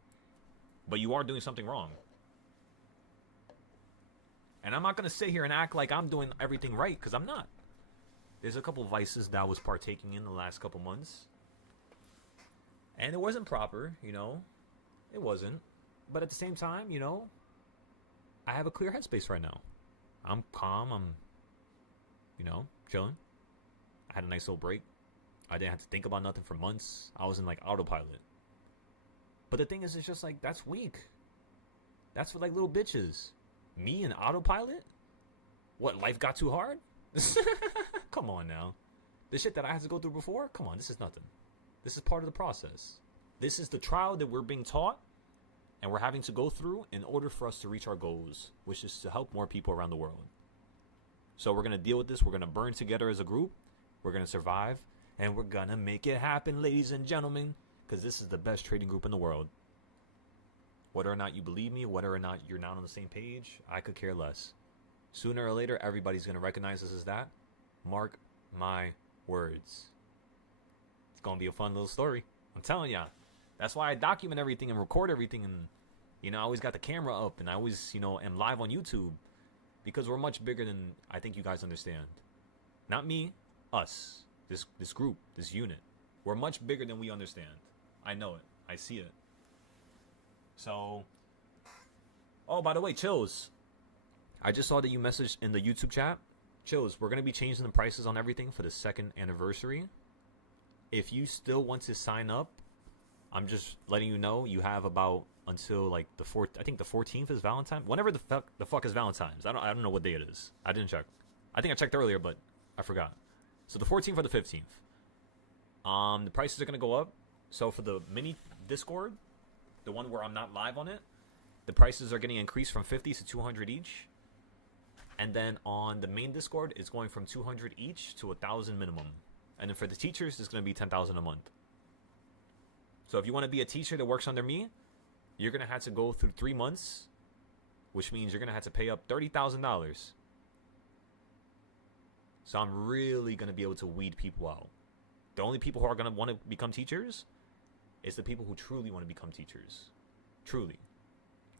But you are doing something wrong. And I'm not going to sit here and act like I'm doing everything right, because I'm not. There's a couple vices that I was partaking in the last couple months. And it wasn't proper, you know. It wasn't. But at the same time, you know, I have a clear headspace right now. I'm calm. I'm, you know, chilling. I had a nice little break. I didn't have to think about nothing for months. I was in like autopilot. But the thing is, it's just like, that's weak. That's for like little bitches. Me in autopilot? What, life got too hard? Come on now. The shit that I had to go through before? Come on, this is nothing. This is part of the process. This is the trial that we're being taught and we're having to go through in order for us to reach our goals, which is to help more people around the world. So we're going to deal with this. We're going to burn together as a group. We're going to survive. And we're going to make it happen, ladies and gentlemen, because this is the best trading group in the world. Whether or not you believe me, whether or not you're not on the same page, I could care less. Sooner or later, everybody's going to recognize us as that. Mark my words. It's going to be a fun little story. I'm telling ya. That's why I document everything and record everything. And, you know, I always got the camera up. And I always, you know, am live on YouTube. Because we're much bigger than I think you guys understand. Not me. Us. This group. This unit. We're much bigger than we understand. I know it. I see it. So. Oh, by the way, Chills. I just saw that you messaged in the YouTube chat. Chills, we're going to be changing the prices on everything for the 2nd anniversary. If you still want to sign up, I'm just letting you know you have about until like the 4th. I think the 14th is Valentine's. Whenever the fuck is Valentine's. I don't know what day it is. I didn't check. I think I checked earlier, but I forgot. So the 14th or the 15th. The prices are going to go up. So for the mini Discord, the one where I'm not live on it, the prices are getting increased from 50 to 200 each. And then on the main Discord, it's going from 200 each to 1,000 minimum. And then for the teachers, it's going to be 10,000 a month. So if you want to be a teacher that works under me, you're going to have to go through 3 months, which means you're going to have to pay up $30,000. So I'm really going to be able to weed people out. The only people who are going to want to become teachers is the people who truly want to become teachers. Truly.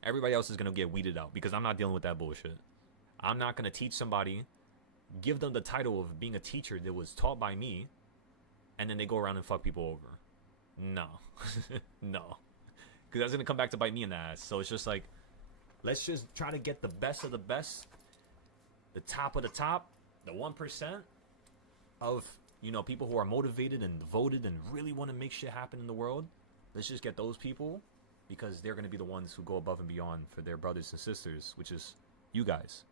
Everybody else is going to get weeded out because I'm not dealing with that bullshit. I'm not going to teach somebody, give them the title of being a teacher that was taught by me, and then they go around and fuck people over. No. No. Because that's going to come back to bite me in the ass. So it's just like, let's just try to get the best of the best, the top of the top, the 1% of, you know, people who are motivated and devoted and really want to make shit happen in the world. Let's just get those people because they're going to be the ones who go above and beyond for their brothers and sisters, which is you guys.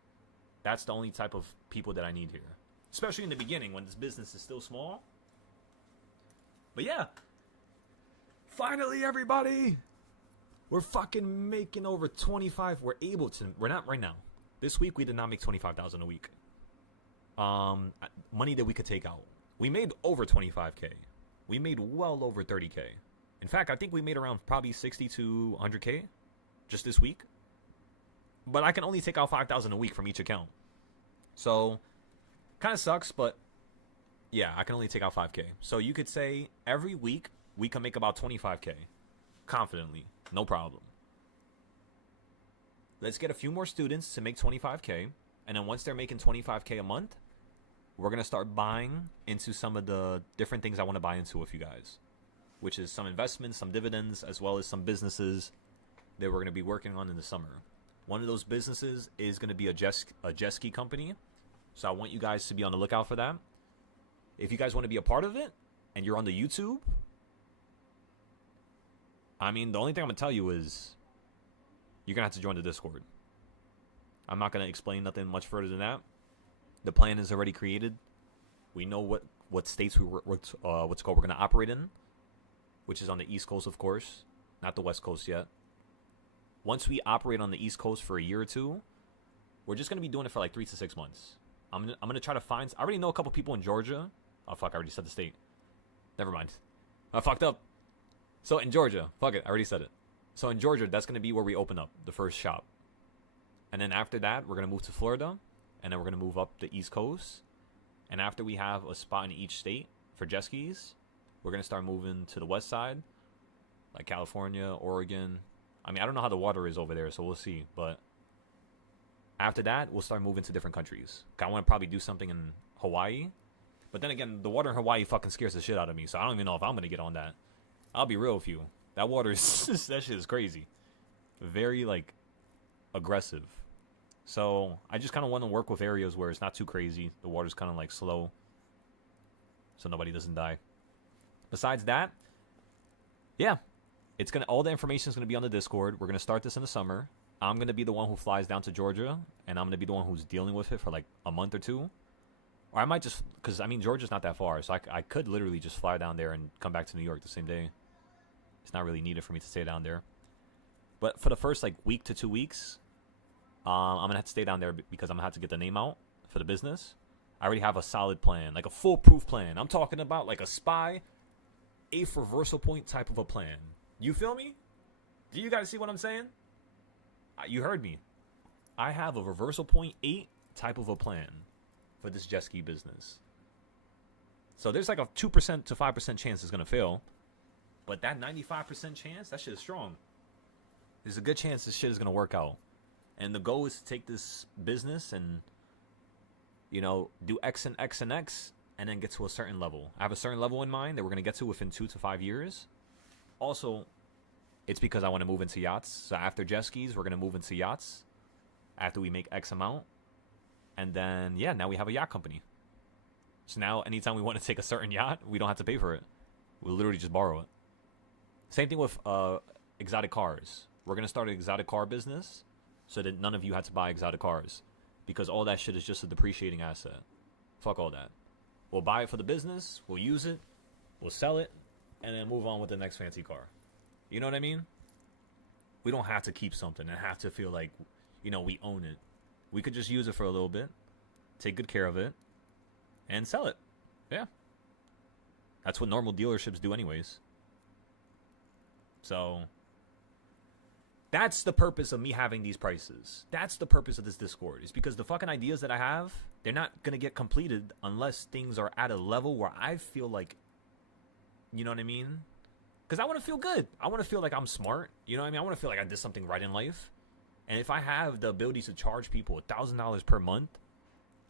That's the only type of people that I need here. Especially in the beginning when this business is still small. But yeah. Finally, everybody. We're fucking making over 25. We're able to. We're not right now. This week we did not make 25,000 a week. Money that we could take out. We made over 25K. We made well over 30K. In fact, I think we made around probably 60 to 100K just this week. But I can only take out 5,000 a week from each account. So, kind of sucks, but yeah, I can only take out 5K. So you could say every week we can make about 25K. Confidently. No problem. Let's get a few more students to make 25K. And then once they're making 25K a month, we're going to start buying into some of the different things I want to buy into with you guys. Which is some investments, some dividends, as well as some businesses that we're going to be working on in the summer. One of those businesses is going to be a jet ski company. So I want you guys to be on the lookout for that. If you guys want to be a part of it, and you're on the YouTube, I mean, the only thing I'm going to tell you is you're going to have to join the Discord. I'm not going to explain nothing much further than that. The plan is already created. We know what states we're going to operate in, which is on the East Coast, of course, not the West Coast yet. Once we operate on the East Coast for a year or two, we're just going to be doing it for like 3 to 6 months. I'm going to try to find... I already know a couple people in Georgia. Oh, fuck, I already said the state. Never mind. I fucked up. So, in Georgia. Fuck it, I already said it. So, in Georgia, that's going to be where we open up the first shop. And then after that, we're going to move to Florida. And then we're going to move up the East Coast. And after we have a spot in each state for jet skis, we're going to start moving to the west side. Like California, Oregon. I mean, I don't know how the water is over there, so we'll see. But after that, we'll start moving to different countries. I want to probably do something in Hawaii. But then again, the water in Hawaii fucking scares the shit out of me. So I don't even know if I'm going to get on that. I'll be real with you. That water is... that shit is crazy. Very, like, aggressive. So I just kind of want to work with areas where it's not too crazy. The water's kind of, like, slow. So nobody doesn't die. Besides that, yeah. It's gonna, all the information is going to be on the Discord. We're going to start this in the summer. I'm going to be the one who flies down to Georgia. And I'm going to be the one who's dealing with it for, like, a month or two. Or I might just... Because, I mean, Georgia's not that far. So I could literally just fly down there and come back to New York the same day. It's not really needed for me to stay down there. But for the first, like, week to 2 weeks, I'm going to have to stay down there because I'm going to have to get the name out for the business. I already have a solid plan. Like, a foolproof plan. I'm talking about, like, a SPY, eighth reversal point type of a plan. You feel me? Do you guys see what I'm saying? You heard me. I have a reversal point 8 type of a plan for this jet ski business. So there's like a 2% to 5% chance it's going to fail. But that 95% chance, that shit is strong. There's a good chance this shit is going to work out. And the goal is to take this business and, you know, do X and X and X and then get to a certain level. I have a certain level in mind that we're going to get to within 2 to 5 years. Also, it's because I want to move into yachts. So after jet skis, we're going to move into yachts after we make X amount. And then, yeah, now we have a yacht company. So now anytime we want to take a certain yacht, we don't have to pay for it. We'll literally just borrow it. Same thing with exotic cars. We're going to start an exotic car business so that none of you had to buy exotic cars. Because all that shit is just a depreciating asset. Fuck all that. We'll buy it for the business. We'll use it. We'll sell it. And then move on with the next fancy car. You know what I mean? We don't have to keep something and have to feel like, you know, we own it. We could just use it for a little bit. Take good care of it. And sell it. Yeah. That's what normal dealerships do anyways. So that's the purpose of me having these prices. That's the purpose of this Discord. Is because the fucking ideas that I have, they're not going to get completed unless things are at a level where I feel like, you know what I mean? Because I want to feel good. I want to feel like I'm smart. You know what I mean? I want to feel like I did something right in life. And if I have the ability to charge people $1,000 per month,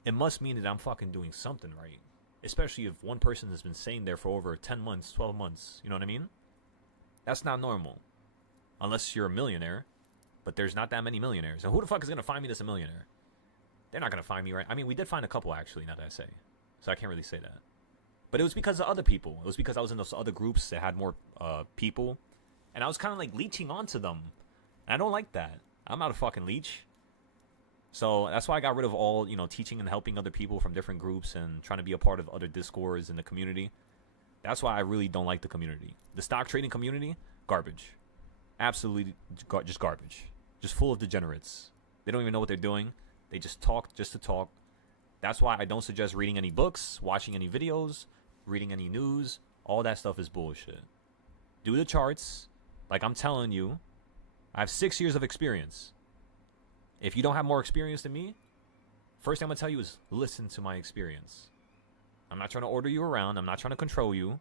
it must mean that I'm fucking doing something right. Especially if one person has been staying there for over 10 months, 12 months. You know what I mean? That's not normal. Unless you're a millionaire. But there's not that many millionaires. And who the fuck is going to find me that's a millionaire? They're not going to find me, right? I mean, we did find a couple, actually, now that I say. So I can't really say that. But it was because of other people. It was because I was in those other groups that had more people. And I was kind of like leeching onto them. And I don't like that. I'm not a fucking leech. So that's why I got rid of all, you know, teaching and helping other people from different groups and trying to be a part of other discords in the community. That's why I really don't like the community. The stock trading community, garbage. Absolutely just garbage. Just full of degenerates. They don't even know what they're doing. They just talk just to talk. That's why I don't suggest reading any books, watching any videos, reading any news. All that stuff is bullshit. Do the charts. Like I'm telling you, I have 6 years of experience. If you don't have more experience than me, first thing I'm going to tell you is listen to my experience. I'm not trying to order you around. I'm not trying to control you,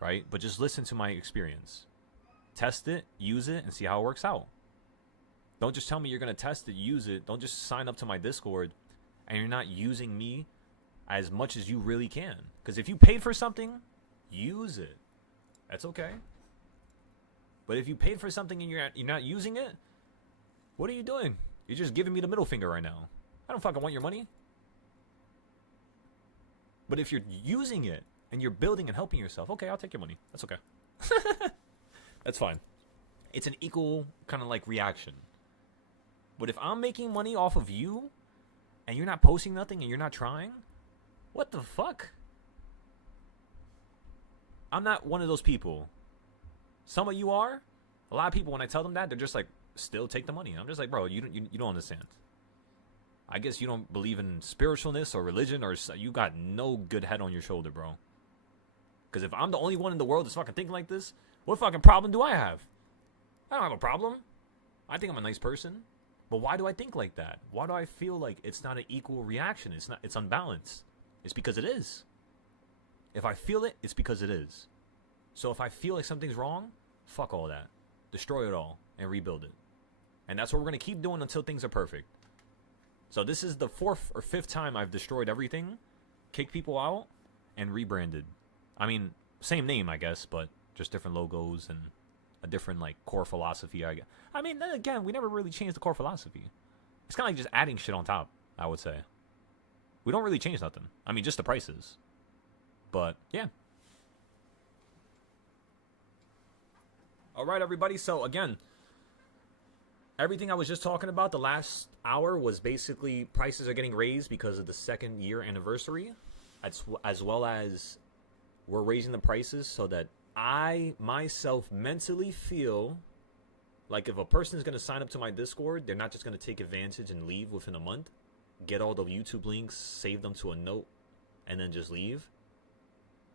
right? But just listen to my experience. Test it, use it, and see how it works out. Don't just tell me you're going to test it, use it. Don't just sign up to my Discord and you're not using me as much as you really can. Because if you paid for something, use it. That's okay. But if you paid for something and you're not using it, what are you doing? You're just giving me the middle finger right now. I don't fucking want your money. But if you're using it and you're building and helping yourself, okay, I'll take your money. That's okay. That's fine. It's an equal kind of like reaction. But if I'm making money off of you and you're not posting nothing and you're not trying, what the fuck? I'm not one of those people. Some of you are. A lot of people, when I tell them that, they're just like, still take the money. I'm just like, bro, you don't understand. I guess you don't believe in spiritualness or religion, or you got no good head on your shoulder, bro. Because if I'm the only one in the world that's fucking thinking like this, what fucking problem do I have? I don't have a problem. I think I'm a nice person. But why do I think like that? Why do I feel like it's not an equal reaction? It's unbalanced. It's because it is. If I feel it, it's because it is. So if I feel like something's wrong, fuck all that. Destroy it all and rebuild it. And that's what we're going to keep doing until things are perfect. So this is the 4th or 5th time I've destroyed everything, kicked people out, and rebranded. I mean, same name, I guess, but just different logos and a different like core philosophy, I guess. I mean, then again, we never really changed the core philosophy. It's kind of like just adding shit on top, I would say. We don't really change nothing. I mean, just the prices. But, yeah. All right, everybody. So, again, everything I was just talking about the last hour was basically prices are getting raised because of the 2nd year anniversary, as well as we're raising the prices so that I myself mentally feel like if a person is going to sign up to my Discord, they're not just going to take advantage and leave within a month, get all the YouTube links, save them to a note, and then just leave.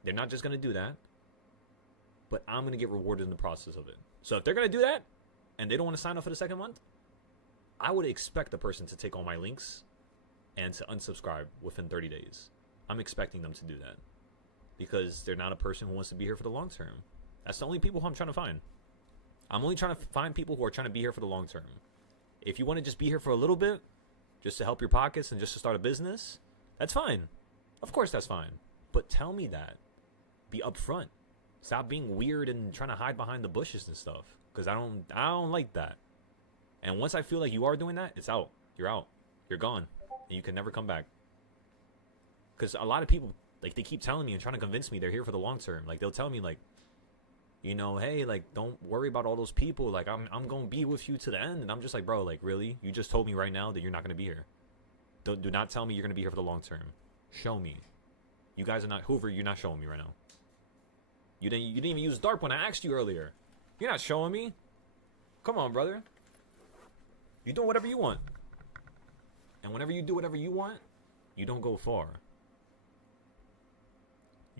They're not just going to do that, but I'm going to get rewarded in the process of it. So if they're going to do that and they don't want to sign up for the 2nd month, I would expect the person to take all my links and to unsubscribe within 30 days. I'm expecting them to do that because they're not a person who wants to be here for the long term. That's the only people who I'm trying to find. I'm only trying to find people who are trying to be here for the long term. If you want to just be here for a little bit, just to help your pockets and just to start a business, that's fine. Of course that's fine. But tell me that. Be upfront. Stop being weird and trying to hide behind the bushes and stuff. Because I don't like that. And once I feel like you are doing that, it's out. You're out. You're gone. And you can never come back. Because a lot of people, like, they keep telling me and trying to convince me they're here for the long term. Like, they'll tell me, like, you know, hey, like, don't worry about all those people. Like, I'm going to be with you to the end. And I'm just like, bro, like, really? You just told me right now that you're not going to be here. Do not tell me you're going to be here for the long term. Show me. You guys are not, Hoover, you're not showing me right now. You didn't even use DARP when I asked you earlier. You're not showing me. Come on, brother. You're doing whatever you want. And whenever you do whatever you want, you don't go far.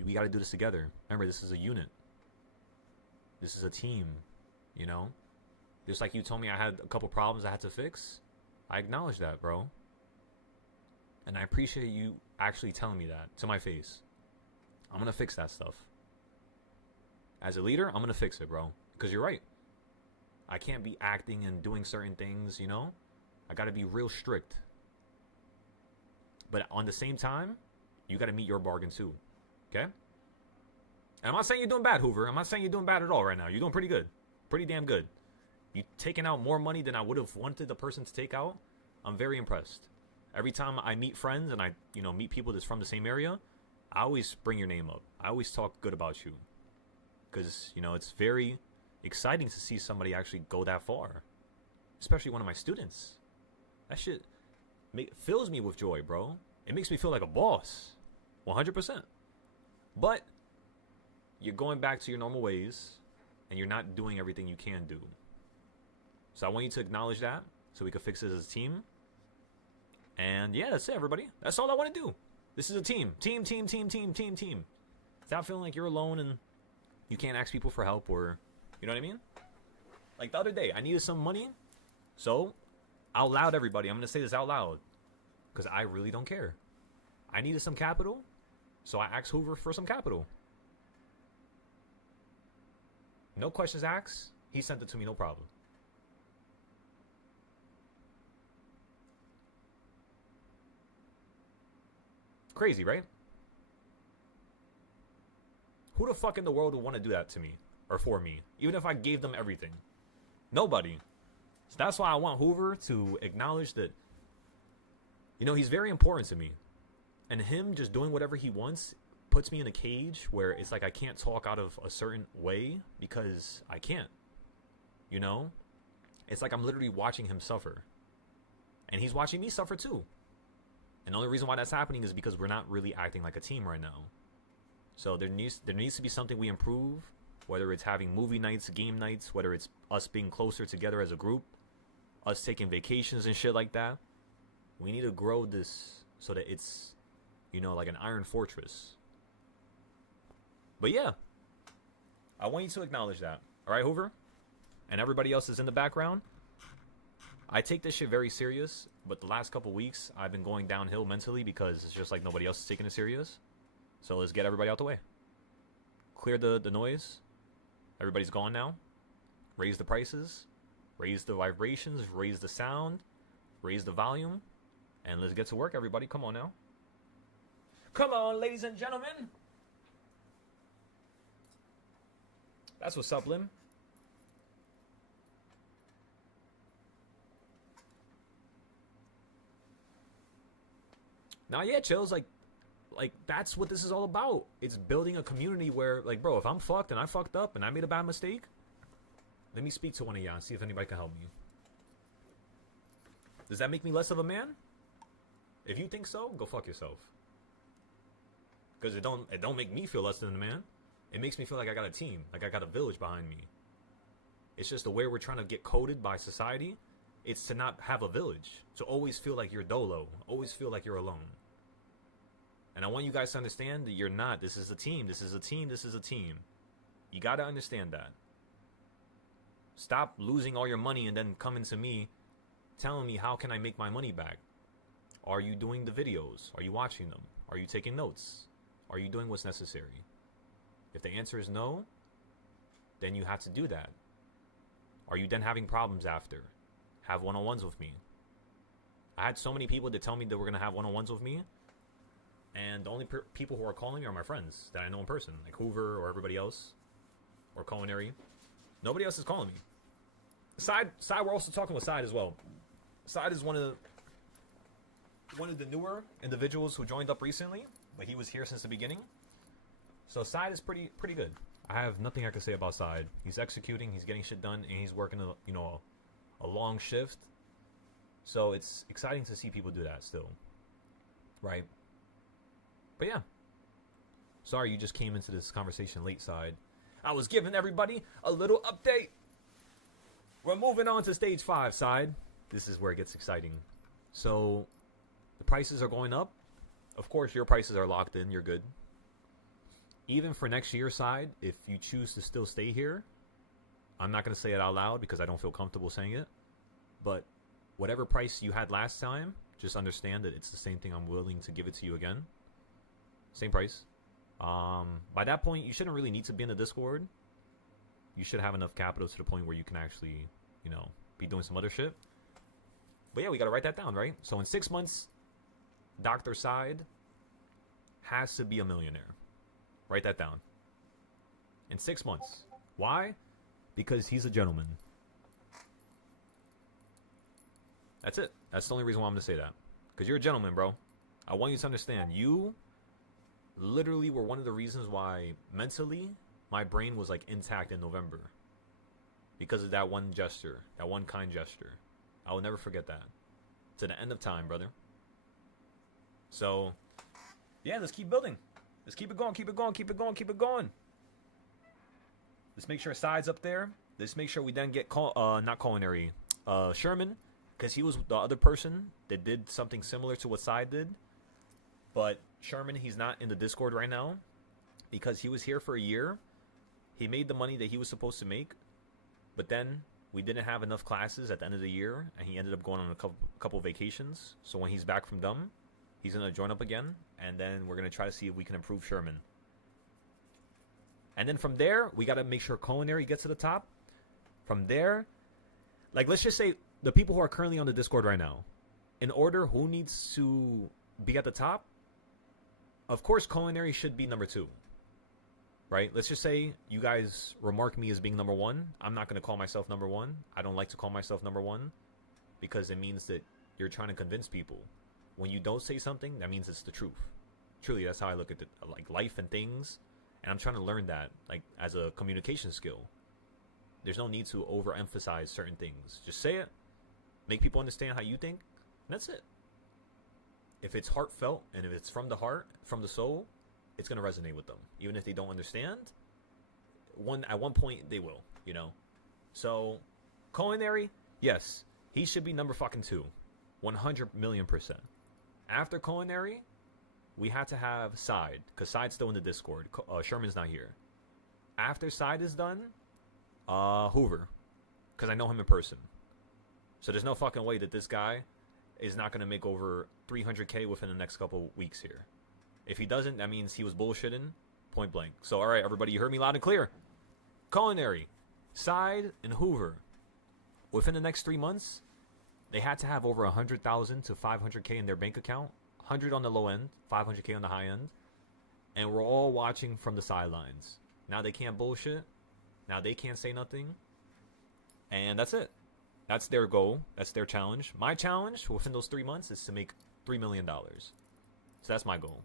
We got to do this together. Remember, this is a unit. This is a team, you know? Just like you told me I had a couple problems I had to fix. I acknowledge that, bro. And I appreciate you actually telling me that to my face. I'm going to fix that stuff. As a leader, I'm going to fix it, bro. Because you're right. I can't be acting and doing certain things, you know? I got to be real strict. But on the same time, you got to meet your bargain too. Okay? And I'm not saying you're doing bad, Hoover. I'm not saying you're doing bad at all right now. You're doing pretty good. Pretty damn good. You taking out more money than I would have wanted the person to take out. I'm very impressed. Every time I meet friends and I, meet people that's from the same area, I always bring your name up. I always talk good about you. Because, it's very exciting to see somebody actually go that far. Especially one of my students. That shit fills me with joy, bro. It makes me feel like a boss. 100%. But you're going back to your normal ways, and you're not doing everything you can do. So I want you to acknowledge that, so we can fix it as a team. And yeah, that's it, everybody. That's all I want to do. This is a team. Team. Stop feeling like you're alone and you can't ask people for help, or, you know what I mean? Like the other day, I needed some money. So, out loud, everybody, I'm going to say this out loud, because I really don't care. I needed some capital, so I asked Hoover for some capital. No questions asked. He sent it to me, no problem. Crazy, right? Who the fuck in the world would want to do that to me or for me, even if I gave them everything? Nobody. So that's why I want Hoover to acknowledge that, you know, he's very important to me. And him just doing whatever he wants puts me in a cage where it's like I can't talk out of a certain way because I can't. You know? It's like I'm literally watching him suffer. And he's watching me suffer too. And the only reason why that's happening is because we're not really acting like a team right now. So there needs to be something we improve, whether it's having movie nights, game nights, whether it's us being closer together as a group, us taking vacations and shit like that. We need to grow this so that it's, you know, like an iron fortress. But yeah, I want you to acknowledge that. All right, Hoover? And everybody else is in the background. I take this shit very serious, but the last couple weeks, I've been going downhill mentally because it's just like nobody else is taking it serious. So let's get everybody out the way. Clear the noise. Everybody's gone now. Raise the prices. Raise the vibrations. Raise the sound. Raise the volume. And let's get to work, everybody. Come on now. Come on, ladies and gentlemen. That's what's up, Lim. Nah, yeah, chills. Like that's what this is all about. It's building a community where, like, bro, if I'm fucked and I fucked up and I made a bad mistake, let me speak to one of y'all and see if anybody can help me. Does that make me less of a man? If you think so, go fuck yourself. Because it don't make me feel less than a man. It makes me feel like I got a team, like I got a village behind me. It's just the way we're trying to get coded by society. It's to not have a village. To always feel like you're dolo. Always feel like you're alone. And I want you guys to understand that you're not. This is a team. This is a team. This is a team. You got to understand that. Stop losing all your money and then coming to me telling me how can I make my money back. Are you doing the videos? Are you watching them? Are you taking notes? Are you doing what's necessary? If the answer is no, then you have to do that. Are you then having problems after? Have one-on-ones with me. I had so many people that tell me that we're going to have one-on-ones with me. And the only people who are calling me are my friends that I know in person, like Hoover or everybody else, or Culinary. Nobody else is calling me. Side, we're also talking with Side as well. Side is one of the newer individuals who joined up recently, but he was here since the beginning. So Side is pretty good. I have nothing I can say about Side. He's executing, he's getting shit done, and he's working a long shift. So it's exciting to see people do that still, right? But yeah, sorry you just came into this conversation late, Side. I was giving everybody a little update. We're moving on to stage 5, Side. This is where it gets exciting. So the prices are going up. Of course, your prices are locked in. You're good. Even for next year, Side, if you choose to still stay here, I'm not going to say it out loud because I don't feel comfortable saying it. But whatever price you had last time, just understand that it's the same thing. I'm willing to give it to you again. Same price. By that point, you shouldn't really need to be in the Discord. You should have enough capital to the point where you can actually, be doing some other shit. But yeah, we got to write that down, right? So in 6 months, Dr. Side has to be a millionaire. Write that down. In 6 months. Why? Because he's a gentleman. That's it. That's the only reason why I'm going to say that. Because you're a gentleman, bro. I want you to understand. You literally were one of the reasons why mentally my brain was like intact in November. Because of that one gesture. That one kind gesture. I will never forget that. To the end of time, brother. So, yeah, let's keep building. Let's keep it going, keep it going, keep it going, keep it going. Let's make sure Side's up there. Let's make sure we then get not culinary, Sherman, because he was the other person that did something similar to what Side did. But Sherman, he's not in the Discord right now because he was here for a year. He made the money that he was supposed to make, but then we didn't have enough classes at the end of the year, and he ended up going on a couple vacations. So when he's back from them, he's going to join up again, and then we're going to try to see if we can improve Sherman. And then from there, we got to make sure culinary gets to the top. From there, like, let's just say the people who are currently on the Discord right now, in order who needs to be at the top, of course, culinary should be number 2. Right? Let's just say you guys remark me as being number 1. I'm not going to call myself number 1. I don't like to call myself number 1 because it means that you're trying to convince people. When you don't say something, that means it's the truth. Truly, that's how I look at it, like life and things. And I'm trying to learn that, like, as a communication skill. There's no need to overemphasize certain things. Just say it. Make people understand how you think. And that's it. If it's heartfelt and if it's from the heart, from the soul, it's going to resonate with them. Even if they don't understand, at one point they will, you know. So, culinary, yes, he should be number fucking 2. 100,000,000%. After culinary, we had to have Side, because Side's still in the Discord. Sherman's not here. After Side is done, Hoover, because I know him in person. So there's no fucking way that this guy is not going to make over 300K within the next couple weeks here. If he doesn't, that means he was bullshitting, point blank. So, all right, everybody, you heard me loud and clear. Culinary, Side, and Hoover. Within the next 3 months, they had to have over 100,000 to 500K in their bank account. 100 on the low end, 500K on the high end. And we're all watching from the sidelines. Now they can't bullshit. Now they can't say nothing. And that's it. That's their goal. That's their challenge. My challenge within those 3 months is to make $3 million. So that's my goal.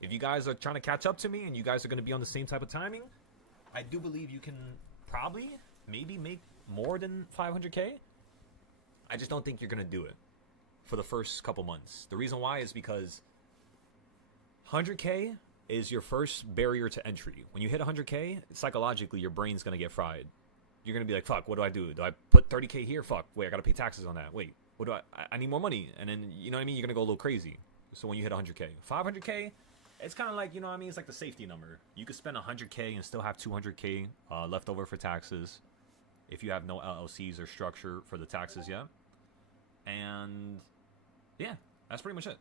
If you guys are trying to catch up to me and you guys are going to be on the same type of timing, I do believe you can probably, maybe make more than 500K. I just don't think you're going to do it for the first couple months. The reason why is because 100K is your first barrier to entry. When you hit 100K, psychologically, your brain's going to get fried. You're going to be like, fuck, what do I do? Do I put 30K here? Fuck, wait, I got to pay taxes on that. Wait, what do I need more money. And then, you know what I mean? You're going to go a little crazy. So when you hit 100K, 500K, it's kind of like, you know what I mean? It's like the safety number. You could spend 100K and still have 200K left over for taxes if you have no LLCs or structure for the taxes yet. And yeah, that's pretty much it.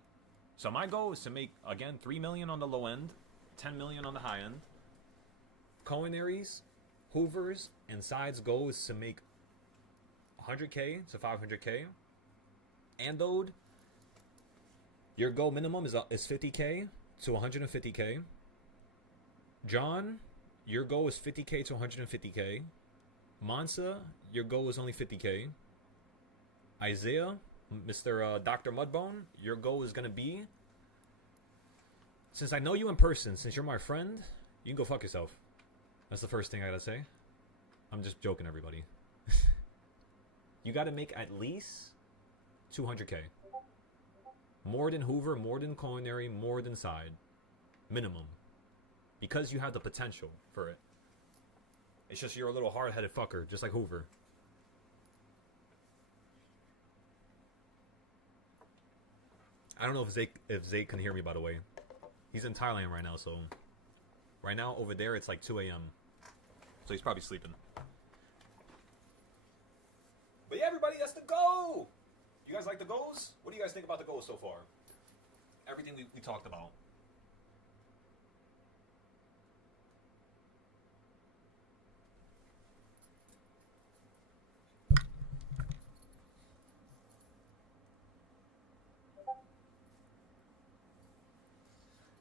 So my goal is to make, again, 3 million on the low end, 10 million on the high end. Culinaries, Hoovers, and Sides' goal is to make 100K to 500K. Andode, your goal minimum is 50K to 150K. John, your goal is 50K to 150K. Mansa, your goal is only 50K. Isaiah, Mr. Dr. Mudbone, your goal is going to be, since I know you in person, since you're my friend, you can go fuck yourself. That's the first thing I gotta say. I'm just joking, everybody. You gotta make at least 200K. More than Hoover, more than Culinary, more than Side. Minimum. Because you have the potential for it. It's just you're a little hard-headed fucker, just like Hoover. I don't know if Zake can hear me, by the way. He's in Thailand right now, so... Right now, over there, it's like 2 a.m. So he's probably sleeping. But yeah, everybody, that's the goal! You guys like the goals? What do you guys think about the goals so far? Everything we talked about.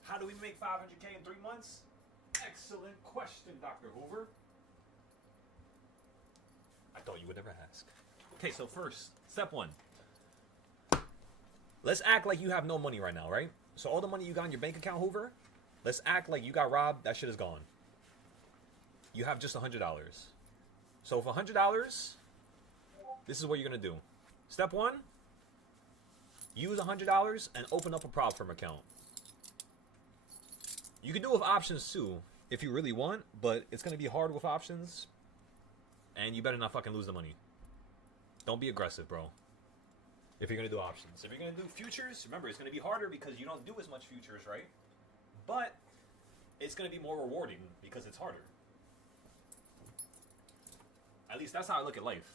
How do we make 500K in 3 months? Excellent question, Dr. Hoover. I thought you would never ask. Okay, so first, step 1. Let's act like you have no money right now, right? So all the money you got in your bank account, Hoover, let's act like you got robbed. That shit is gone. You have just $100. So for $100, this is what you're going to do. Step 1, use $100 and open up a prop firm account. You can do it with options too. if you really want, but it's gonna be hard with options, and you better not fucking lose the money. Don't be aggressive, bro. If you're gonna do options, if you're gonna do futures, remember it's gonna be harder because you don't do as much futures, right? But it's gonna be more rewarding because it's harder. At least that's how I look at life.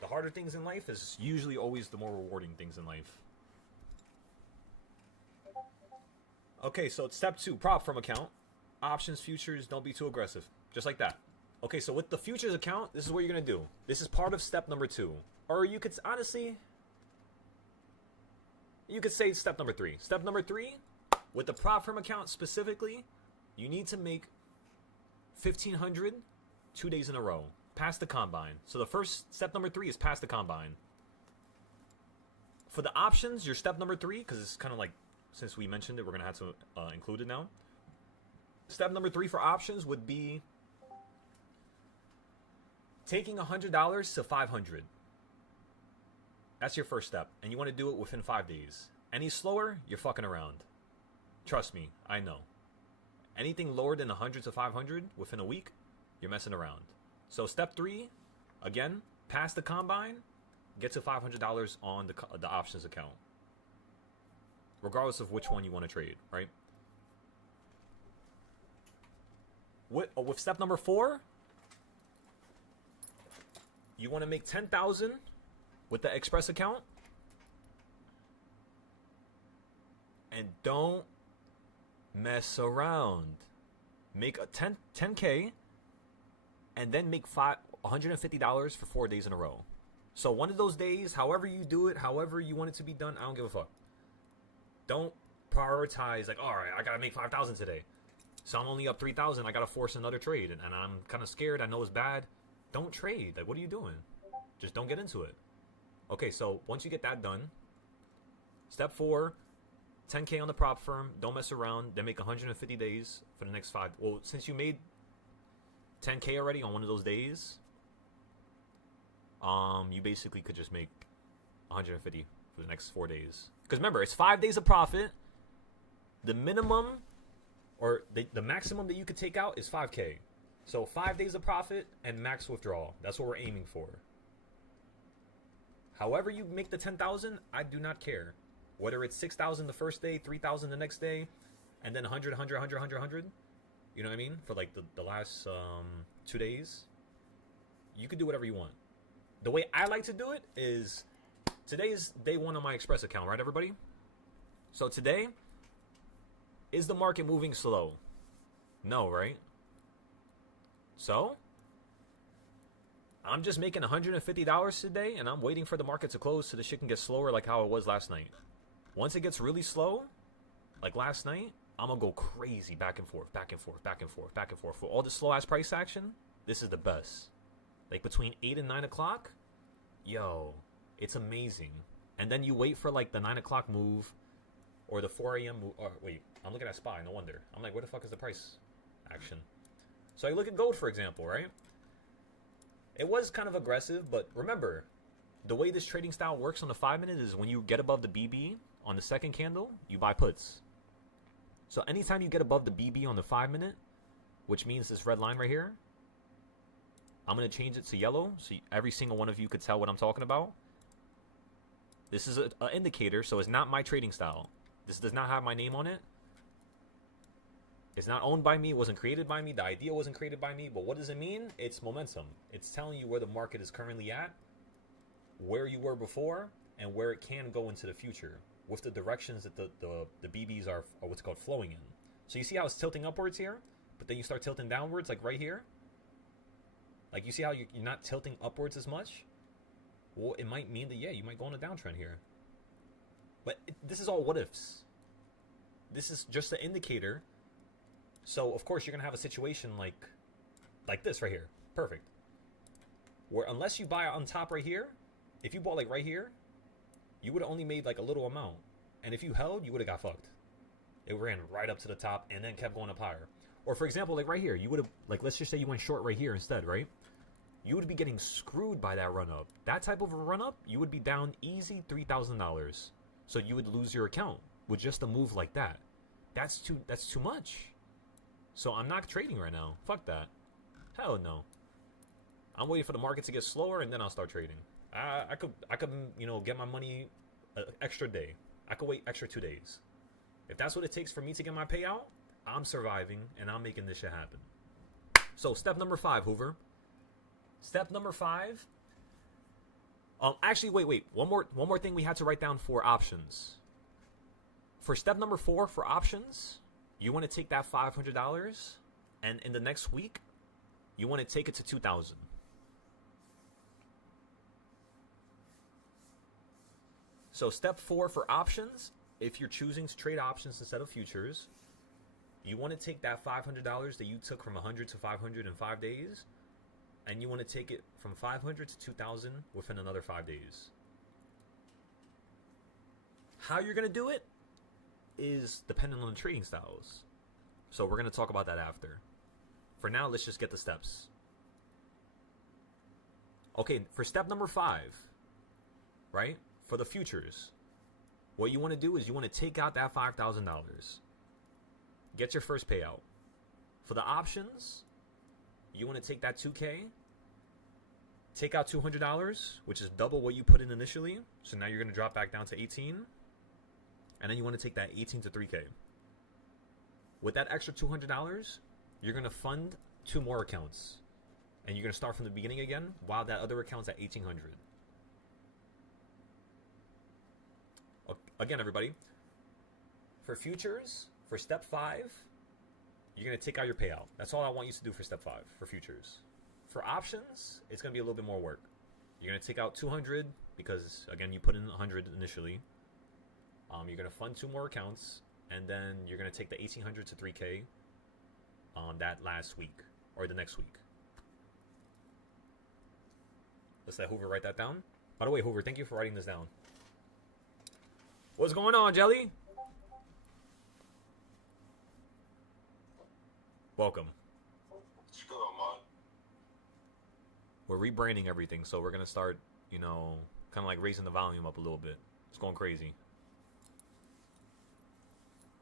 The harder things in life is usually always the more rewarding things in life. Okay, so it's step 2, prop firm account. Options, futures, don't be too aggressive. Just like that. Okay, so with the futures account, this is what you're going to do. This is part of step number 2. Or you could, honestly, you could say step number 3. Step number 3, with the prop firm account specifically, you need to make 1,500 2 days in a row. Pass the combine. So the first, step number 3 is pass the combine. For the options, your step number 3, because it's kind of like, since we mentioned it, we're going to have to include it now. Step number 3 for options would be taking $100 to 500. That's your first step. And you want to do it within 5 days. Any slower, you're fucking around. Trust me, I know. Anything lower than 100 to 500 within a week, you're messing around. So step 3, again, pass the combine, get to $500 on the options account. Regardless of which one you want to trade, right? With step number 4, you want to make 10,000 with the Express account. And don't mess around. Make a 10K and then make $150 for 4 days in a row. So one of those days, however you do it, however you want it to be done, I don't give a fuck. Don't prioritize like, all right, I gotta make 5,000 today, so I'm only up 3,000. I gotta force another trade, and I'm kind of scared. I know it's bad. Don't trade. Like, what are you doing? Just don't get into it. Okay, so once you get that done, step 4, 10K on the prop firm. Don't mess around. Then make 150 days for the next 5. Well, since you made 10K already on one of those days, you basically could just make 150 for the next 4 days. Because remember, it's 5 days of profit. The minimum or the maximum that you could take out is 5K. So 5 days of profit and max withdrawal. That's what we're aiming for. However you make the 10,000, I do not care. Whether it's 6,000 the first day, 3,000 the next day, and then 100, 100, 100, 100, 100. You know what I mean? For like the last 2 days. You could do whatever you want. The way I like to do it is, today is day 1 on my Express account, right, everybody? So today, is the market moving slow? No, right? So, I'm just making $150 today, and I'm waiting for the market to close so the shit can get slower like how it was last night. Once it gets really slow, like last night, I'm gonna go crazy back and forth, back and forth, back and forth, back and forth. For all the slow-ass price action, this is the best. Like between 8 and 9 o'clock, yo, it's amazing. And then you wait for like the 9 o'clock move or the 4 a.m. move. Or wait, I'm looking at SPY, no wonder. I'm like, where the fuck is the price action? So I look at gold, for example, right? It was kind of aggressive, but remember, the way this trading style works on the 5 minute is when you get above the BB on the second candle, you buy puts. So anytime you get above the BB on the 5 minute, which means this red line right here, I'm going to change it to yellow so every single one of you could tell what I'm talking about. This is an indicator, so it's not my trading style. This does not have my name on it. It's not owned by me. It wasn't created by me. The idea wasn't created by me. But what does it mean? It's momentum. It's telling you where the market is currently at, where you were before, and where it can go into the future with the directions that the BBs are what's called flowing in. So you see how it's tilting upwards here, but then you start tilting downwards, like right here. Like you see how you're not tilting upwards as much? Well, it might mean that, yeah, you might go on a downtrend here. But this is all what ifs. This is just an indicator. So, of course, you're going to have a situation like this right here. Perfect. Where unless you buy on top right here, if you bought like right here, you would have only made like a little amount. And if you held, you would have got fucked. It ran right up to the top and then kept going up higher. Or for example, like right here, you would have, like, let's just say you went short right here instead, right? You would be getting screwed by that run up. That type of a run up, you would be down easy $3,000. So you would lose your account with just a move like that. That's too much. So I'm not trading right now. Fuck that. Hell no. I'm waiting for the market to get slower and then I'll start trading. I could get my money an extra day. I could wait extra 2 days. If that's what it takes for me to get my payout, I'm surviving and I'm making this shit happen. So step number 5, Hoover. Step number 5. Actually, wait. One more thing we had to write down for options. For step number 4 for options, you want to take that $500 and in the next week, you want to take it to 2,000. So step 4 for options, if you're choosing to trade options instead of futures, you want to take that $500 that you took from 100 to 500 in 5 days, and you want to take it from 500 to 2,000 within another 5 days. How you're going to do it is dependent on the trading styles. So we're going to talk about that after. For now, let's just get the steps. Okay, for step number 5, right? For the futures, what you want to do is you want to take out that $5,000. Get your first payout. For the options, you want to take that 2K, take out $200, which is double what you put in initially. So now you're going to drop back down to 18. And then you want to take that 18 to 3K. With that extra $200, you're going to fund 2 more accounts. And you're going to start from the beginning again while that other account's at 1,800. Again, everybody, for futures, for step 5, you're going to take out your payout. That's all I want you to do for step 5, for futures. For options, it's going to be a little bit more work. You're going to take out 200 because, again, you put in 100 initially. You're going to fund 2 more accounts, and then you're going to take the 1,800 to 3K that last week or the next week. Let's let Hoover write that down. By the way, Hoover, thank you for writing this down. What's going on, Jelly? Welcome. What's going on? We're rebranding everything, so we're going to start, kind of like raising the volume up a little bit. It's going crazy.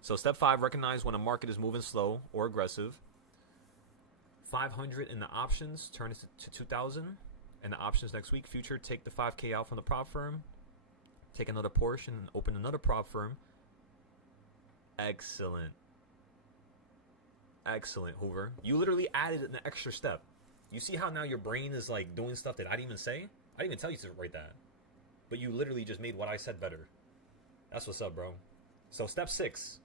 So step 5, recognize when a market is moving slow or aggressive. 500 in the options, turn it to 2,000. And the options next week, future, take the 5K out from the prop firm. Take another portion, open another prop firm. Excellent. Excellent, Hoover. You literally added an extra step. You see how now your brain is like doing stuff that I didn't even say? I didn't even tell you to write that. But you literally just made what I said better. That's what's up, bro. So step 6.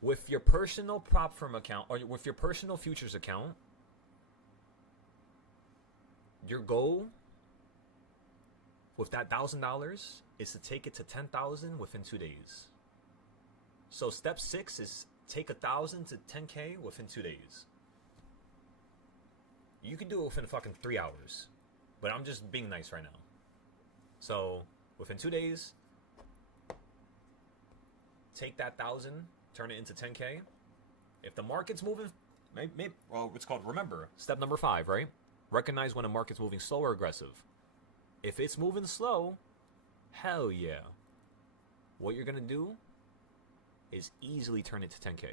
With your personal prop firm account, or with your personal futures account, your goal with that $1,000 is to take it to 10,000 within 2 days. So step 6 is take 1,000 to 10K within 2 days. You can do it within fucking 3 hours, but I'm just being nice right now. So within 2 days, take that 1,000, turn it into 10K. If the market's moving, it's called, remember, step number 5, right? Recognize when a market's moving slow or aggressive. If it's moving slow, hell yeah. What you're going to do is easily turn it to 10K.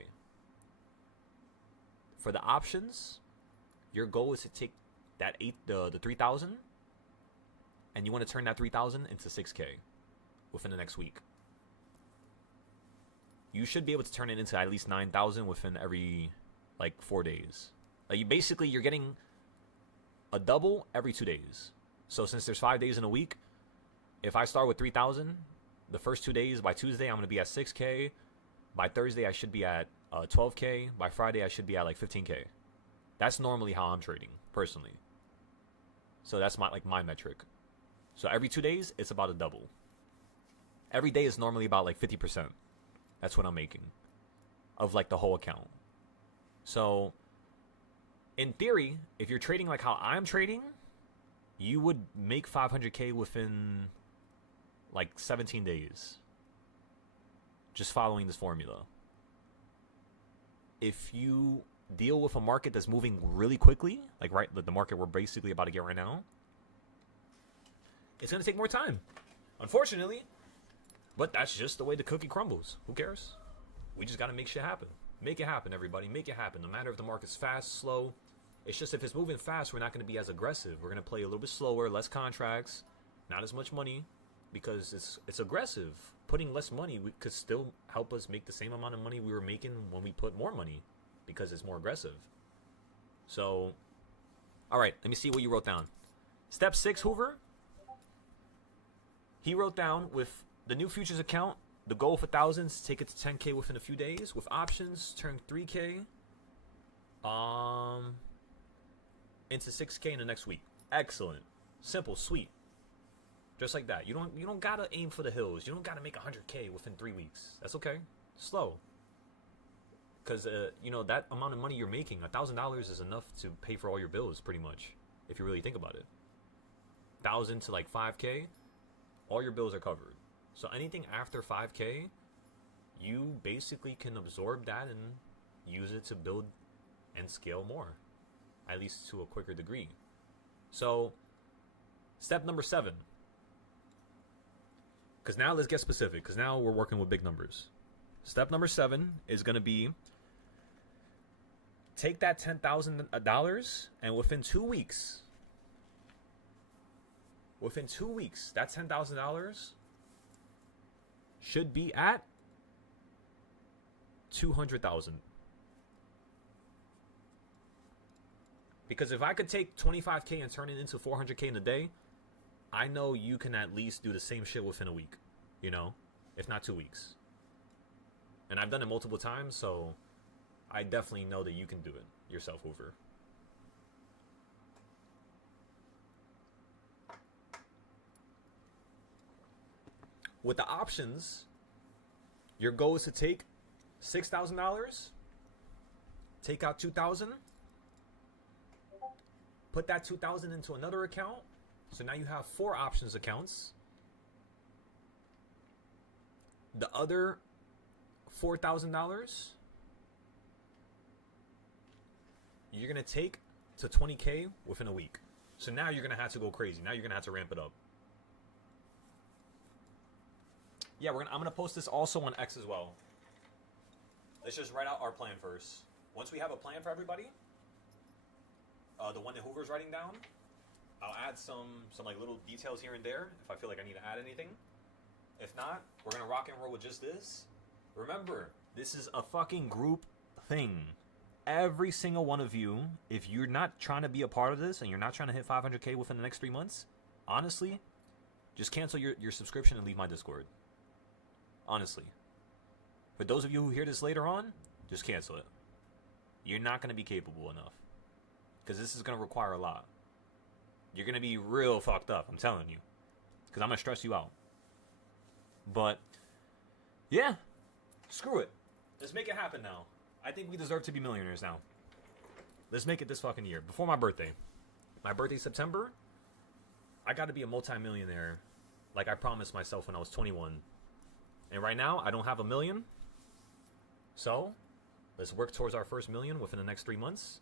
For the options, your goal is to take that the 3,000, and you want to turn that 3,000 into 6K within the next week. You should be able to turn it into at least 9,000 within every 4 days. You're getting a double every 2 days. So since there's 5 days in a week, if I start with 3,000, the first 2 days, by Tuesday I'm going to be at 6K. By Thursday I should be at 12K. By Friday I should be at 15K. That's normally how I'm trading personally. So that's my metric. So every 2 days it's about a double. Every day is normally about 50%. That's what I'm making of the whole account. So in theory, if you're trading like how I'm trading, you would make 500K within 17 days. Just following this formula. If you deal with a market that's moving really quickly, the market we're basically about to get right now, it's going to take more time. Unfortunately. But that's just the way the cookie crumbles. Who cares? We just got to make shit happen. Make it happen, everybody. Make it happen. No matter if the market's fast, slow. It's just if it's moving fast, we're not going to be as aggressive. We're going to play a little bit slower, less contracts, not as much money, because it's aggressive. Putting less money could still help us make the same amount of money we were making when we put more money, because it's more aggressive. So, all right, let me see what you wrote down. Step 6, Hoover. He wrote down with the new futures account, the goal for thousands, take it to 10K within a few days. With options, turn 3K into 6K in the next week. Excellent. Simple, sweet. Just like that. You don't gotta aim for the hills. You don't gotta make 100K within 3 weeks. That's okay. Slow. Because that amount of money you're making, $1,000 is enough to pay for all your bills, pretty much, if you really think about it. 1,000 to like 5K, all your bills are covered. So anything after 5K, you basically can absorb that and use it to build and scale more, at least to a quicker degree. So, step number 7. Because now let's get specific, because now we're working with big numbers. Step number 7 is going to be take that $10,000 and within 2 weeks, that $10,000 should be at 200,000. Because if I could take 25K and turn it into 400K in a day, I know you can at least do the same shit within a week, if not 2 weeks. And I've done it multiple times, so I definitely know that you can do it yourself, Hoover. With the options, your goal is to take $6,000, take out $2,000, put that $2,000 into another account. So now you have 4 options accounts. The other $4,000, you're going to take to 20K within a week. So now you're going to have to go crazy. Now you're going to have to ramp it up. Yeah, I'm going to post this also on X as well. Let's just write out our plan first. Once we have a plan for everybody, the one that Hoover's writing down, I'll add some like little details here and there if I feel like I need to add anything. If not, we're going to rock and roll with just this. Remember, this is a fucking group thing. Every single one of you, if you're not trying to be a part of this and you're not trying to hit 500K within the next 3 months, honestly, just cancel your subscription and leave my Discord. Honestly. For those of you who hear this later on, just cancel it. You're not going to be capable enough. Because this is going to require a lot. You're going to be real fucked up, I'm telling you. Because I'm going to stress you out. But, yeah. Screw it. Let's make it happen now. I think we deserve to be millionaires now. Let's make it this fucking year. Before my birthday. My birthday's September. I got to be a multi-millionaire like I promised myself when I was 21. And right now, I don't have $1 million. So, let's work towards our first $1 million within the next 3 months.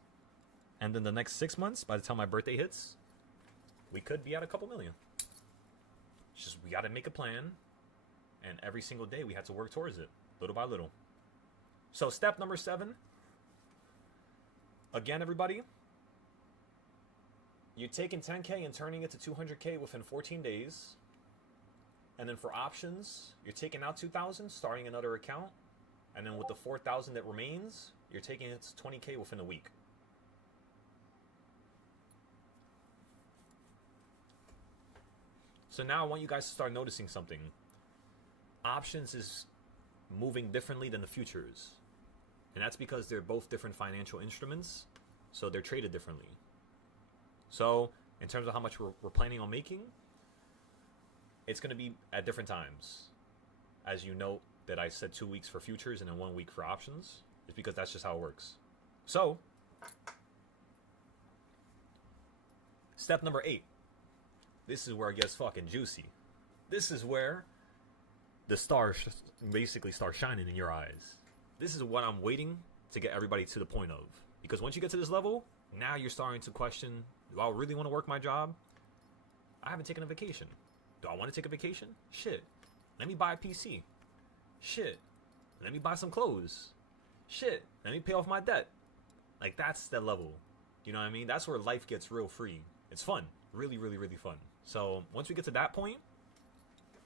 And then the next 6 months, by the time my birthday hits, we could be at a couple million. It's just, we got to make a plan. And every single day, we have to work towards it, little by little. So, step number 7. Again, everybody. You're taking 10K and turning it to 200K within 14 days. And then for options, you're taking out 2,000, starting another account. And then with the 4,000 that remains, you're taking it to 20K within a week. So now I want you guys to start noticing something. Options is moving differently than the futures. And that's because they're both different financial instruments. So they're traded differently. So in terms of how much we're planning on making, it's going to be at different times. As you note that I said 2 weeks for futures and then 1 week for options. It's because that's just how it works. So, step number 8. This is where it gets fucking juicy. This is where the stars basically start shining in your eyes. This is what I'm waiting to get everybody to the point of. Because once you get to this level, now you're starting to question, do I really want to work my job? I haven't taken a vacation. Do I want to take a vacation? Shit. Let me buy a PC. Shit. Let me buy some clothes. Shit, let me pay off my debt. Like, that's the level. You know what I mean? That's where life gets real free. It's fun. Really, really, really fun. So once we get to that point,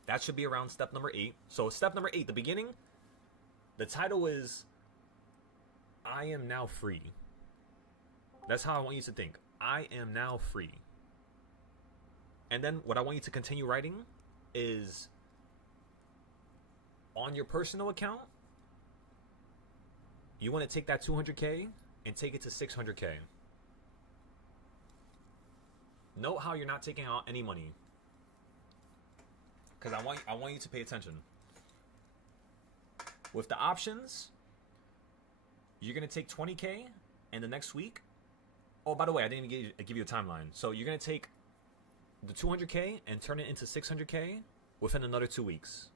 that should be around step number 8. So step number 8, the beginning, the title is I am now free. That's how I want you to think. I am now free. And then what I want you to continue writing is on your personal account, you want to take that 200K and take it to 600K. Note how you're not taking out any money, because I want you to pay attention. With the options, you're gonna take 20K, and the next week. Oh, by the way, I didn't even give you a timeline. So you're gonna take the 200K and turn it into 600K within another 2 weeks.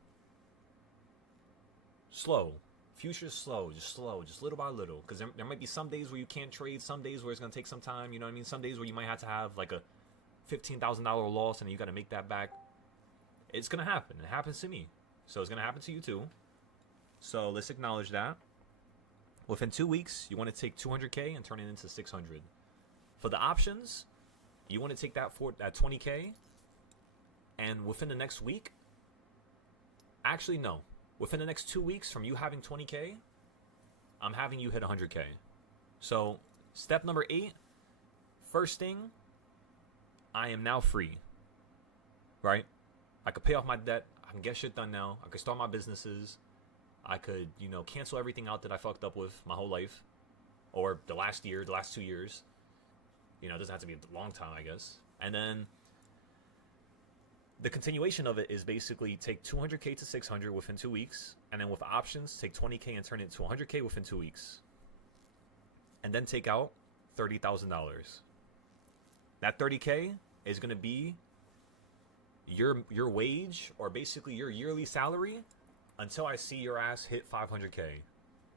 Slow. Future's slow, just little by little. Because there might be some days where you can't trade, some days where it's gonna take some time. You know what I mean? Some days where you might have to have like a $15,000 loss and you got to make that back. It's going to happen. It happens to me. So it's going to happen to you too. So let's acknowledge that. Within 2 weeks, you want to take 200K and turn it into 600. For the options, you want to take that 20K, and within the next week, actually no, within the next 2 weeks from you having 20K, I'm having you hit 100K. So step number 8, first thing, I am now free, right? I could pay off my debt. I can get shit done now. I could start my businesses. I could, cancel everything out that I fucked up with my whole life, or the last year, the last 2 years. It doesn't have to be a long time, I guess. And then the continuation of it is basically take 200K to 600 within 2 weeks, and then with options, take 20K and turn it to 100K within 2 weeks, and then take out $30,000. That 30K is going to be your wage, or basically your yearly salary, until I see your ass hit 500K.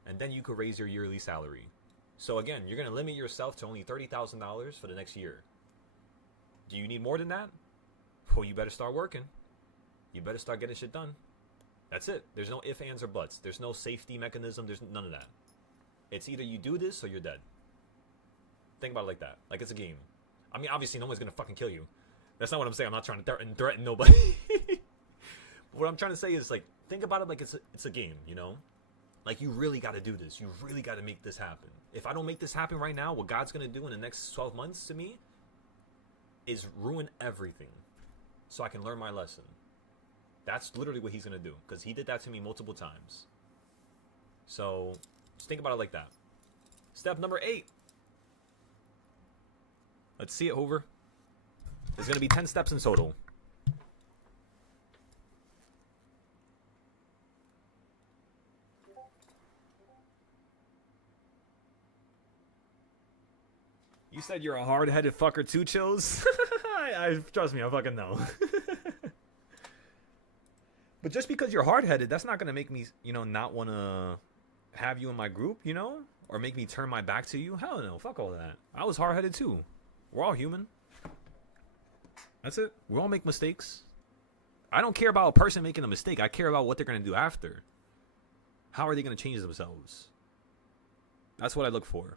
And then you could raise your yearly salary. So again, you're going to limit yourself to only $30,000 for the next year. Do you need more than that? Well, you better start working. You better start getting shit done. That's it. There's no ifs, ands, or buts. There's no safety mechanism. There's none of that. It's either you do this or you're dead. Think about it like that. Like it's a game. I mean, obviously, no one's going to fucking kill you. That's not what I'm saying. I'm not trying to threaten nobody. What I'm trying to say is, like, think about it like it's a game, Like, you really got to do this. You really got to make this happen. If I don't make this happen right now, what God's going to do in the next 12 months to me is ruin everything so I can learn my lesson. That's literally what he's going to do, because he did that to me multiple times. So, just think about it like that. Step number 8. Let's see it, Hoover. There's going to be 10 steps in total. You said you're a hard-headed fucker too, Chills? I trust me, I fucking know. But just because you're hard-headed, that's not going to make me, not want to have you in my group, Or make me turn my back to you. Hell no, fuck all that. I was hard-headed too. We're all human. That's it. We all make mistakes. I don't care about a person making a mistake. I care about what they're going to do after. How are they going to change themselves? That's what I look for.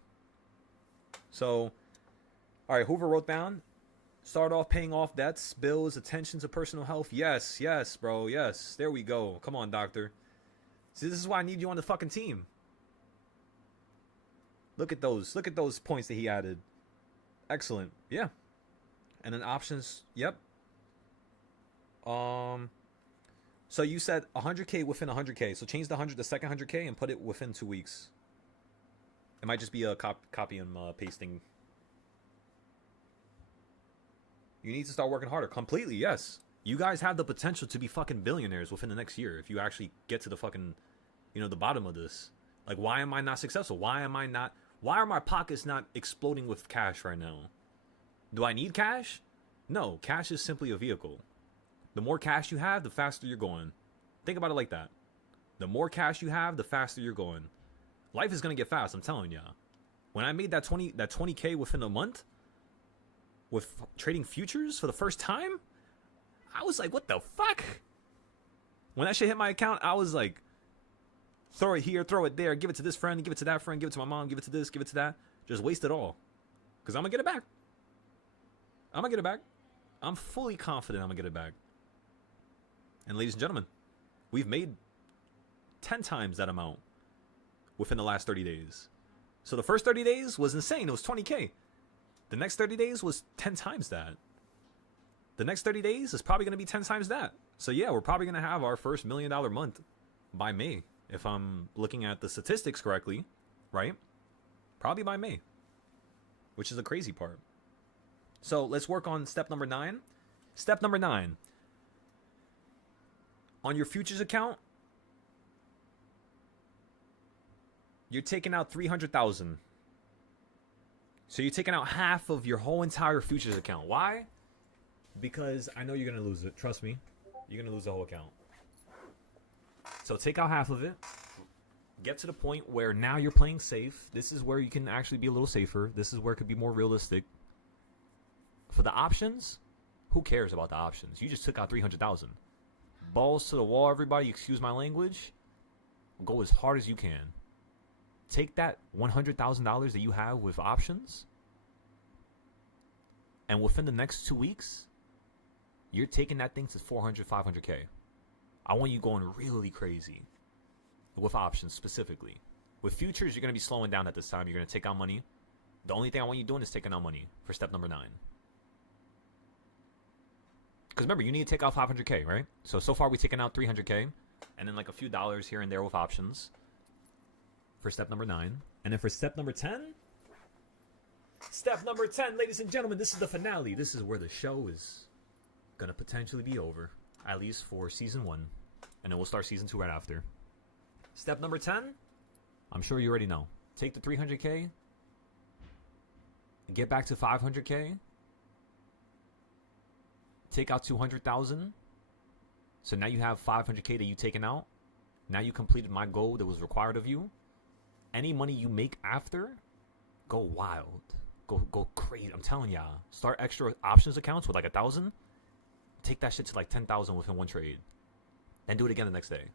So, all right, Hoover wrote down, start off paying off debts, bills, attention to personal health. Yes, bro, yes. There we go. Come on, doctor. See, this is why I need you on the fucking team. Look at those points that he added. Excellent. Yeah. And then options, yep. So you said 100K within 100K. So change the second 100K and put it within 2 weeks. It might just be a copy and pasting. You need to start working harder. Completely, yes. You guys have the potential to be fucking billionaires within the next year if you actually get to the fucking, the bottom of this. Like, why am I not successful? Why are my pockets not exploding with cash right now? Do I need cash? No, cash is simply a vehicle. The more cash you have, the faster you're going. Think about it like that. The more cash you have, the faster you're going. Life is going to get fast, I'm telling ya. When I made that 20K within a month with trading futures for the first time, I was like, what the fuck? When that shit hit my account, I was like, Throw it here, throw it there, give it to this friend, give it to that friend, give it to my mom, give it to this, give it to that. Just waste it all. Because I'm going to get it back. I'm going to get it back. I'm fully confident I'm going to get it back. And ladies and gentlemen, we've made 10 times that amount within the last 30 days. So the first 30 days was insane. It was 20K. The next 30 days was 10 times that. The next 30 days is probably going to be 10 times that. So yeah, we're probably going to have our first $1 million month by May. If I'm looking at the statistics correctly, right? Probably by May. Which is the crazy part. So let's work on step number 9. Step number 9. On your futures account, you're taking out 300,000. So you're taking out half of your whole entire futures account. Why? Because I know you're going to lose it. Trust me. You're going to lose the whole account. So take out half of it. Get to the point where now you're playing safe. This is where you can actually be a little safer. This is where it could be more realistic. For the options, who cares about the options? You just took out 300,000. Balls to the wall, everybody. Excuse my language. Go as hard as you can. Take that $100,000 that you have with options, and within the next 2 weeks, you're taking that thing to 400, 500K. I want you going really crazy with options specifically. With futures, you're going to be slowing down at this time. You're going to take out money. The only thing I want you doing is taking out money for step number 9. Because remember, you need to take out 500K, right? So far we've taken out 300K, and then like a few dollars here and there with options for step number 9. And then for step number 10, ladies and gentlemen, this is the finale. This is where the show is going to potentially be over, at least for season 1. And then we'll start season 2 right after. Step number 10, I'm sure you already know. Take the 300K, get back to 500K, take out 200,000. So now you have 500K that you've taken out. Now you completed my goal that was required of you. Any money you make after, go wild. Go crazy. I'm telling y'all. Start extra options accounts with like 1,000. Take that shit to like 10,000 within one trade. Then do it again the next day.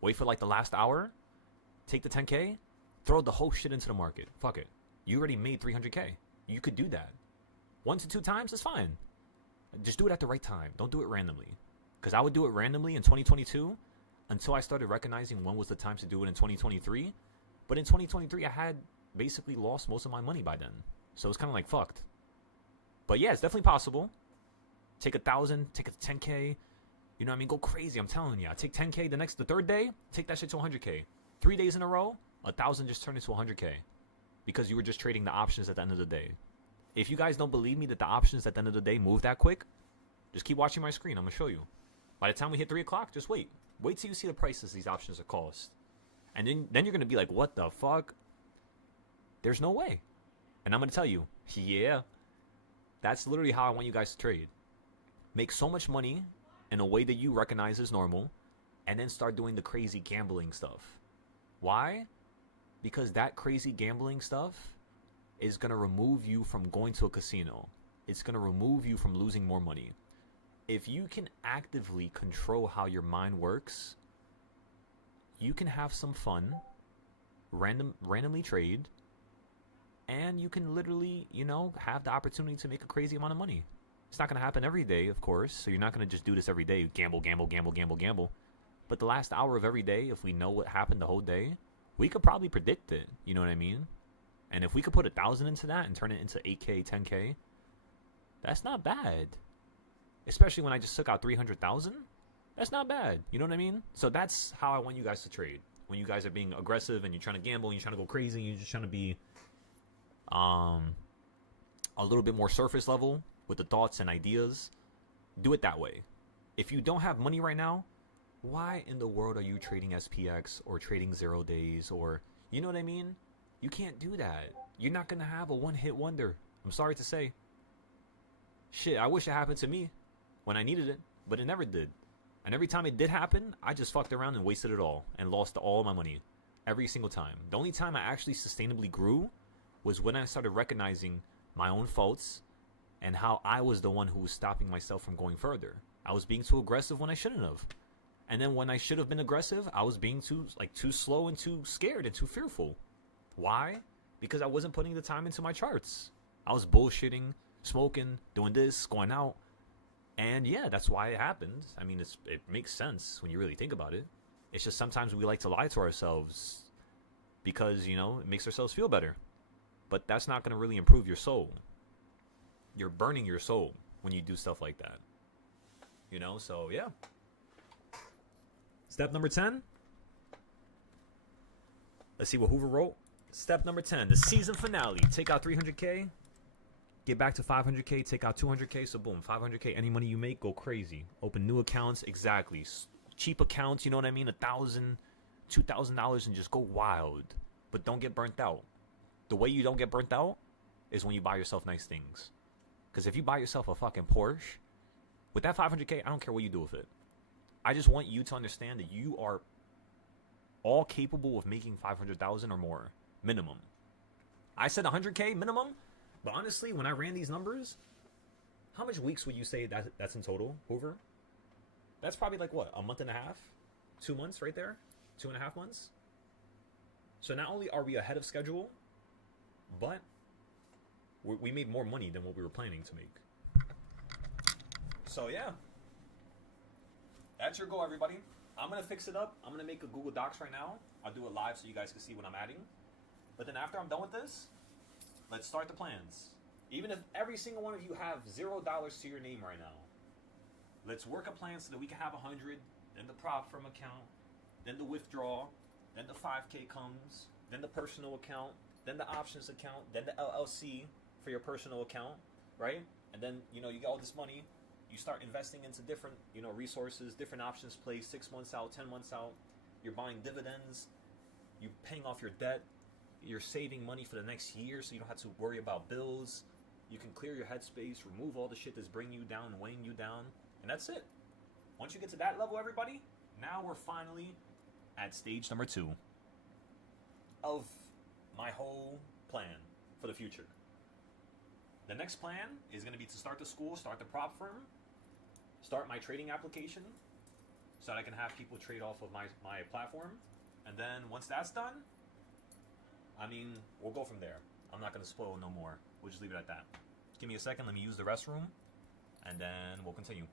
Wait for like the last hour. Take the 10K. Throw the whole shit into the market. Fuck it. You already made 300K. You could do that. 1 to 2 times is fine. Just do it at the right time. Don't do it randomly. Because I would do it randomly in 2022 until I started recognizing when was the time to do it in 2023. But in 2023, I had basically lost most of my money by then. So it's kind of like fucked. But yeah, it's definitely possible. Take 1,000, take a 10K. You know what I mean? Go crazy. I'm telling you. I take 10K the third day, take that shit to 100K. 3 days in a row, 1,000 just turned into 100K. Because you were just trading the options at the end of the day. If you guys don't believe me that the options at the end of the day move that quick, just keep watching my screen. I'm going to show you. By the time we hit 3 o'clock, just wait. Wait till you see the prices these options are cost. And then you're going to be like, what the fuck? There's no way. And I'm going to tell you, yeah, that's literally how I want you guys to trade. Make so much money in a way that you recognize as normal, and then start doing the crazy gambling stuff. Why? Because that crazy gambling stuff is going to remove you from going to a casino. It's going to remove you from losing more money. If you can actively control how your mind works, you can have some fun, randomly trade, and you can literally, have the opportunity to make a crazy amount of money. It's not going to happen every day, of course, so you're not going to just do this every day, gamble. But the last hour of every day, if we know what happened the whole day, we could probably predict it, you know what I mean? And if we could put 1,000 into that and turn it into 8K, 10K, that's not bad. Especially when I just took out 300,000, that's not bad, you know what I mean? So that's how I want you guys to trade. When you guys are being aggressive and you're trying to gamble and you're trying to go crazy and you're just trying to be a little bit more surface level with the thoughts and ideas, do it that way. If you don't have money right now, why in the world are you trading SPX or trading 0 days or, you know what I mean? You can't do that. You're not going to have a one-hit wonder. I'm sorry to say. Shit, I wish it happened to me when I needed it, but it never did. And every time it did happen, I just fucked around and wasted it all and lost all my money. Every single time. The only time I actually sustainably grew was when I started recognizing my own faults and how I was the one who was stopping myself from going further. I was being too aggressive when I shouldn't have. And then when I should have been aggressive, I was being too slow and too scared and too fearful. Why? Because I wasn't putting the time into my charts. I was bullshitting, smoking, doing this, going out. And yeah, that's why it happened. I mean, it makes sense when you really think about it. It's just sometimes we like to lie to ourselves because, you know, it makes ourselves feel better. But that's not going to really improve your soul. You're burning your soul when you do stuff like that. You know, so yeah. Step number 10. Let's see what Hoover wrote. Step number 10, the season finale. Take out 300K. Get back to 500K. Take out 200K. So boom, 500K. Any money you make, go crazy. Open new accounts. Exactly. Cheap accounts, you know what I mean? $1,000, $2,000 and just go wild. But don't get burnt out. The way you don't get burnt out is when you buy yourself nice things. Because if you buy yourself a fucking Porsche, with that 500K, I don't care what you do with it. I just want you to understand that you are all capable of making 500,000 or more minimum. I said 100K minimum, but honestly, when I ran these numbers, how much weeks would you say that's in total, Hoover? That's probably like what, a month and a half? 2 months right there? 2.5 months? So not only are we ahead of schedule, but we made more money than what we were planning to make. So yeah. That's your goal, everybody. I'm going to fix it up. I'm going to make a Google Docs right now. I'll do it live so you guys can see what I'm adding. But then after I'm done with this, let's start the plans. Even if every single one of you have $0 to your name right now, let's work a plan so that we can have 100, then the prop firm account, then the withdrawal, then the 5K comes, then the personal account, then the options account, then the LLC for your personal account, right? And then, you know, you get all this money. You start investing into different, you know, resources, different options plays, 6 months out, 10 months out. You're buying dividends. You're paying off your debt. You're saving money for the next year so you don't have to worry about bills. You can clear your headspace, remove all the shit that's bringing you down, weighing you down. And that's it. Once you get to that level, everybody, now we're finally at stage number 2 of my whole plan for the future. The next plan is going to be to start the school, start the prop firm, start my trading application so that I can have people trade off of my platform. And then once that's done, I mean, we'll go from there. I'm not going to spoil no more. We'll just leave it at that. Give me a second. Let me use the restroom, and then we'll continue.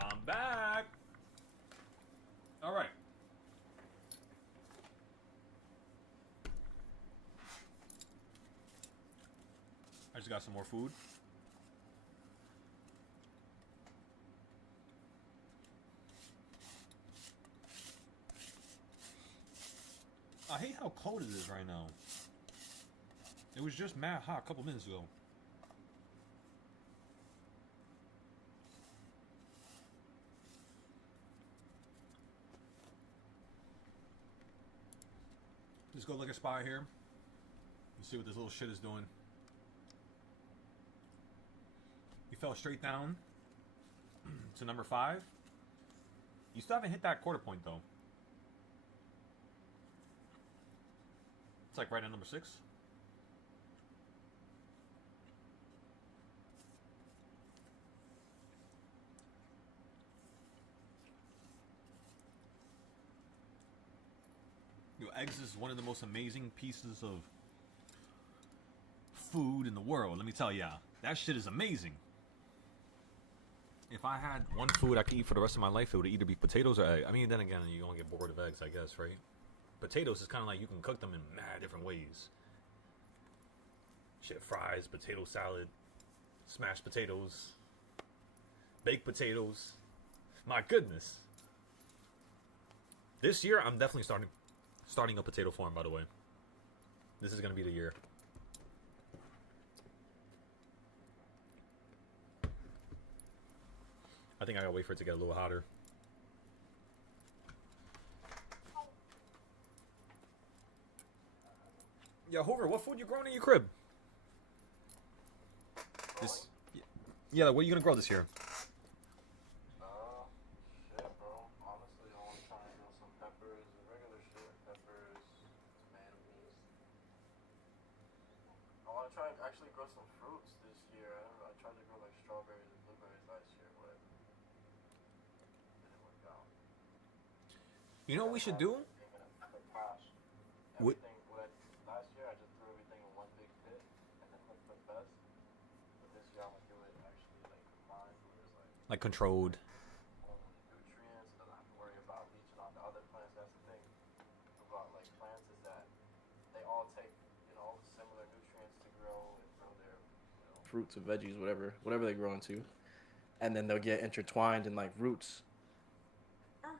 I'm back. All right. I just got some more food. I hate how cold it is right now. It was just mad hot a couple minutes ago. Let's go look at spy here. Let's see what this little shit is doing. He fell straight down to number 5. You still haven't hit that quarter point though. It's like right at number 6. Yo, eggs is one of the most amazing pieces of food in the world. Let me tell ya, that shit is amazing. If I had one food I could eat for the rest of my life, it would either be potatoes or egg. I mean, then again, you're gonna get bored of eggs, I guess, right? Potatoes is kind of like you can cook them in mad different ways. Shit, fries, potato salad, smashed potatoes, baked potatoes. My goodness. This year, I'm definitely starting a potato farm, by the way. This is gonna be the year. I think I gotta wait for it to get a little hotter. Yeah, Hoover, what food you growing in your crib? This, yeah, what are you gonna grow this year? Shit, bro. Honestly, I want to try and grow some peppers, regular shit, peppers, tomatoes. I want to try and actually grow some fruits this year. I tried to grow like strawberries and blueberries last year, but it didn't work out. You know what we should do? What? Everything, last year I just threw everything in one big pit and then hope for the best. But this year I'm gonna do it actually like combined, where it's like Controlled. nutrients. Doesn't have to worry about leaching on the other plants. That's the thing about like plants is that they all take similar nutrients to grow and grow their fruits and veggies, whatever they grow into, and then they'll get intertwined in like roots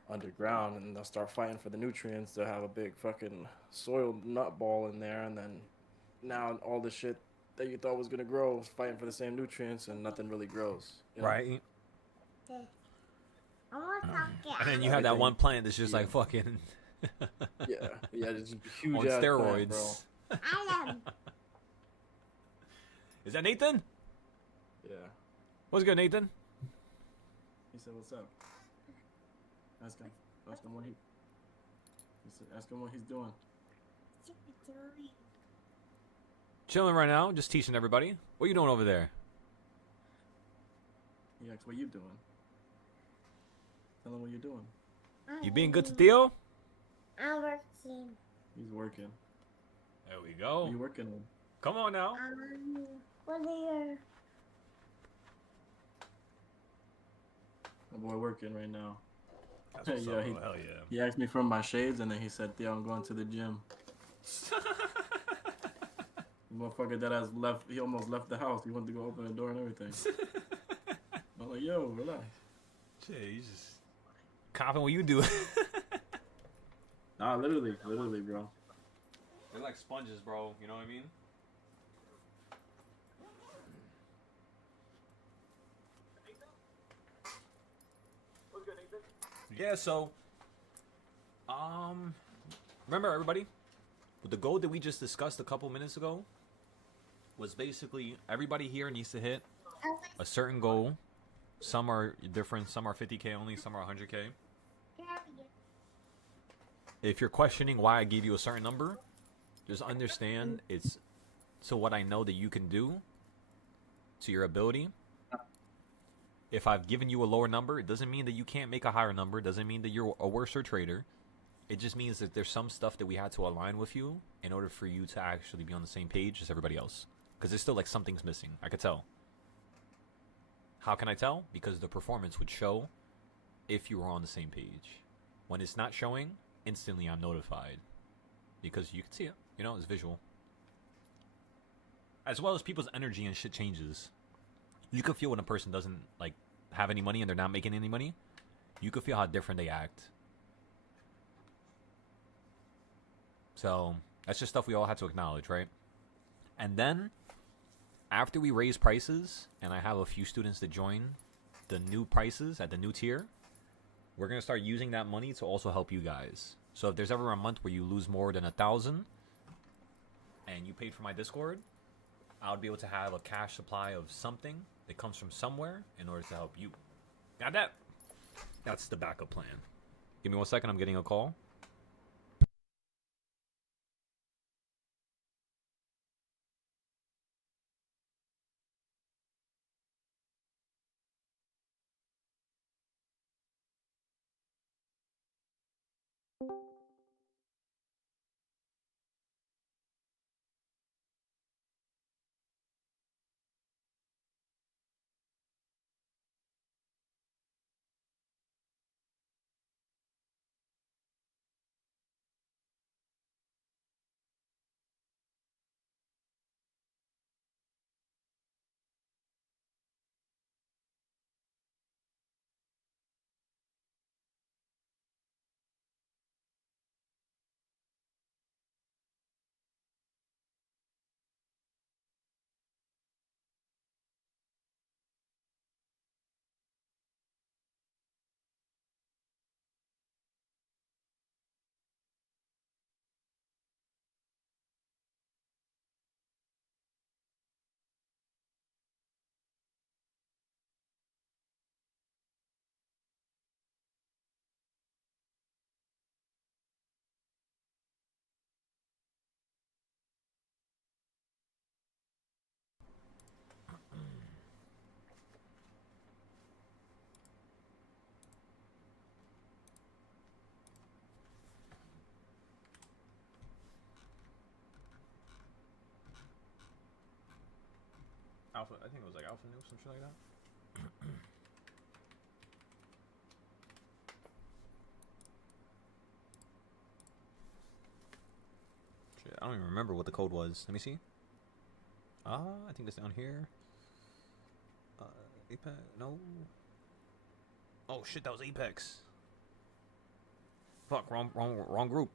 underground, and they'll start fighting for the nutrients. They'll have a big fucking soil nut ball in there, and then now all the shit that you thought was gonna grow is fighting for the same nutrients, and nothing really grows. You know? Right. And then you have that one plant that's just like fucking yeah, just huge on ass steroids. plant, bro. Is that Nathan? Yeah. What's good, Nathan? He said, "What's up?" Ask him what he said, ask him what he's doing. Chilling right now, just teaching everybody. What are you doing over there? He asked, "What you doing?" Tell him what you're doing. You being good to Theo? I'm working. He's working. There we What go. are you working on? Come on now. What are you? My boy working right now. That's what's Yeah, up, he- bro. Hell yeah. He asked me for my shades, and then he said, "Theo, I'm going to the gym." Motherfucker that has left. He almost left the house. He wanted to go open the door and everything. I'm like, yo, relax. Shit, you just confident what you do. Nah, literally, bro. They're like sponges, bro. You know what I mean? Yeah, so remember everybody? The goal that we just discussed a couple minutes ago was basically everybody here needs to hit a certain goal. Some are different, some are 50K only, some are 100K. If you're questioning why I gave you a certain number, just understand it's to what I know that you can do, to your ability. If I've given you a lower number, it doesn't mean that you can't make a higher number. It doesn't mean that you're a worser trader. It just means that there's some stuff that we had to align with you in order for you to actually be on the same page as everybody else. Because there's still like something's missing. I could tell. How can I tell? Because the performance would show if you are on the same page. When it's not showing, instantly I'm notified because you can see it. You know, it's visual. As well as people's energy and shit changes. You can feel when a person doesn't like have any money and they're not making any money. You can feel how different they act. So that's just stuff we all have to acknowledge, right? And then after we raise prices and I have a few students that join the new prices at the new tier, we're going to start using that money to also help you guys. So if there's ever a month where you lose more than 1,000 and you paid for my Discord, I would be able to have a cash supply of something that comes from somewhere in order to help you. Got that? That's the backup plan. Give me 1 second. I'm getting a call. Alpha, I think it was like Alpha Nuke, some shit like that. Shit, I don't even remember what the code was. Let me see. I think it's down here. Apex, no. Oh shit, that was Apex. Fuck, wrong group.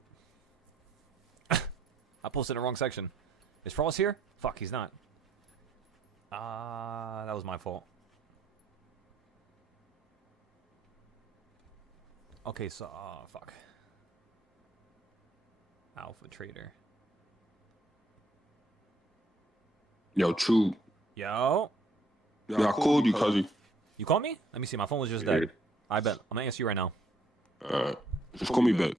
I posted in the wrong section. Is Frost here? Fuck, he's not. That was my fault. Okay, so fuck. Alpha Trader. Yo, true. Yo. Yeah, I called you, cuzzy. You called me? Let me see. My phone was just Yeah. dead. I bet. I'm gonna answer you right now. Just call me back.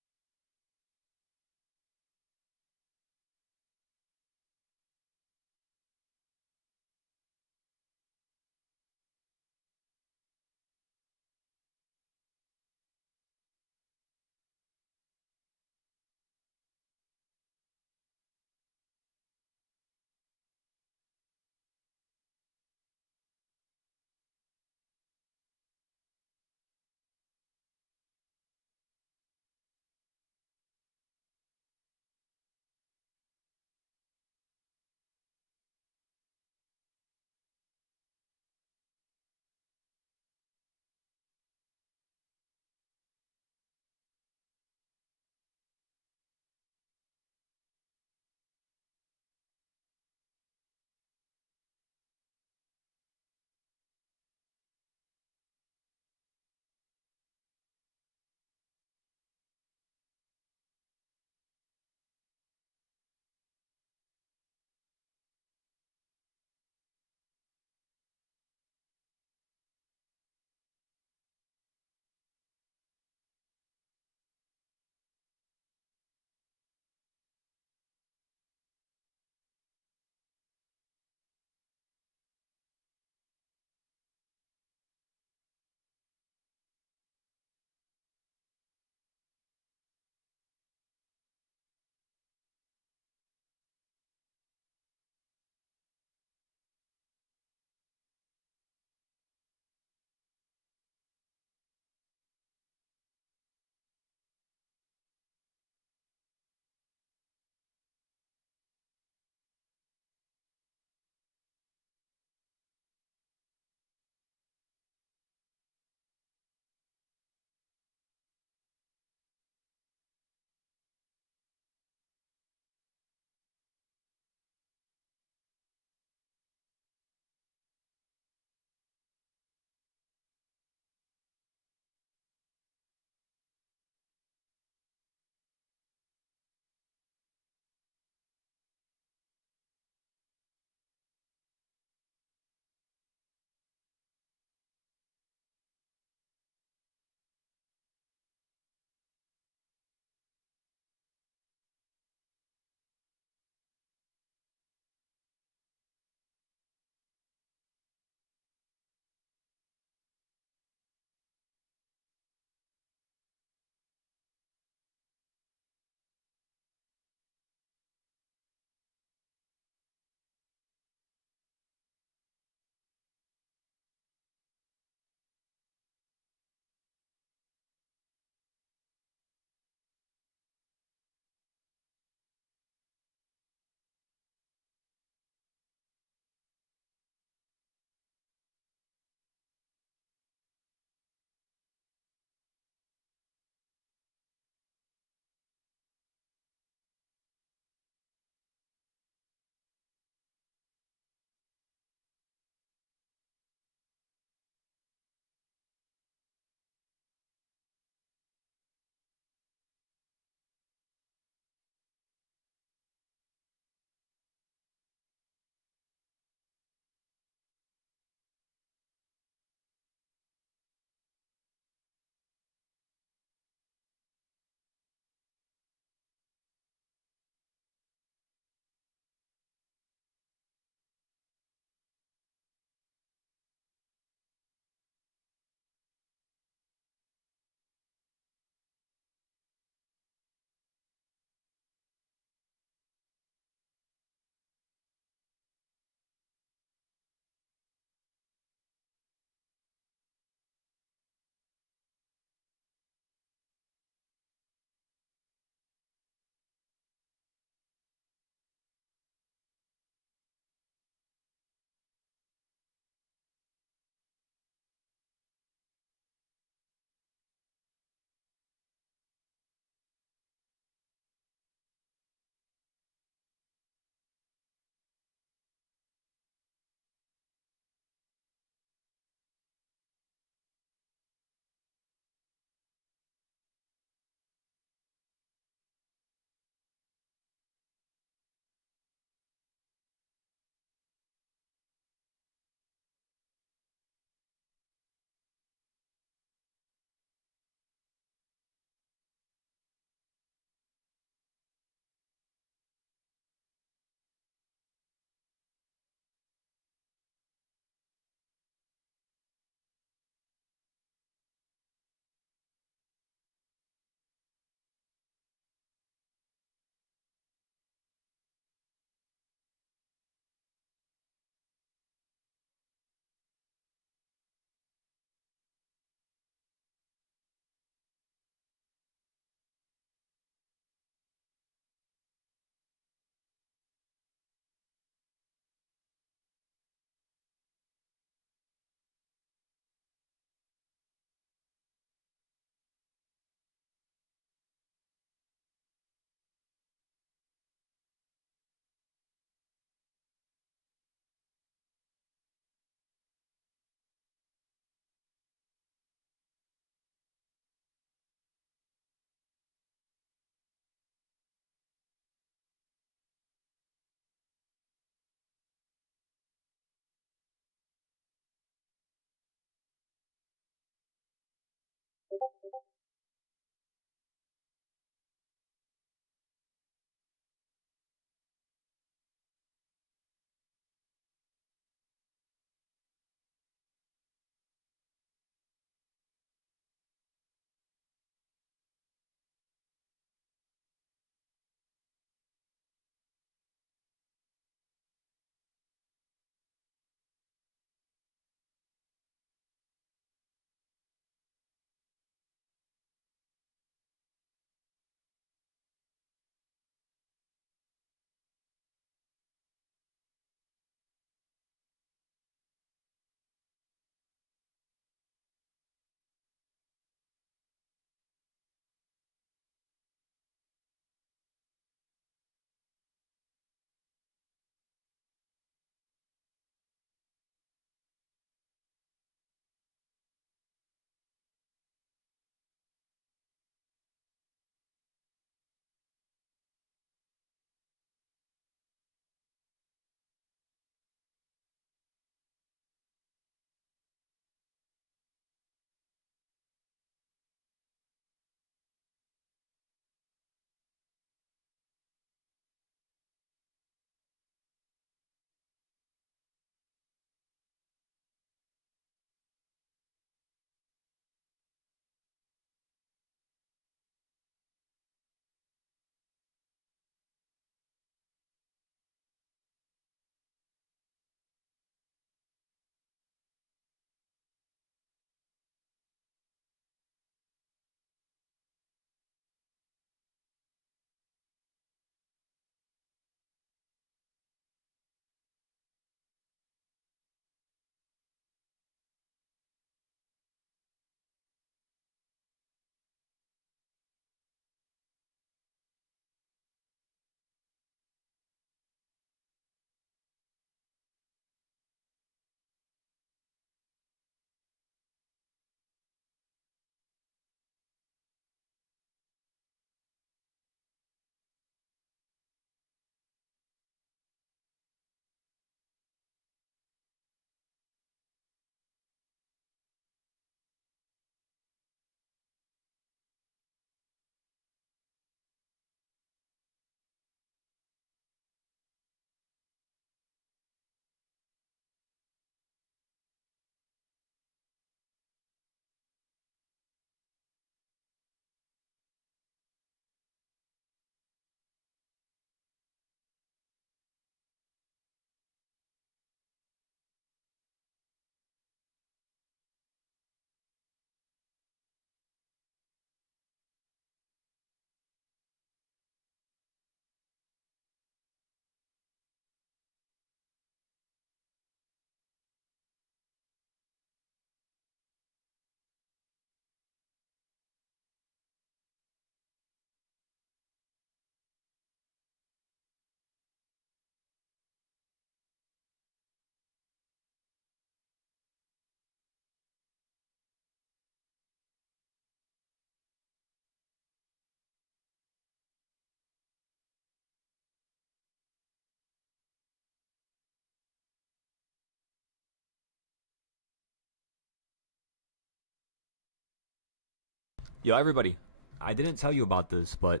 Yo, everybody, I didn't tell you about this, but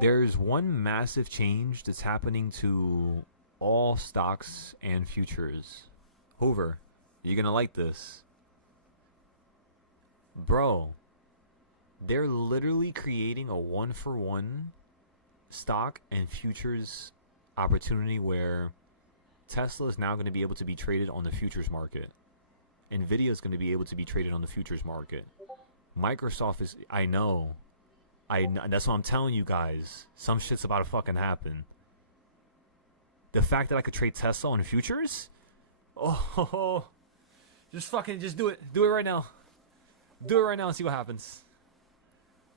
there's one massive change that's happening to all stocks and futures. Hoover, you're gonna like this. Bro, they're literally creating a 1-for-1 stock and futures opportunity where Tesla is now going to be able to be traded on the futures market. Nvidia is going to be able to be traded on the futures market. Microsoft is, I know, that's what I'm telling you guys. Some shit's about to fucking happen. The fact that I could trade Tesla on futures? Oh, just do it. Do it right now. Do it right now and see what happens.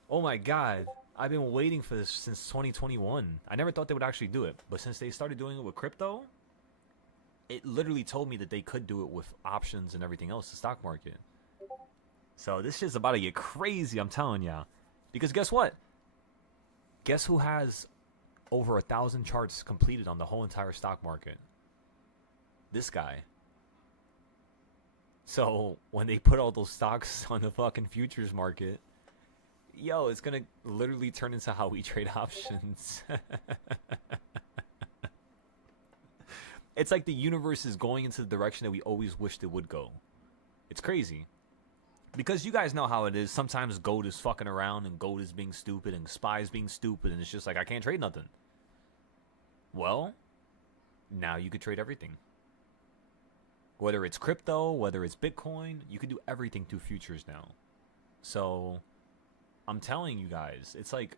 Oh my god. I've been waiting for this since 2021. I never thought they would actually do it. But since they started doing it with crypto, it literally told me that they could do it with options and everything else, the stock market. So this shit's about to get crazy, I'm telling y'all. Because guess what? Guess who has over 1,000 charts completed on the whole entire stock market? This guy. So when they put all those stocks on the fucking futures market, yo, it's gonna literally turn into how we trade options. It's like the universe is going into the direction that we always wished it would go. It's crazy. Because you guys know how it is. Sometimes gold is fucking around and gold is being stupid and SPY is being stupid and it's just like, I can't trade nothing. Well, now you could trade everything. Whether it's crypto, whether it's Bitcoin, you can do everything through futures now. So, I'm telling you guys, it's like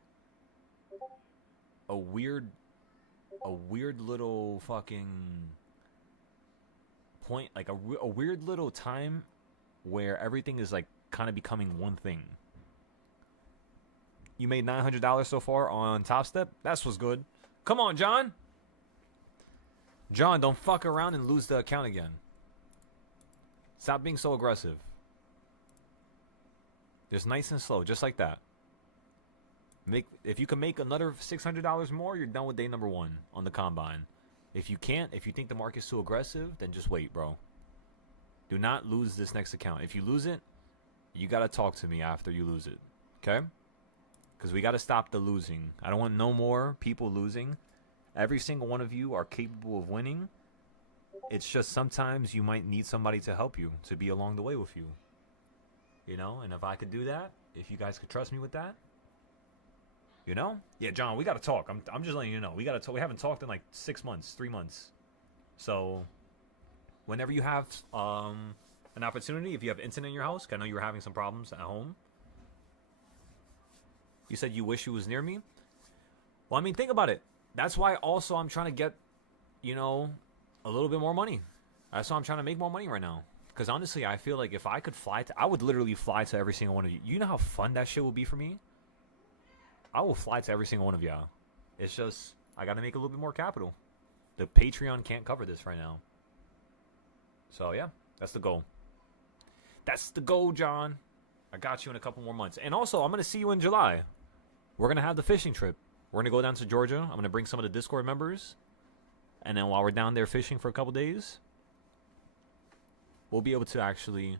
a weird little fucking point, like a weird little time where everything is like kind of becoming one thing. You made $900 so far on Top Step? That's what's good. Come on, John. John, don't fuck around and lose the account again. Stop being so aggressive. Just nice and slow, just like that. If you can make another $600 more, you're done with day number 1 on the combine. If you can't, if you think the market's too aggressive, then just wait, bro. Do not lose this next account. If you lose it, you gotta talk to me after you lose it, okay? Because we gotta stop the losing. I don't want no more people losing. Every single one of you are capable of winning. It's just sometimes you might need somebody to help you, to be along the way with you. You know, and if I could do that, if you guys could trust me with that, you know? Yeah, John, we gotta talk. I'm just letting you know. We gotta talk. We haven't talked in like 6 months, 3 months. So, whenever you have an opportunity, if you have internet in your house, 'cause I know you were having some problems at home. You said you wish you was near me. Well, I mean, think about it. That's why also I'm trying to get, you know, a little bit more money. That's why I'm trying to make more money right now. Because honestly, I feel like if I could fly I would literally fly to every single one of you. You know how fun that shit would be for me? I will fly to every single one of y'all. It's just, I got to make a little bit more capital. The Patreon can't cover this right now. So, yeah, that's the goal. That's the goal, John. I got you in a couple more months. And also, I'm going to see you in July. We're going to have the fishing trip. We're going to go down to Georgia. I'm going to bring some of the Discord members. And then while we're down there fishing for a couple days, we'll be able to actually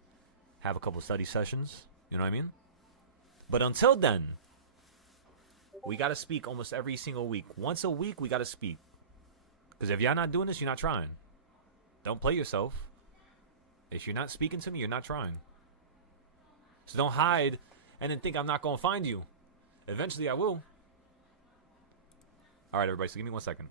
have a couple study sessions. You know what I mean? But until then, we got to speak almost every single week. Once a week, we got to speak. Because if y'all not doing this, you're not trying. Don't play yourself. If you're not speaking to me, you're not trying. So don't hide and then think I'm not going to find you. Eventually, I will. All right, everybody, so give me 1 second.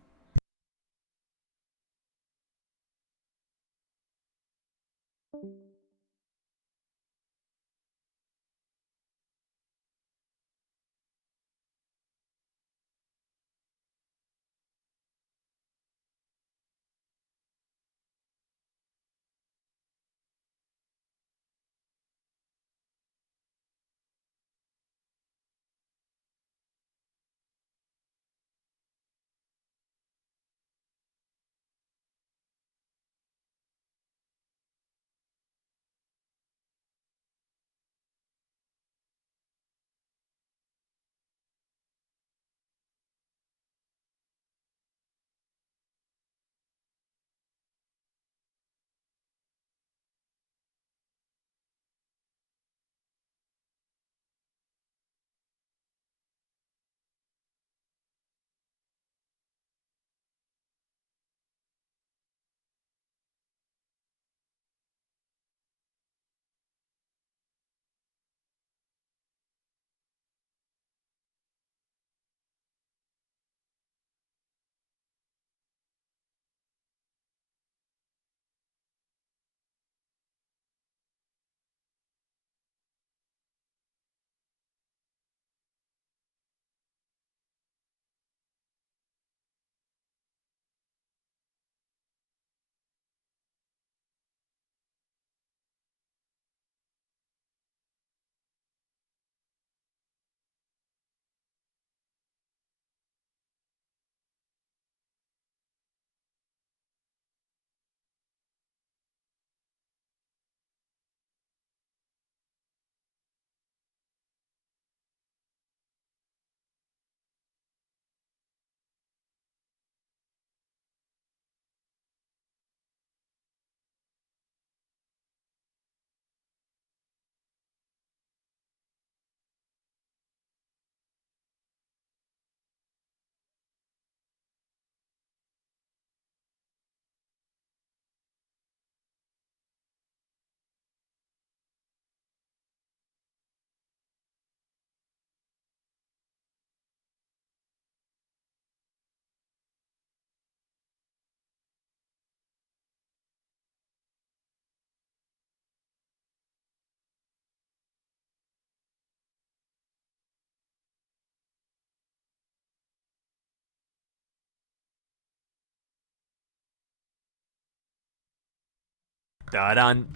Da dun.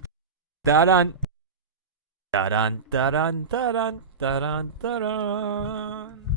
Da dun. Da dun. Da dun. Da dun. Da dun. Da dun.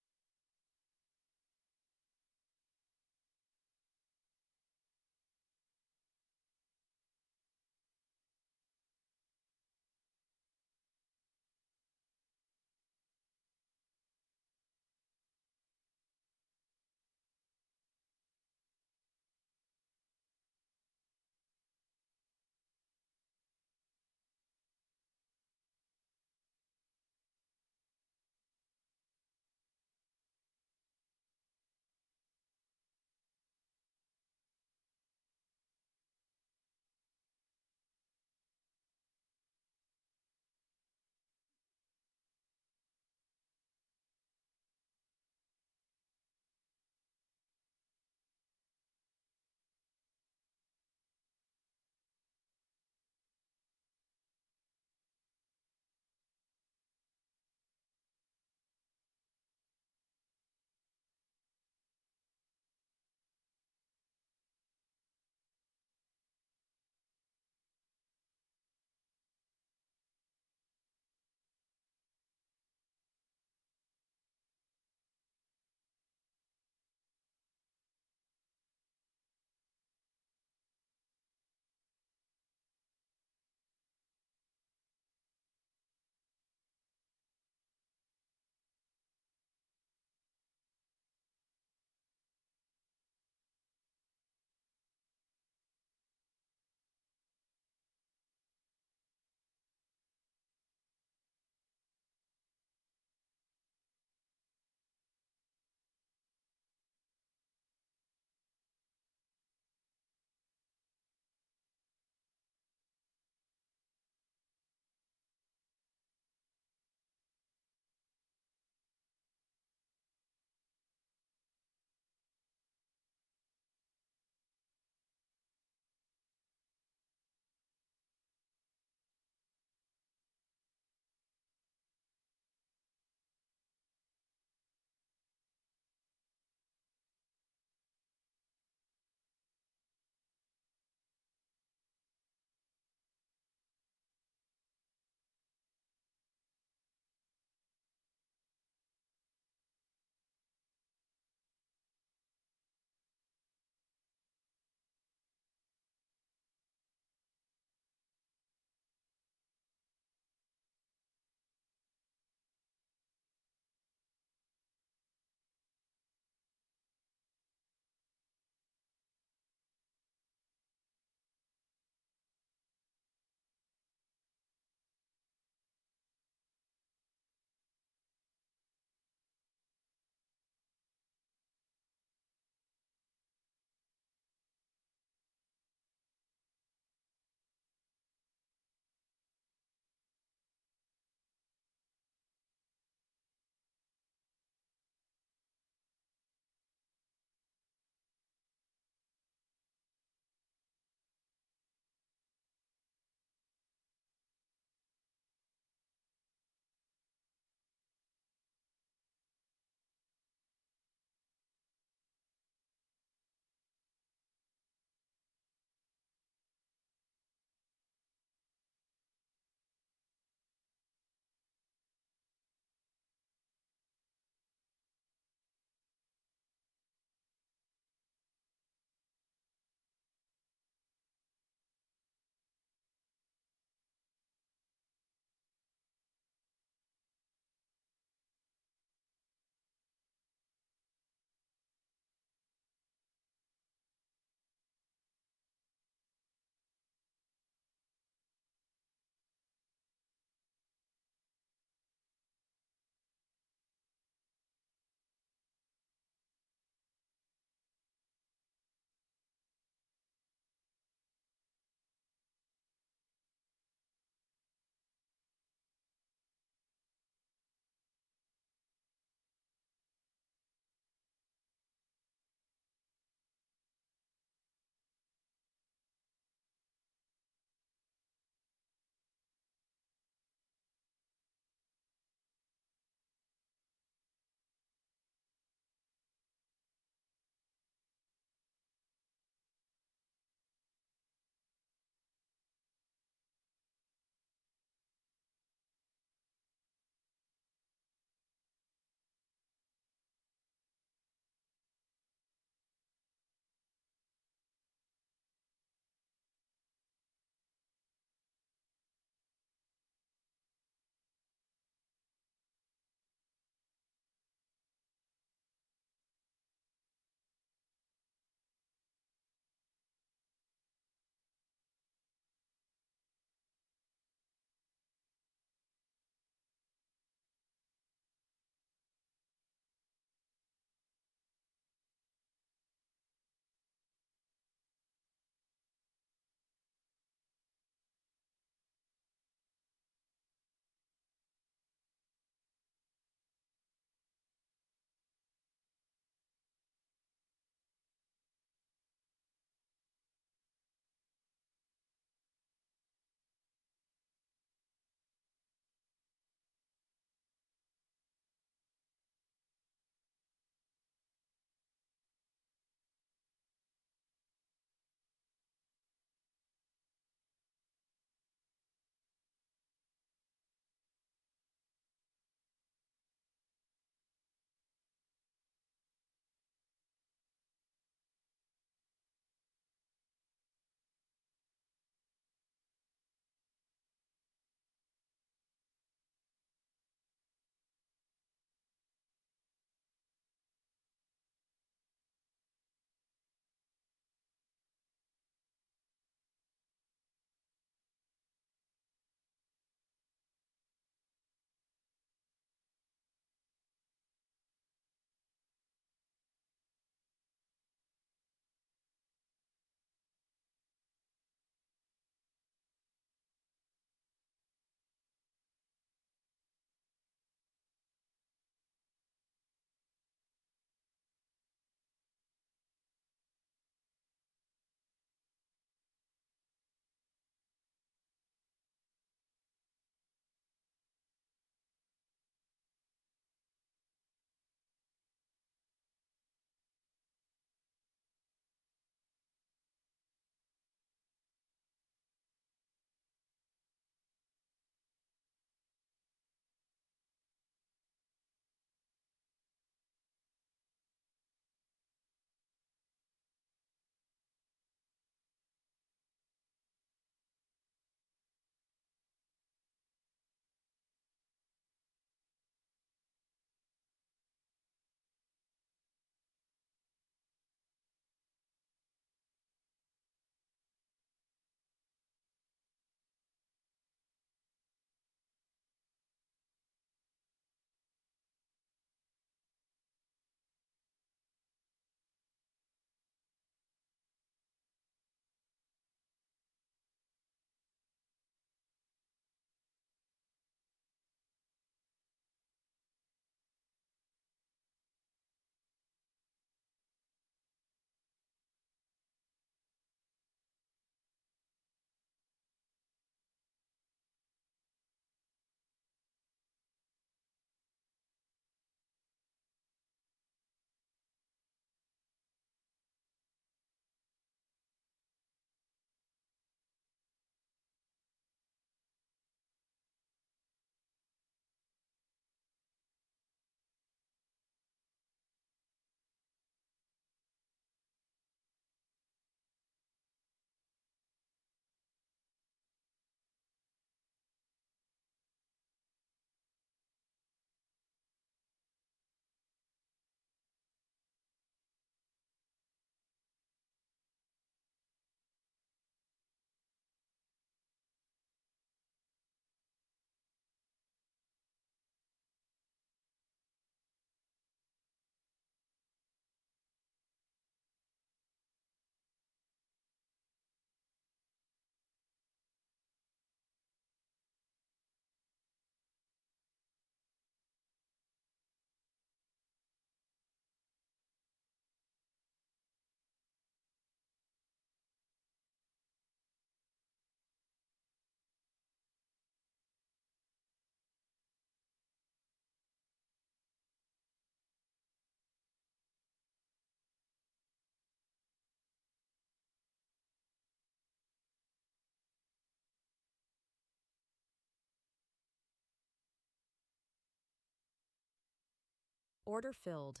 Order filled.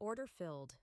Order filled.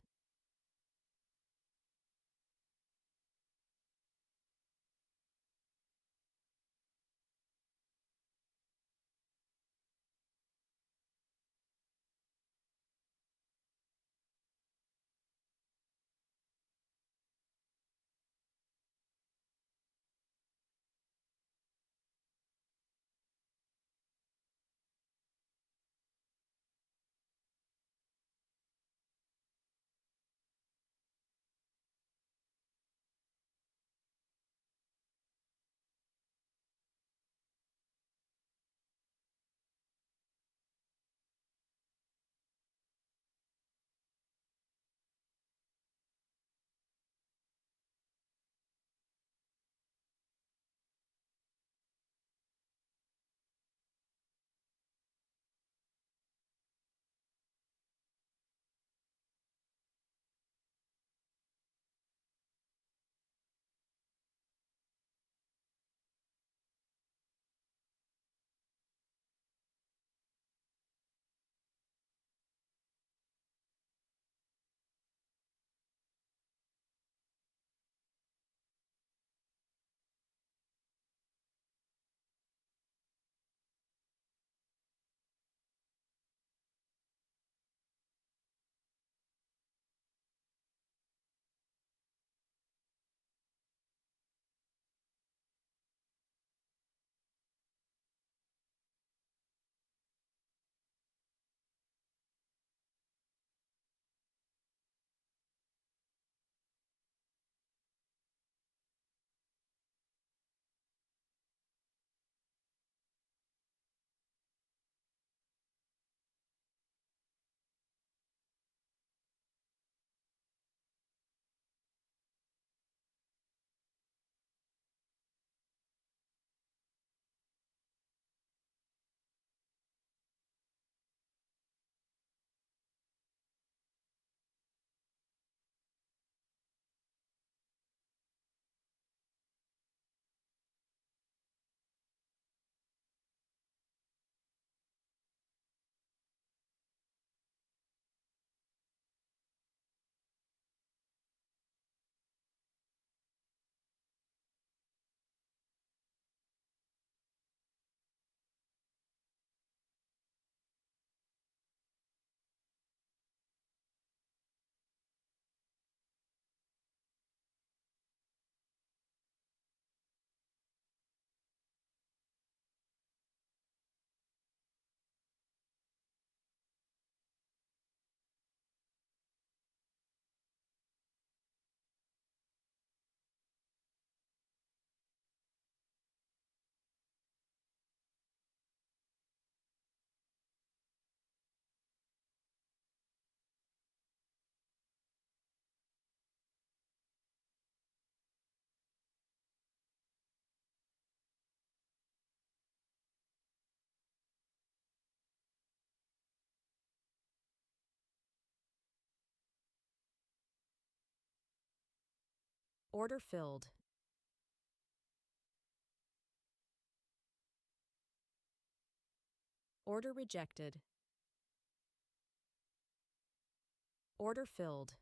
Order filled. Order rejected. Order filled.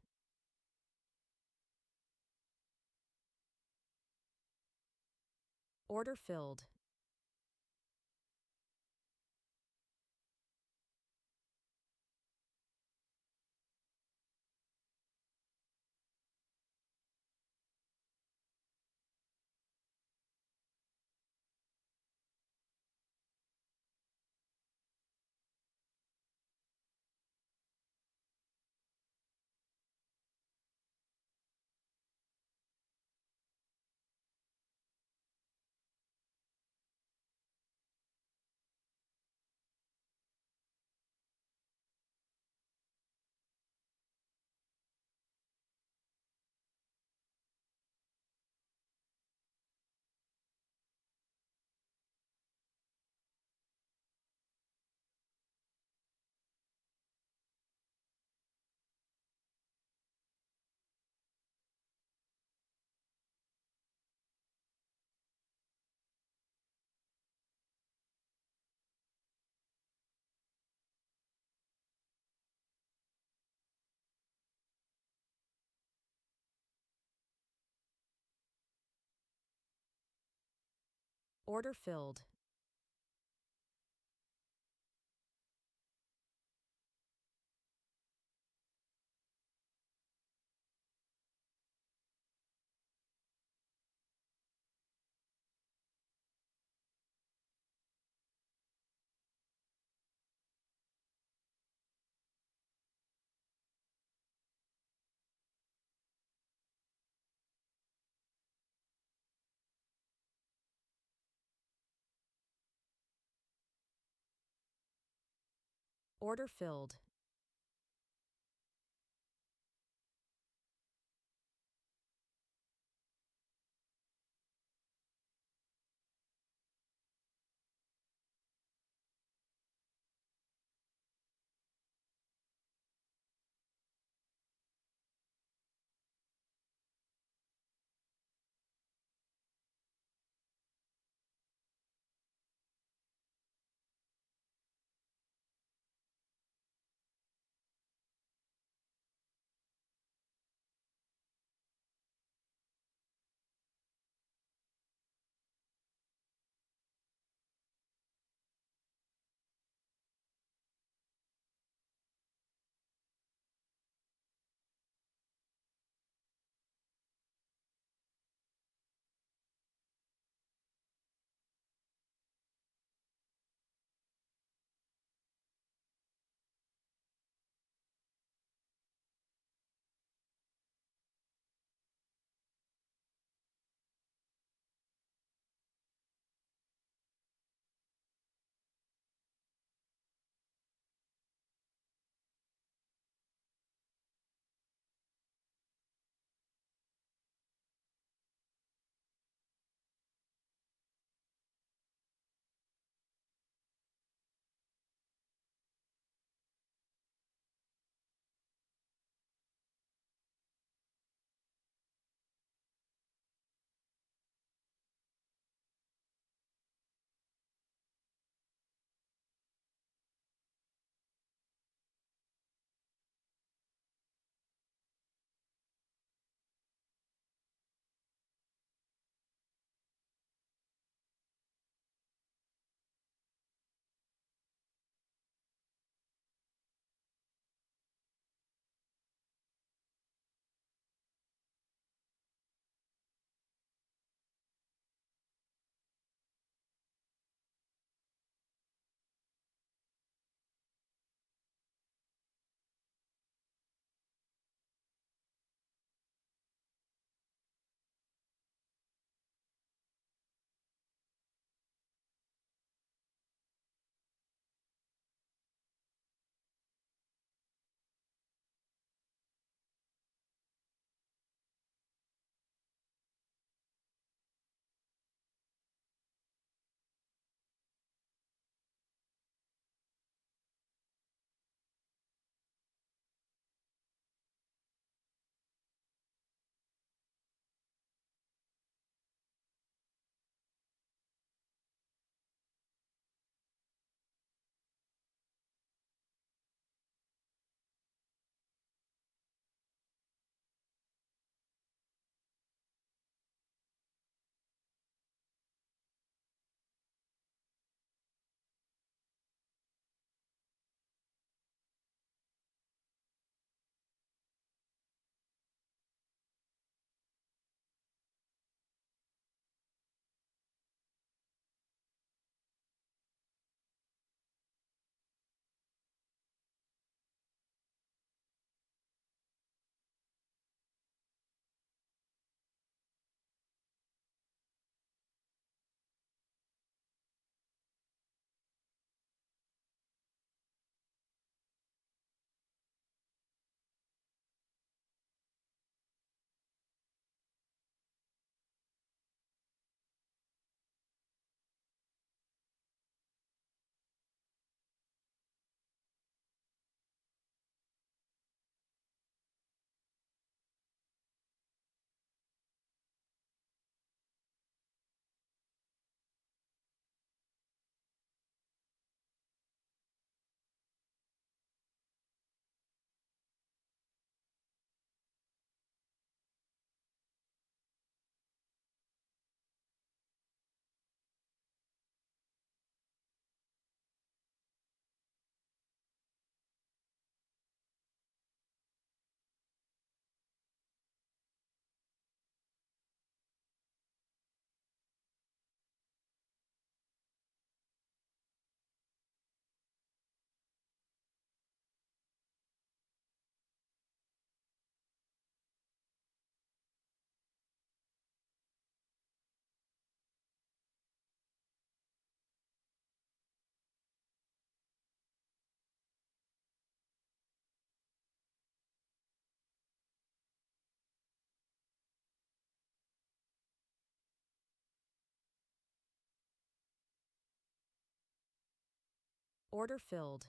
Order filled. Order filled. Order filled. Order filled.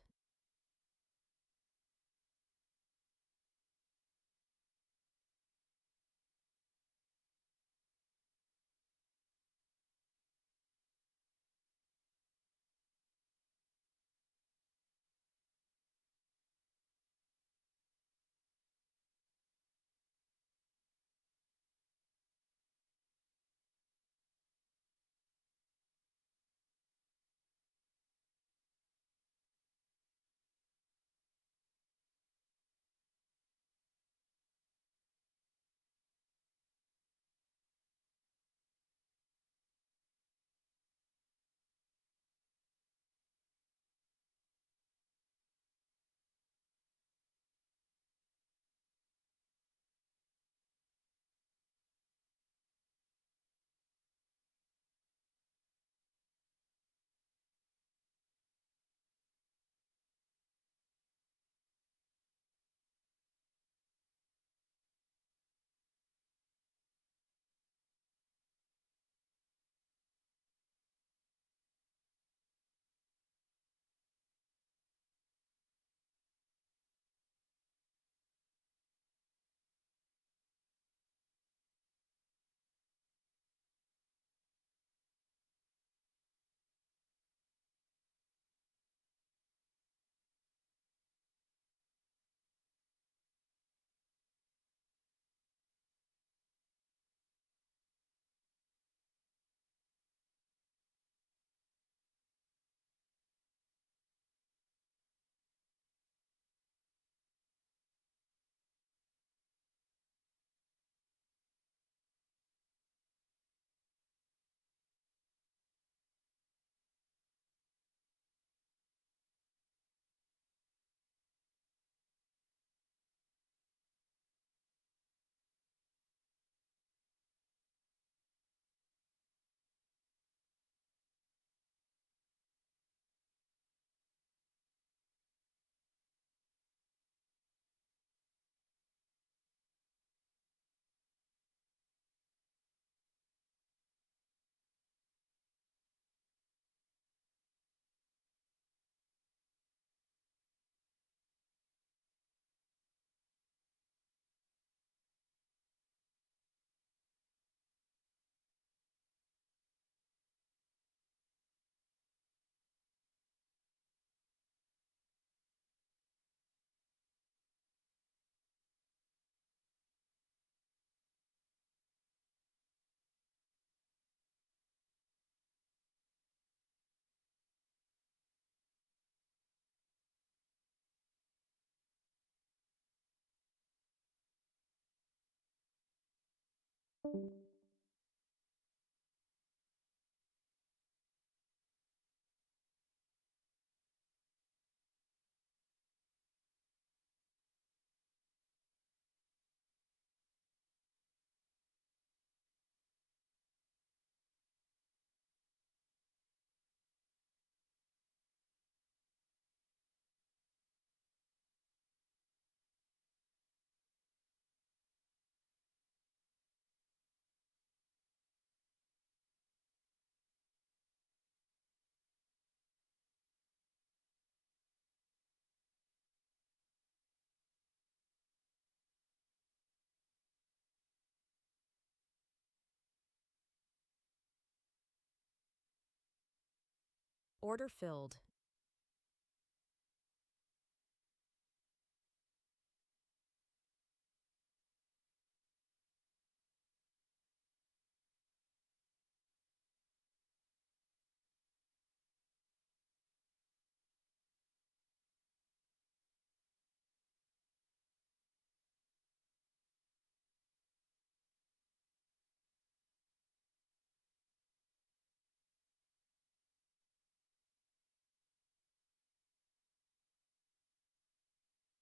Order filled.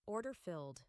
Order filled.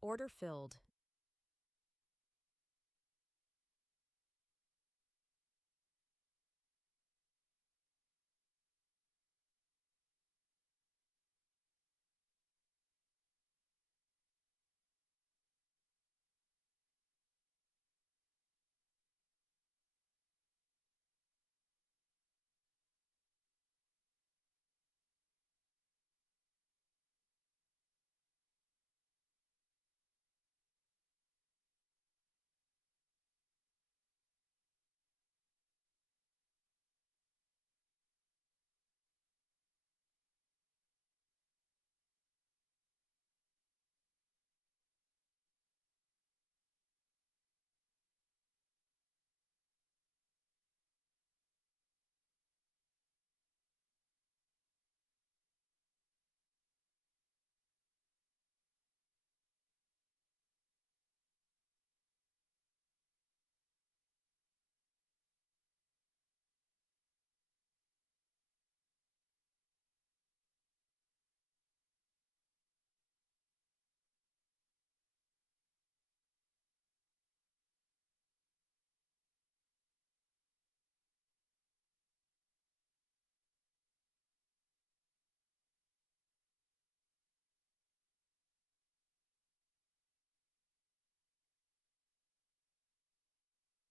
Order filled.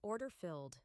Order filled.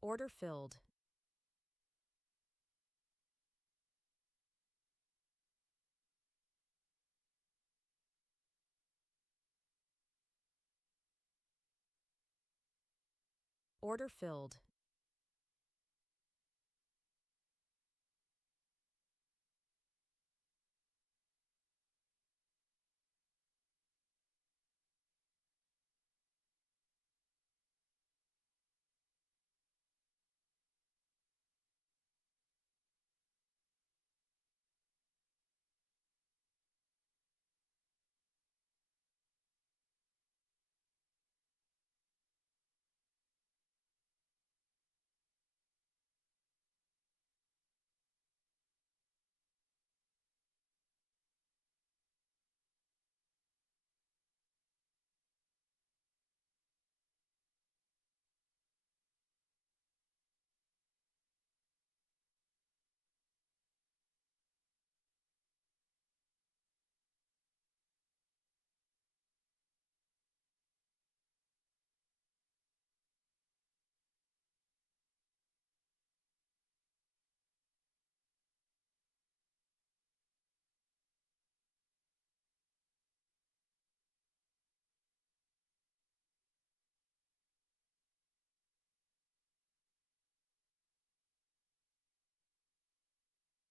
Order filled. Order filled.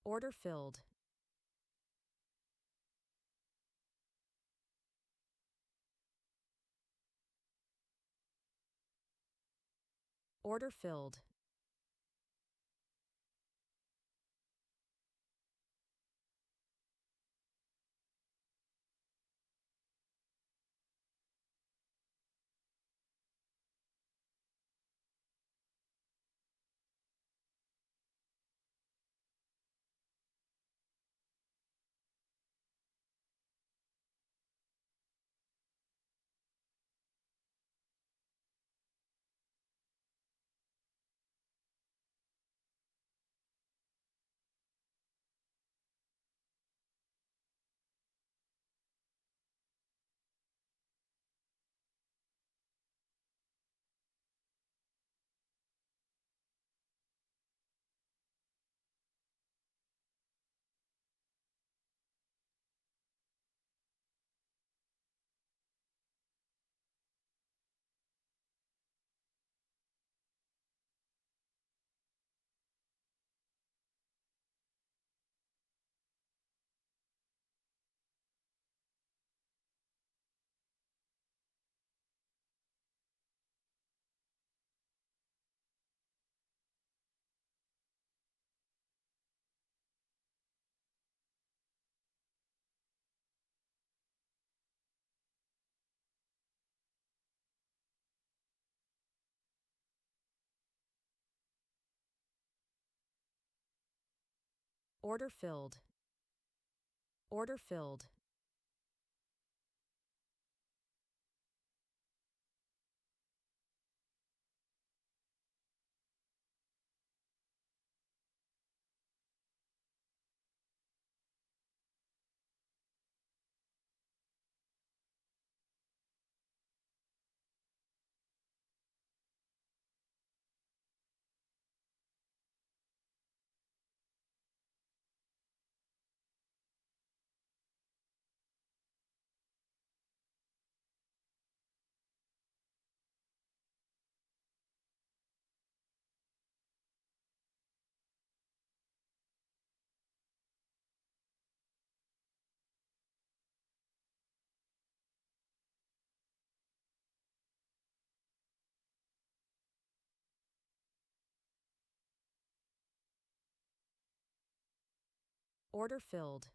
Order filled. Order filled. Order filled. Order filled. Order filled.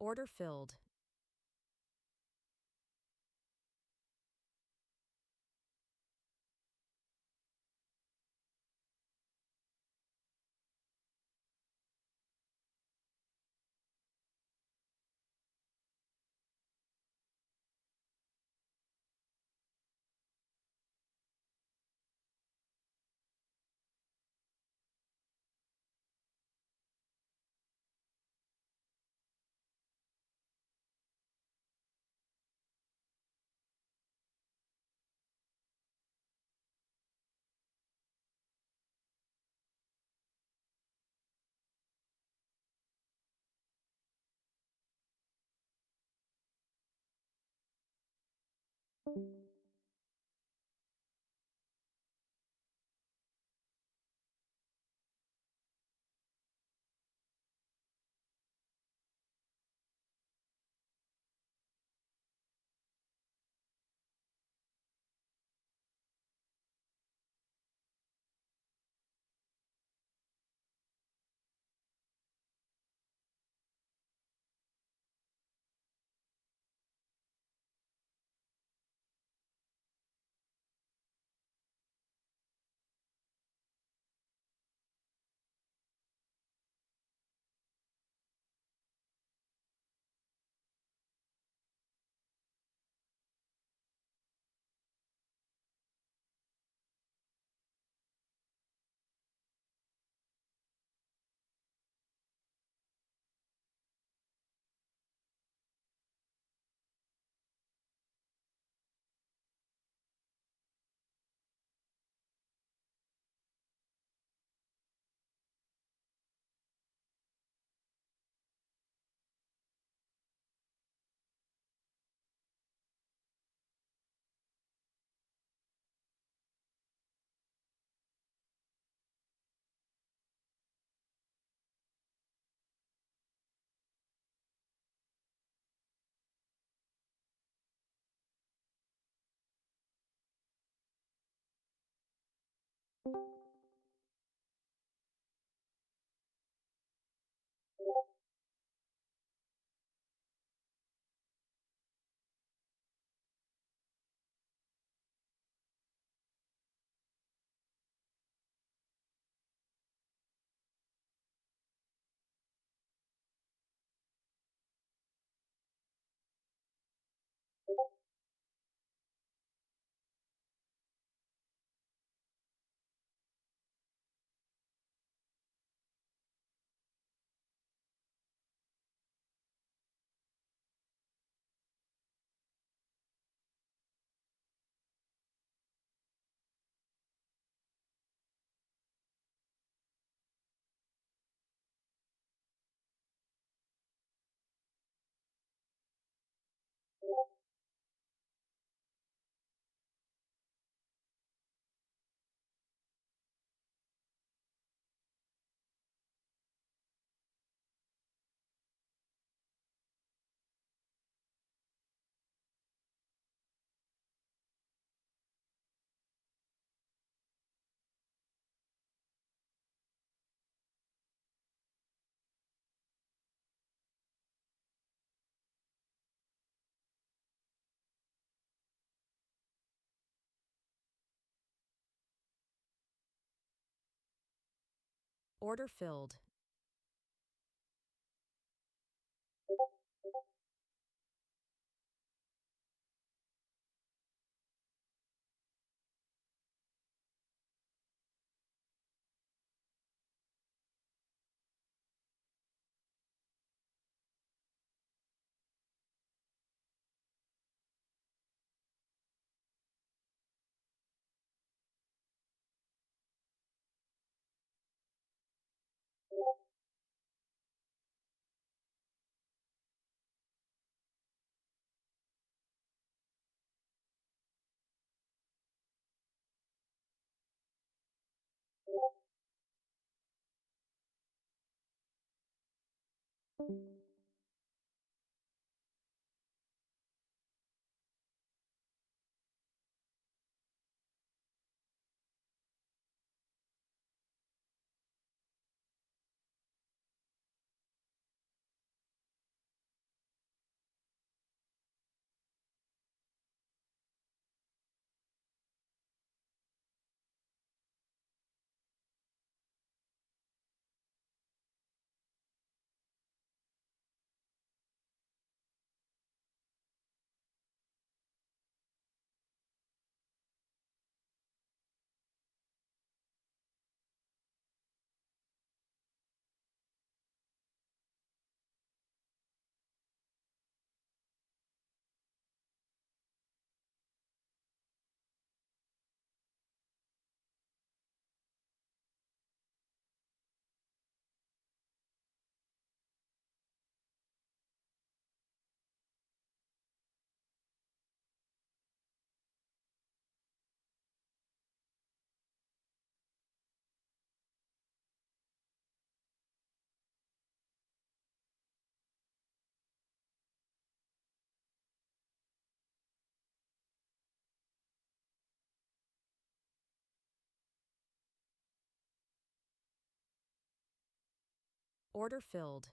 Order filled. Order filled. Order filled.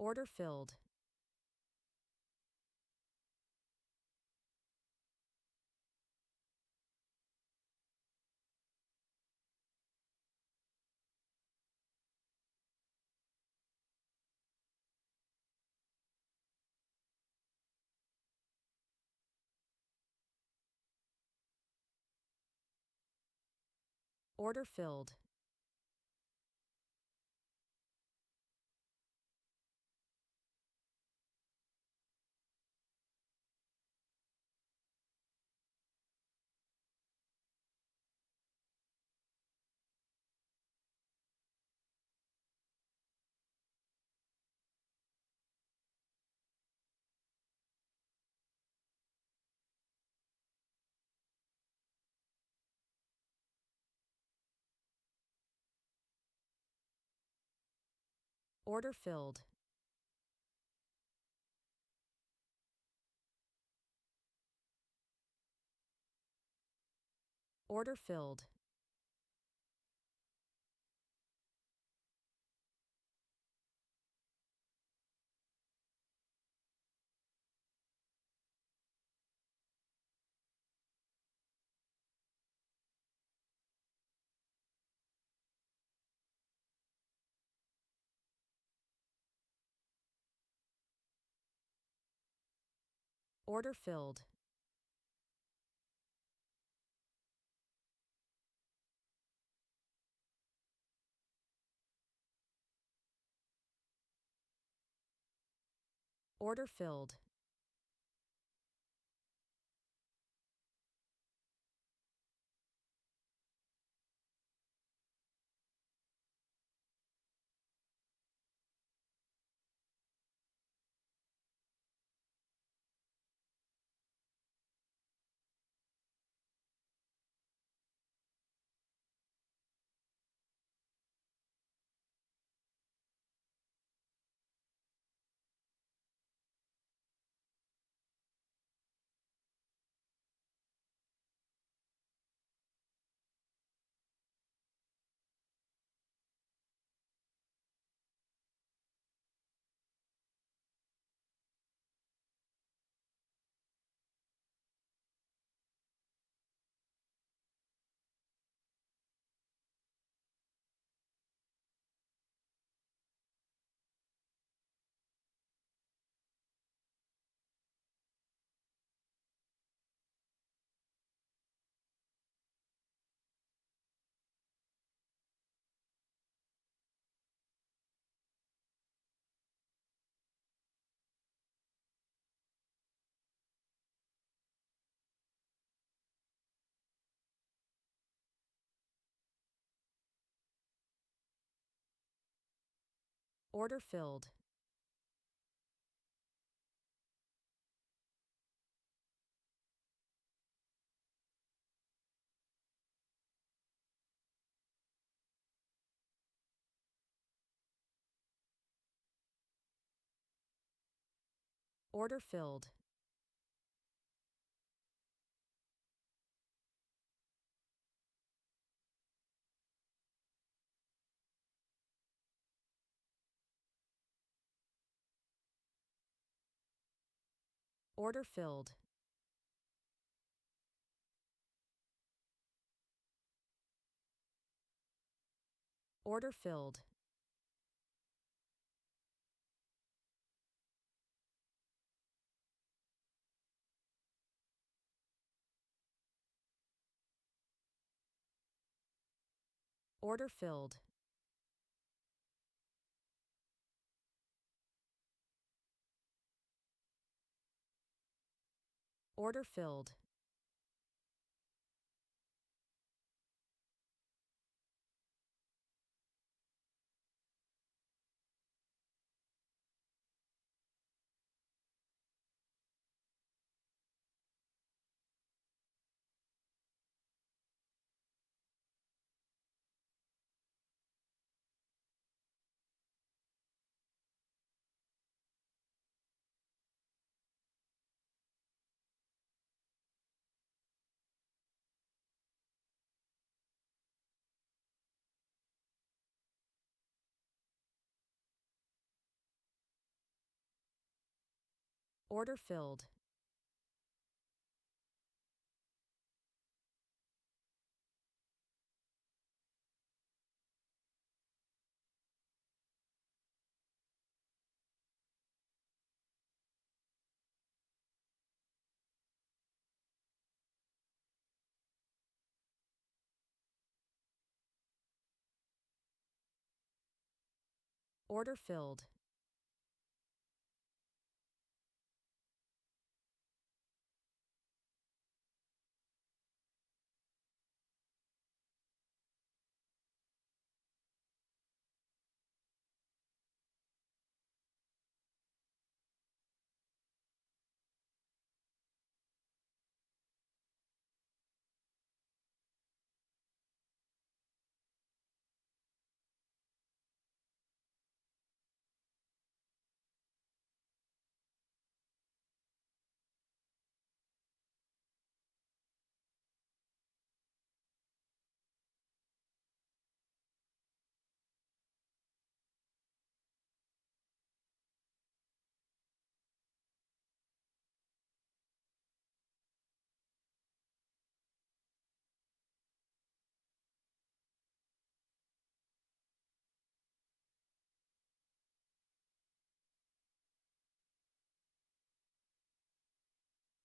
Order filled. Order filled. Order filled. Order filled. Order filled. Order filled. Order filled. Order filled. Order filled. Order filled. Order filled. Order filled. Order filled. Order filled.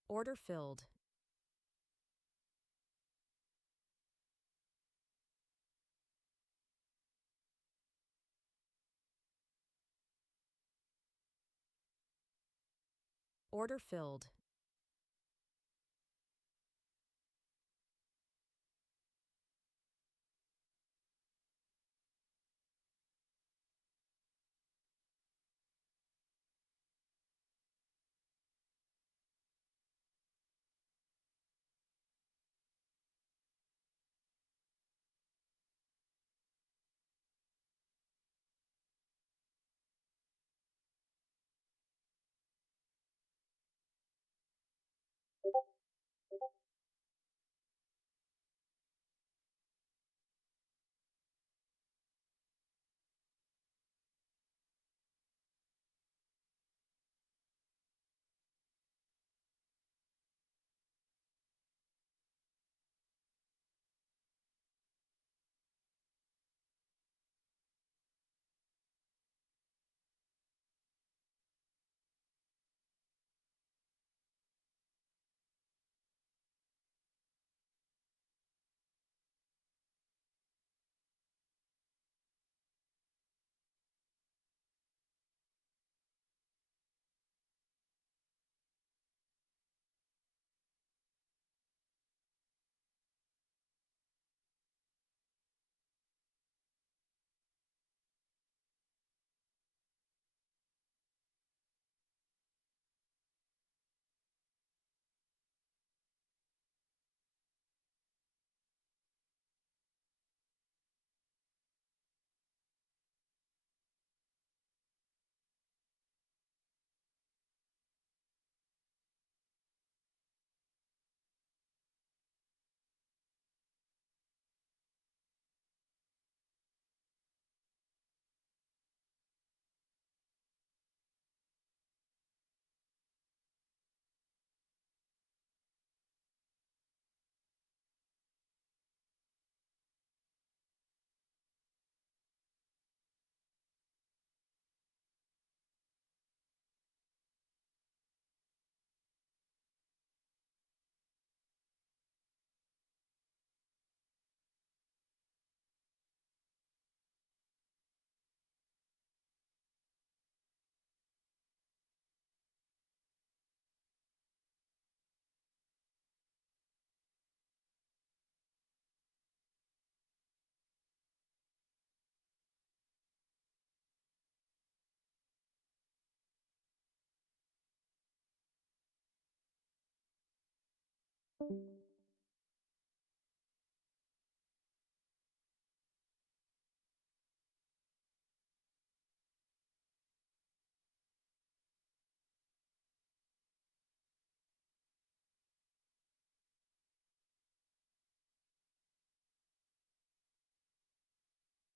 Order filled. Order filled.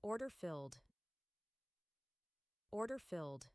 Order filled. Order filled.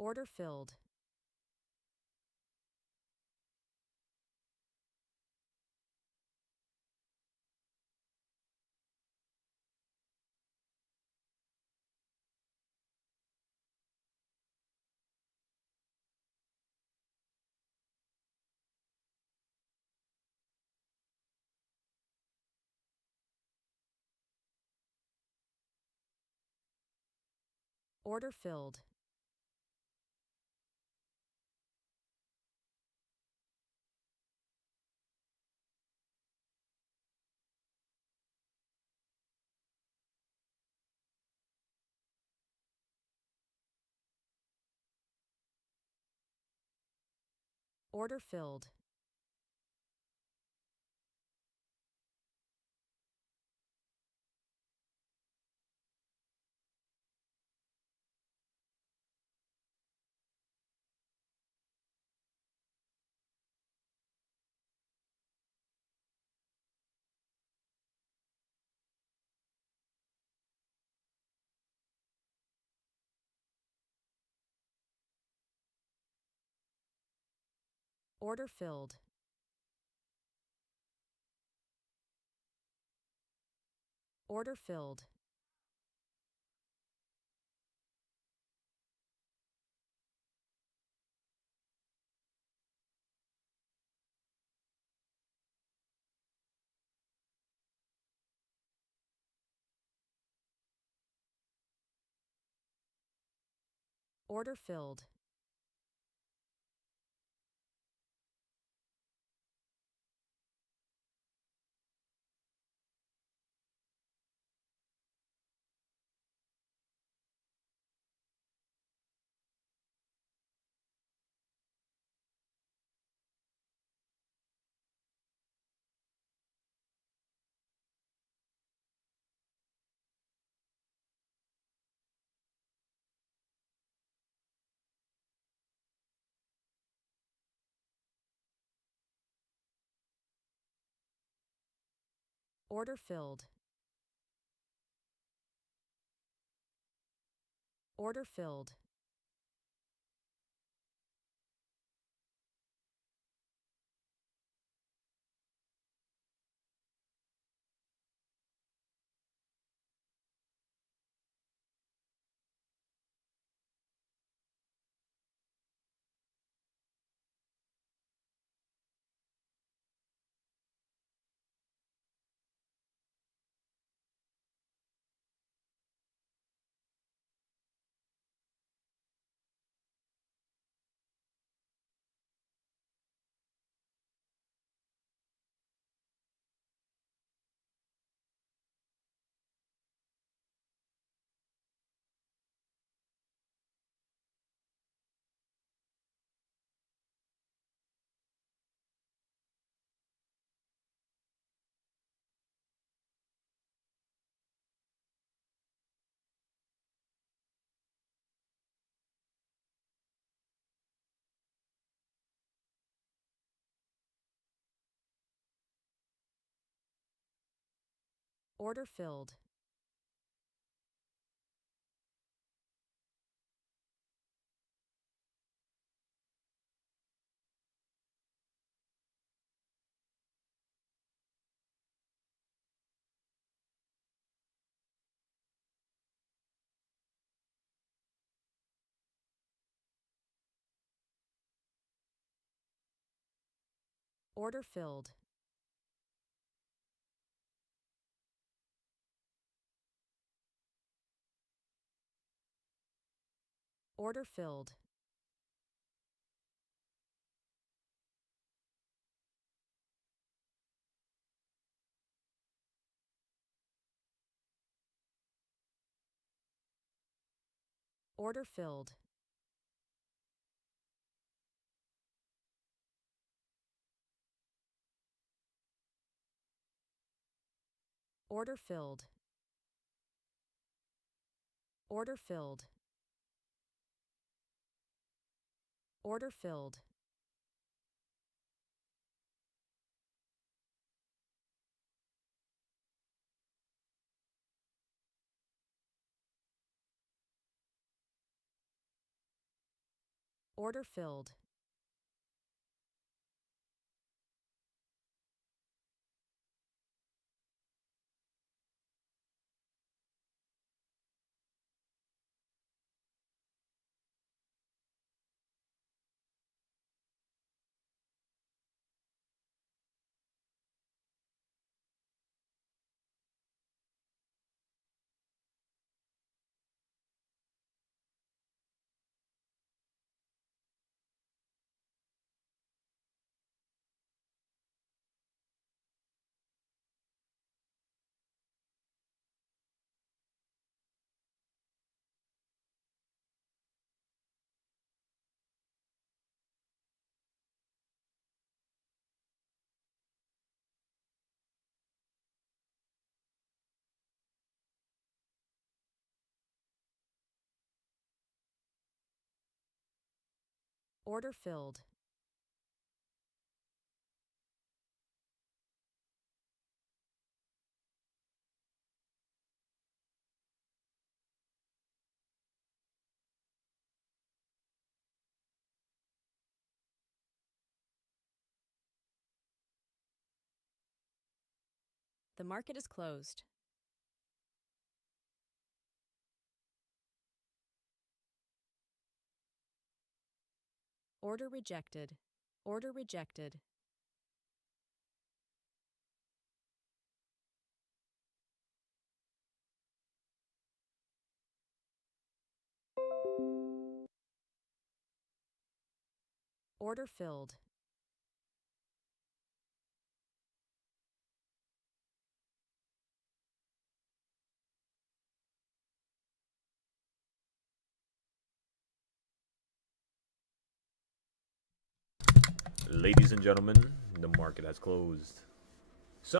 Order filled. Order filled. Order filled. Order filled. Order filled. Order filled. Order filled. Order filled. Order filled. Order filled. Order filled. Order filled. Order filled. Order filled. Order filled. Order filled. Order filled. The market is closed. Order rejected. Order rejected. Order filled. Ladies and gentlemen, the market has closed.